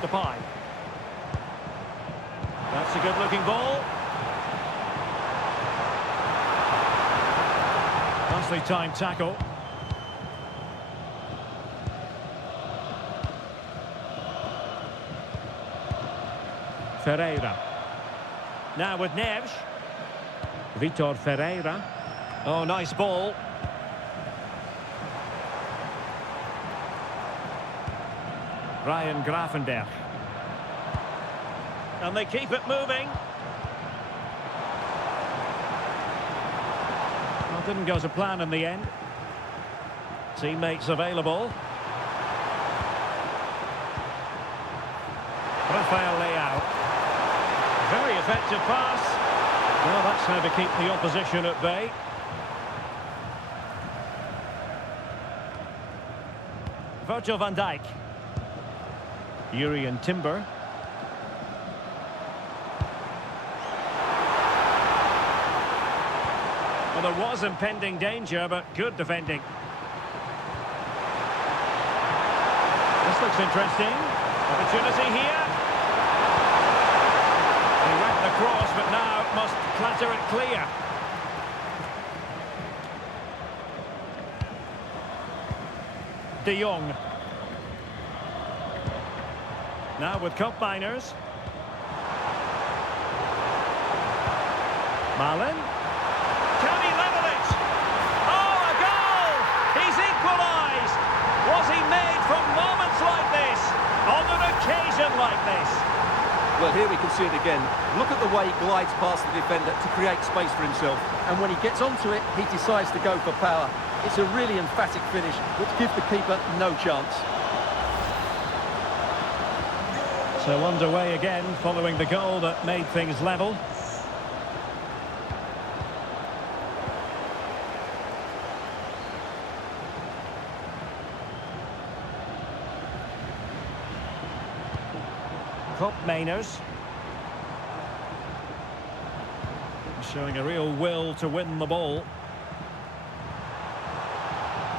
Depay. That's a good-looking ball. Nicely timed tackle. Ferreira. Now with Neves. Vitor Ferreira. Oh, nice ball. Ryan Gravenberch. And they keep it moving. Well, didn't go to plan in the end. Teammates available. Rafael Leao. Very effective pass. Well, that's how to keep the opposition at bay. Virgil van Dijk. Jurriën Timber. Well, there was impending danger, but good defending. This looks interesting. Opportunity here. He went the cross, but now must clatter it clear. De Jong. Now with cup miners. Malen. Can he level it? Oh, a goal! He's equalised! Was he made from moments like this? On an occasion like this? Well, here we can see it again. Look at the way he glides past the defender to create space for himself. And when he gets onto it, he decides to go for power. It's a really emphatic finish, which gives the keeper no chance. So underway again, following the goal that made things level. Cup Mainers. Showing a real will to win the ball.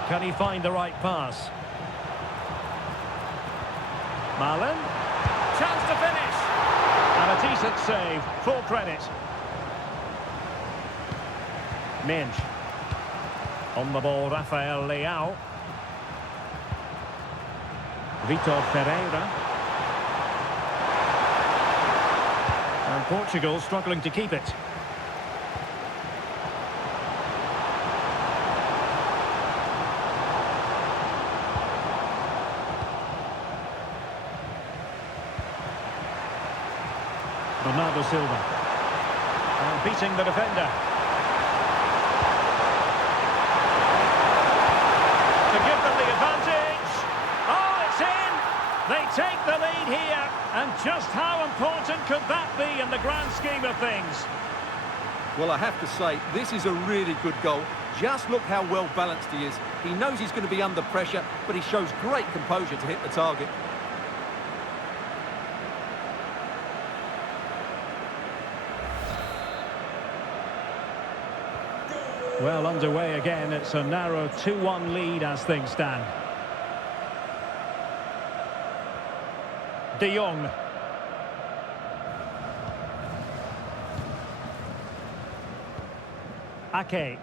Can he find the right pass? Malen. Chance to finish. And a decent save. Full credit. Minge. On the ball, Rafael Leao. Vitor Ferreira. And Portugal struggling to keep it. Ronaldo Silva. And beating the defender. To give them the advantage. Oh, it's in! They take the lead here. And just how important could that be in the grand scheme of things? Well, I have to say, this is a really good goal. Just look how well balanced he is. He knows he's going to be under pressure, but he shows great composure to hit the target. Well, underway again. It's a narrow 2-1 lead as things stand. De Jong. Ake.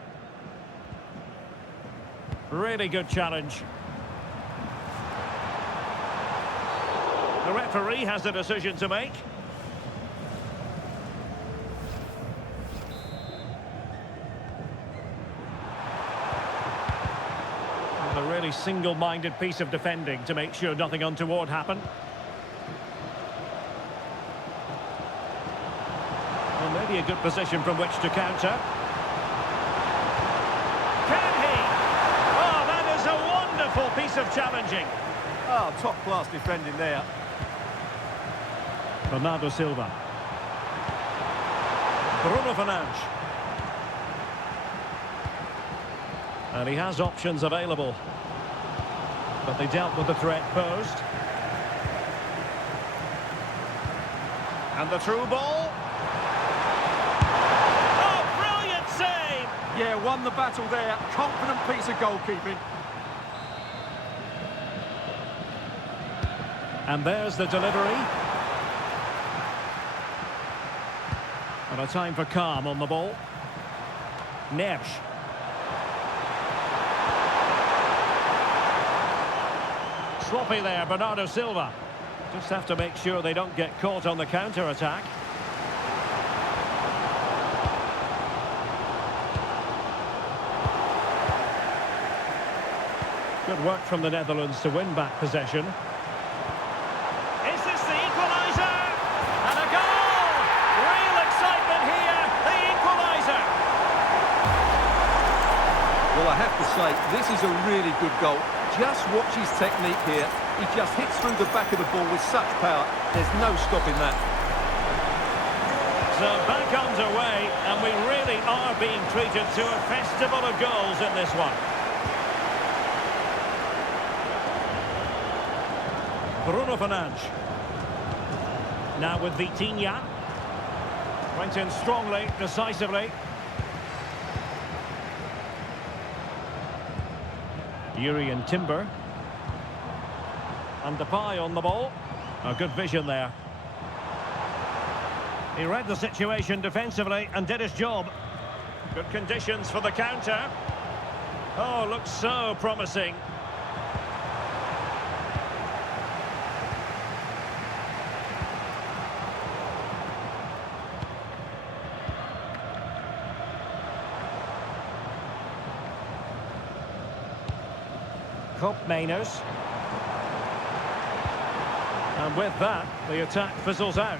Really good challenge. The referee has a decision to make. A really single-minded piece of defending to make sure nothing untoward happened. Well, maybe a good position from which to counter. Can he? Oh, that is a wonderful piece of challenging. Oh, top-class defending there. Ronaldo Silva. Bruno Fernandes. And he has options available. But they dealt with the threat posed. And the through ball. Oh, brilliant save! Yeah, won the battle there. Confident piece of goalkeeping. And there's the delivery. And a time for calm on the ball. Neves. Sloppy there, Bernardo Silva. Just have to make sure they don't get caught on the counter-attack. Good work from the Netherlands to win back possession. Is this the equaliser? And a goal! Real excitement here, the equaliser. Well, I have to say, this is a really good goal. Just watch his technique here. He just hits through the back of the ball with such power. There's no stopping that. So back underway, and we really are being treated to a festival of goals in this one. Bruno Fernandes. Now with Vitinha. Went in strongly, decisively. Urian Timber. And Depay on the ball. A good vision there. He read the situation defensively and did his job. Good conditions for the counter. Oh, looks so promising. Mainers. And with that, the attack fizzles out.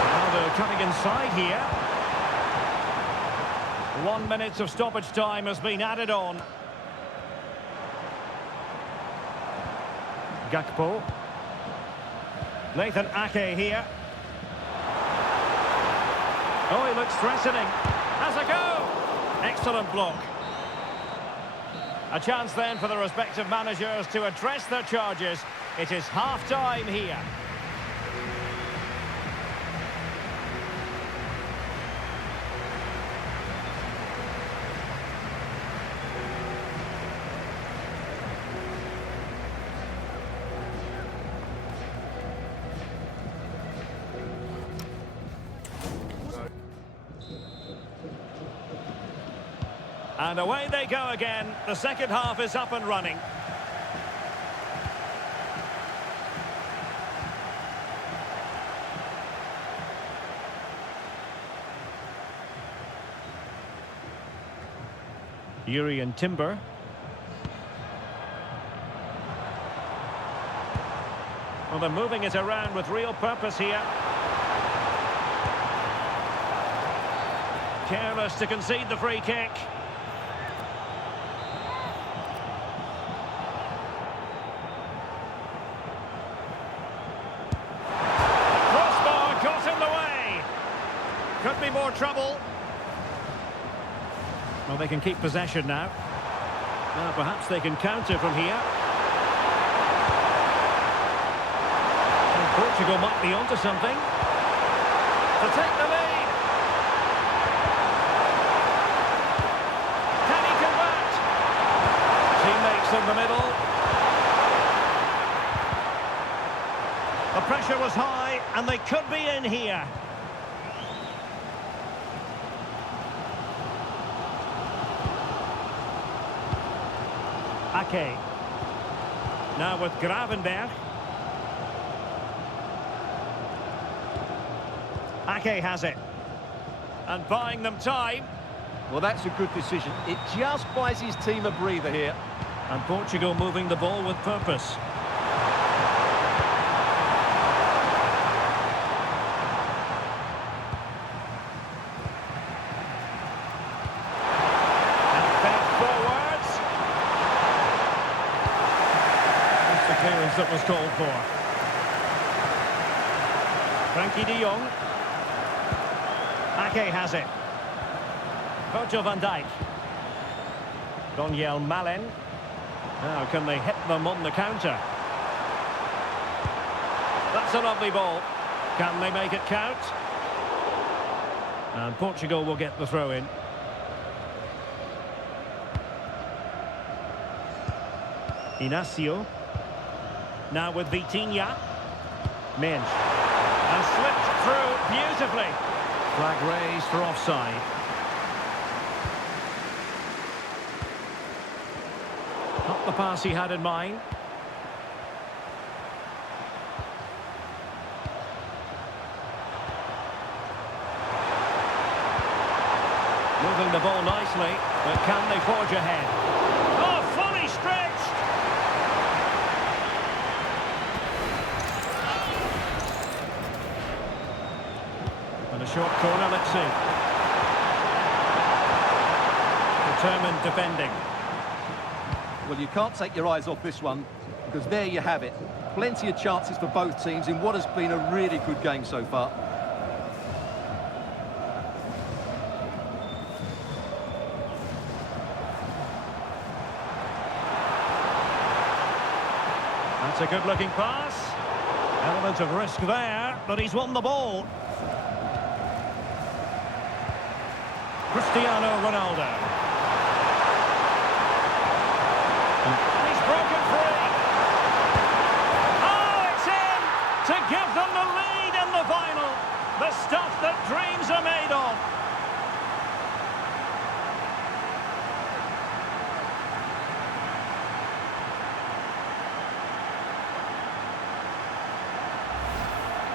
Ronaldo coming inside here. 1 minute of stoppage time has been added on. Gakpo. Nathan Ake here. Oh, he looks threatening. Has a go! Excellent block. A chance then for the respective managers to address their charges. It is half-time here. And away they go again. The second half is up and running. Urian Timber. Well, they're moving it around with real purpose here. Careless to concede the free kick. Could be more trouble. Well, they can keep possession now. Perhaps they can counter from here. And Portugal might be onto something. To take the lead. Can he convert? Teammates in the middle. The pressure was high, and they could be in here. Ake. Now with Gravenberg. Ake has it. And buying them time. Well, that's a good decision. It just buys his team a breather here. And Portugal moving the ball with purpose. it was called for. Frankie de Jong. Ake has it. Virgil van Dijk. Donyell Malen. Now, can they hit them on the counter? That's a lovely ball. Can they make it count? And Portugal will get the throw in. Inacio. Now with Vitinha. Minge. And slipped through beautifully. Flag raised for offside. Not the pass he had in mind. Moving the ball nicely, but can they forge ahead? Oh, fully stretched! And a short corner, let's see. Determined defending. Well, you can't take your eyes off this one, because there you have it. Plenty of chances for both teams in what has been a really good game so far. That's a good-looking pass. Element of risk there, but he's won the ball. Cristiano Ronaldo. And he's broken free. Oh, it's in to give them the lead in the final. The stuff that dreams are made of.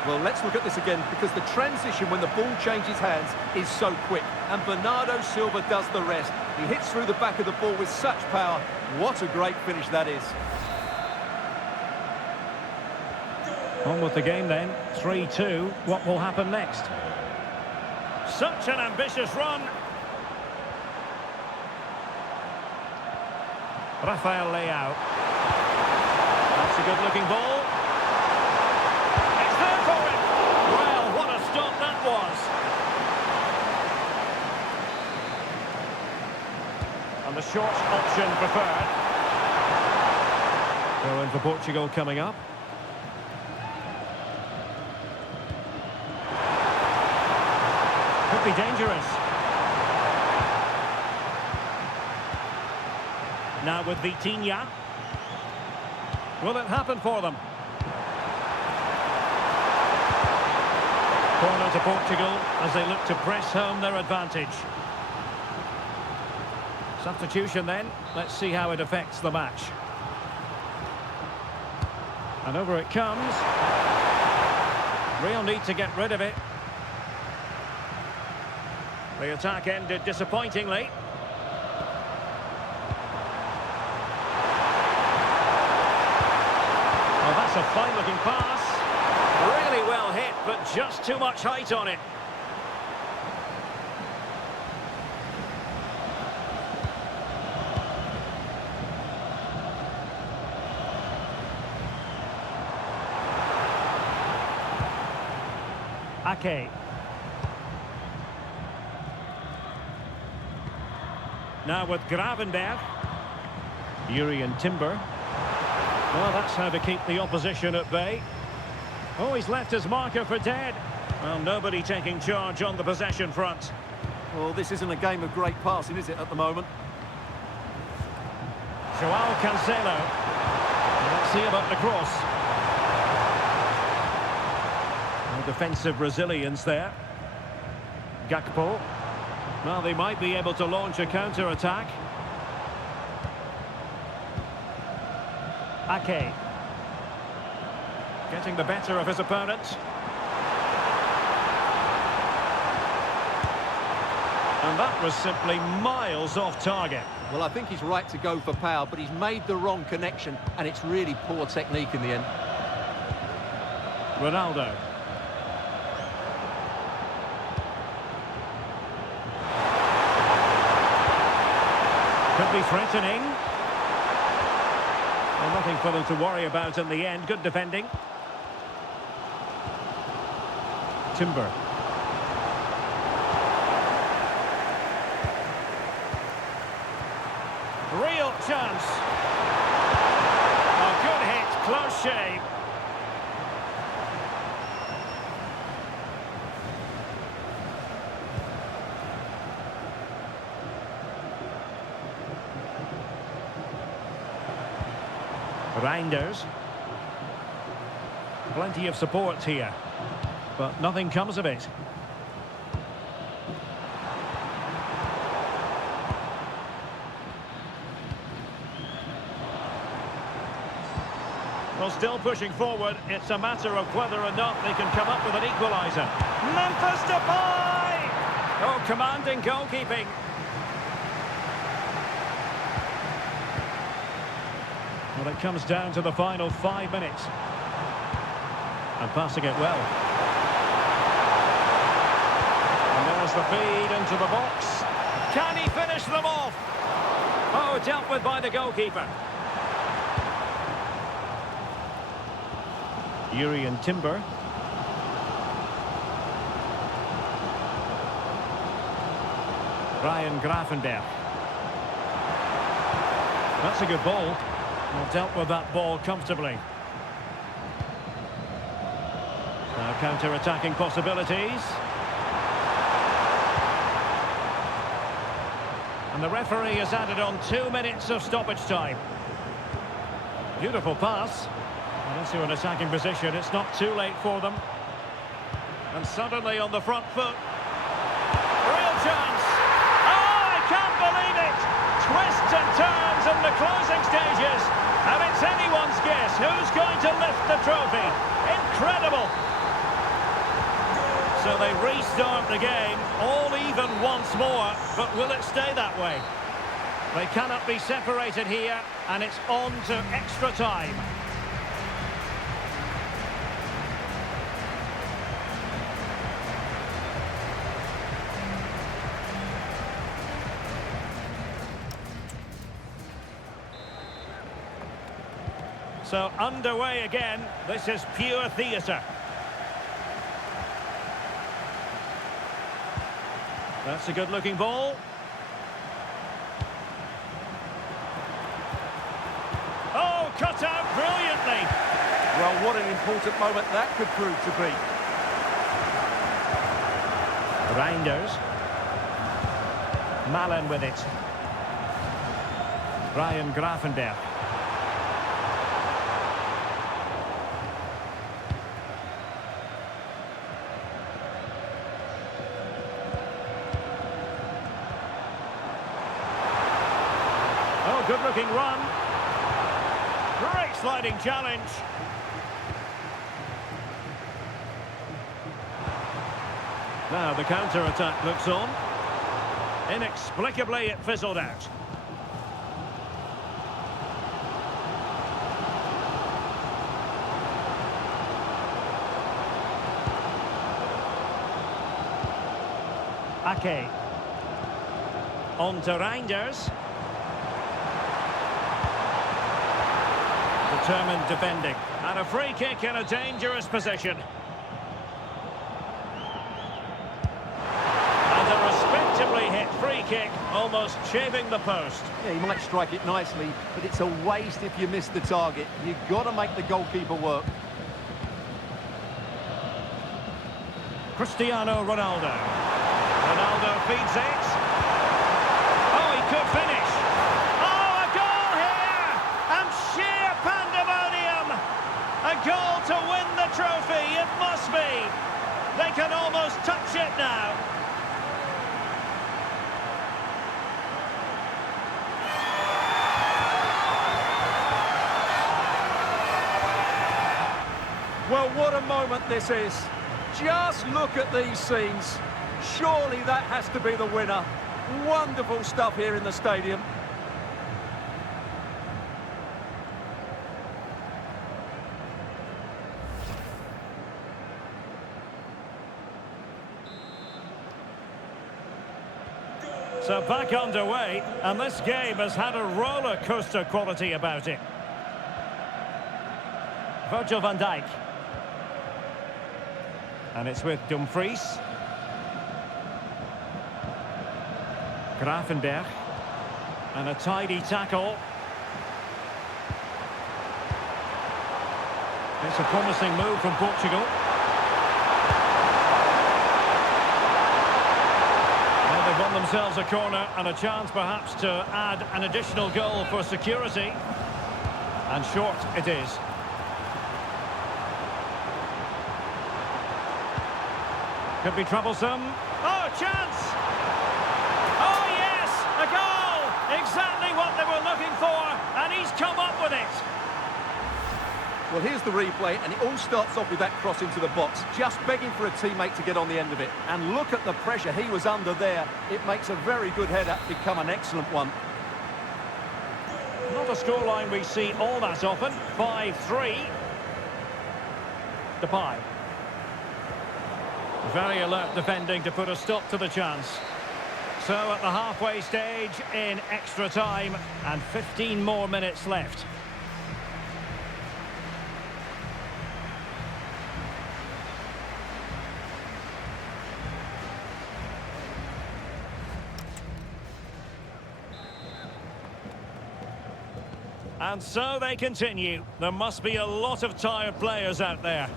Well, let's look at this again, because the transition when the ball changes hands is so quick. And Bernardo Silva does the rest. He hits through the back of the ball with such power. What a great finish that is. On with the game then. 3-2. What will happen next? Such an ambitious run. Rafael Leao. That's a good-looking ball. It's there for him. Well, what a stop that was. And the short option preferred. Throw in for Portugal coming up. Could be dangerous. Now with Vitinha. Will it happen for them? Corner to Portugal as they look to press home their advantage. Substitution then. Let's see how it affects the match. And over it comes. Real need to get rid of it. The attack ended disappointingly. Well, that's a fine-looking pass. Really well hit, but just too much height on it. Ake. Now with Gravenberg. Urian Timber. Well, that's how to keep the opposition at bay. Oh, he's left his marker for dead. Well, nobody taking charge on the possession front. Well, this isn't a game of great passing, is it, at the moment? Joao Cancelo. Let's see about the cross. No defensive resilience there. Gakpo. Well, they might be able to launch a counter-attack. Ake. Getting the better of his opponent. And that was simply miles off target. Well, I think he's right to go for power, but he's made the wrong connection, and it's really poor technique in the end. Ronaldo. Could be threatening. Well, Nothing for them to worry about in the end. Good defending. Timber. Real chance. A good hit, close shave. Reinders. Plenty of support here, but nothing comes of it. Well, still pushing forward. It's a matter of whether or not they can come up with an equaliser. Memphis Depay! Oh, commanding goalkeeping. Well, it comes down to the final 5 minutes. And passing it well. And there's the feed into the box. Can he finish them off? Oh, dealt with by the goalkeeper. Yuri and Timber. Ryan Gravenberg. That's a good ball. Well, dealt with that ball comfortably. Now counter-attacking possibilities. And the referee has added on 2 minutes of stoppage time. Beautiful pass. And into an attacking position. It's not too late for them. And suddenly on the front foot. Real chance. Oh, I can't believe it. Twists and turns in the closing stages. And it's anyone's guess who's going to lift the trophy. Incredible. So they restart the game, all even once more, but will it stay that way? They cannot be separated here, and it's on to extra time. So underway again. This is pure theatre. That's a good-looking ball. Oh, cut out brilliantly. Well, what an important moment that could prove to be. Reinders. Malen with it. Ryan Gravenberg. Good-looking run. Great sliding challenge. Now the counter-attack looks on. Inexplicably, it fizzled out. Ake. On to Reinders. Determined defending. And a free kick in a dangerous position. And a respectably hit free kick, almost shaving the post. Yeah, he might strike it nicely, but it's a waste if you miss the target. You've got to make the goalkeeper work. Cristiano Ronaldo. Ronaldo feeds it. Oh, he could finish. Oh, a goal here! And sheer pandemonium! A goal to win the trophy, it must be. They can almost touch it now. Well, what a moment this is. Just look at these scenes. Surely that has to be the winner. Wonderful stuff here in the stadium. So back underway, and this game has had a roller coaster quality about it. Virgil van Dijk. And it's with Dumfries. Gravenberg. And a tidy tackle. It's a promising move from Portugal. Well, they've won themselves a corner and a chance perhaps to add an additional goal for security. And short it is. Could be troublesome. Oh, chance! Oh, yes! A goal! Exactly what they were looking for, and he's come up with it. Well, here's the replay, and it all starts off with that cross into the box, just begging for a teammate to get on the end of it. And look at the pressure he was under there. It makes a very good header become an excellent one. Not a scoreline we see all that often. 5-3. Depay. Very alert defending to put a stop to the chance. So at the halfway stage in extra time, and 15 more minutes left. And so they continue. There must be a lot of tired players out there.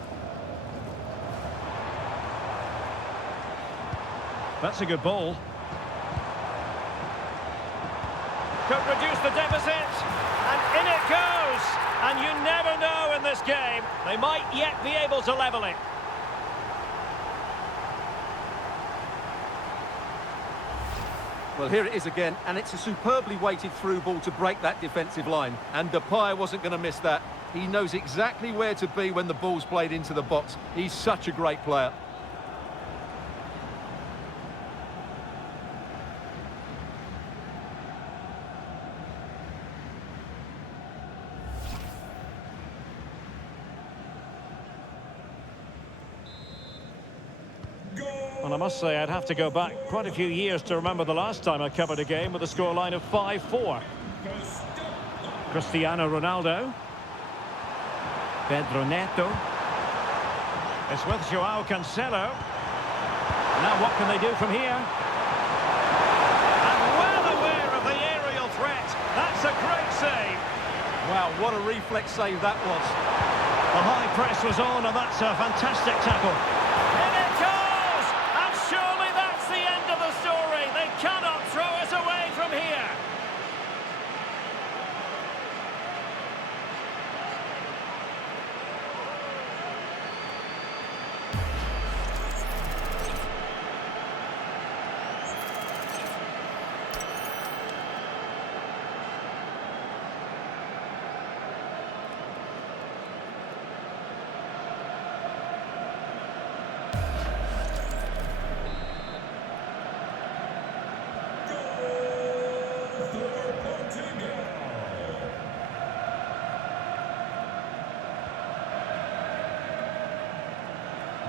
That's a good ball. Could reduce the deficit. And in it goes. And you never know in this game. They might yet be able to level it. Well, here it is again, and it's a superbly weighted through ball to break that defensive line. And Depay wasn't going to miss that. He knows exactly where to be when the ball's played into the box. He's such a great player. And I must say, I'd have to go back quite a few years to remember the last time I covered a game with a scoreline of 5-4. Cristiano Ronaldo. Pedro Neto. It's with Joao Cancelo. Now what can they do from here? And well aware of the aerial threat. That's a great save. Wow, what a reflex save that was. The high press was on, and that's a fantastic tackle. In it goes! And surely that's the end of the story. They cannot throw us away from here.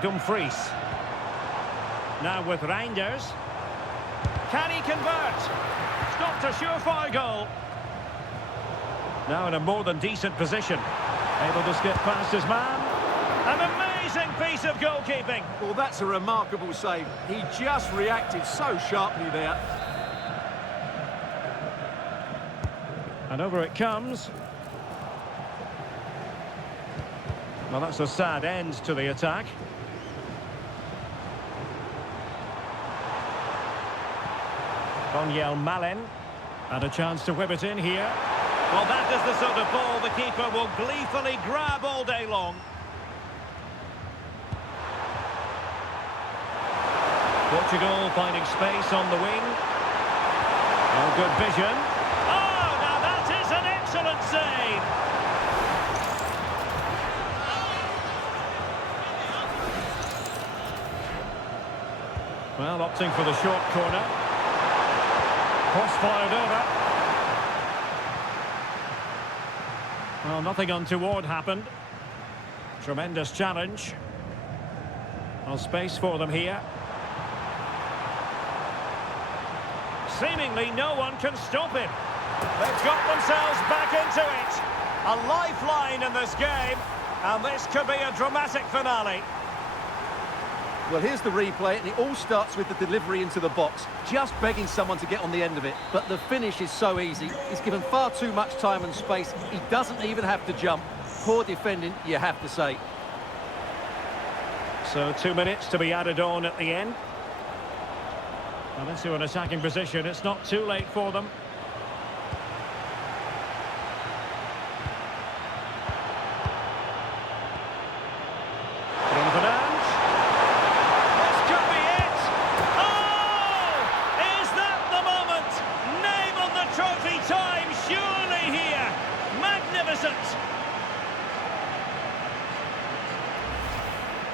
Dumfries. Now with Reinders. Can he convert? Stopped a surefire goal. Now in a more than decent position. Able to skip past his man. An amazing piece of goalkeeping. Well, that's a remarkable save. He just reacted so sharply there. And over it comes. Well, that's a sad end to the attack. Daniel Malen. And a chance to whip it in here. Well, that is the sort of ball the keeper will gleefully grab all day long. Portugal finding space on the wing. Oh, good vision. Oh, now that is an excellent save. Well, opting for the short corner. Cross fired over. Well, nothing untoward happened. Tremendous challenge. Well, space for them here. Seemingly no one can stop him. They've got themselves back into it. A lifeline in this game. And this could be a dramatic finale. Well, here's the replay, and it all starts with the delivery into the box, just begging someone to get on the end of it. But the finish is so easy. He's given far too much time and space. He doesn't even have to jump. Poor defending, you have to say. So 2 minutes to be added on at the end. And into an attacking position. It's not too late for them.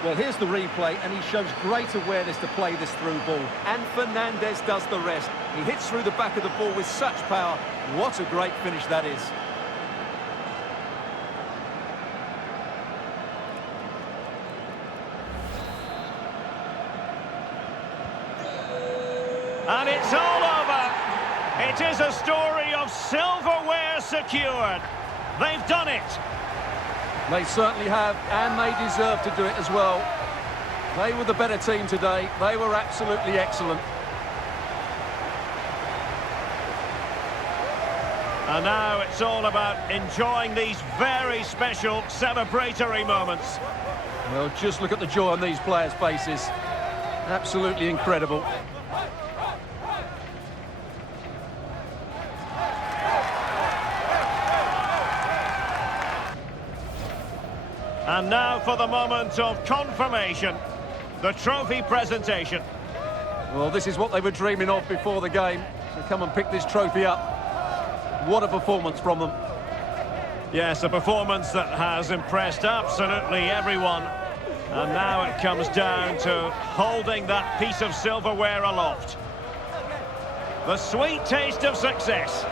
Well, here's the replay, and he shows great awareness to play this through ball. And Fernandez does the rest. He hits through the back of the ball with such power. What a great finish that is. And it's all over. It is a story of silverware secured. They've done it. They certainly have, and they deserve to do it as well. They were the better team today. They were absolutely excellent. And now it's all about enjoying these very special celebratory moments. Well, just look at the joy on these players' faces. Absolutely incredible. And now for the moment of confirmation, the trophy presentation. Well, this is what they were dreaming of before the game. So come and pick this trophy up. What a performance from them. Yes, a performance that has impressed absolutely everyone. And now it comes down to holding that piece of silverware aloft. The sweet taste of success.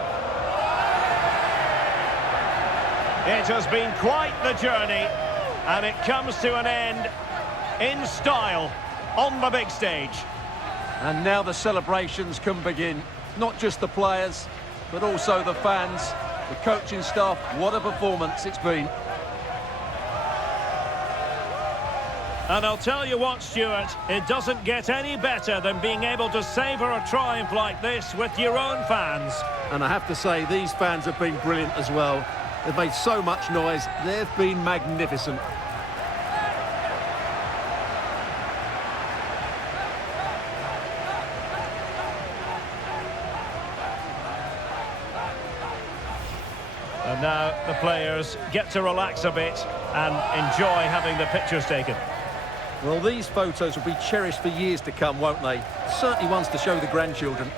It has been quite the journey. And it comes to an end in style on the big stage. And now the celebrations can begin. Not just the players, but also the fans, the coaching staff. What a performance it's been. And I'll tell you what, Stuart, it doesn't get any better than being able to savour a triumph like this with your own fans. And I have to say, these fans have been brilliant as well. They've made so much noise. They've been magnificent. And now the players get to relax a bit and enjoy having the pictures taken. Well, these photos will be cherished for years to come, won't they? Certainly ones to show the grandchildren.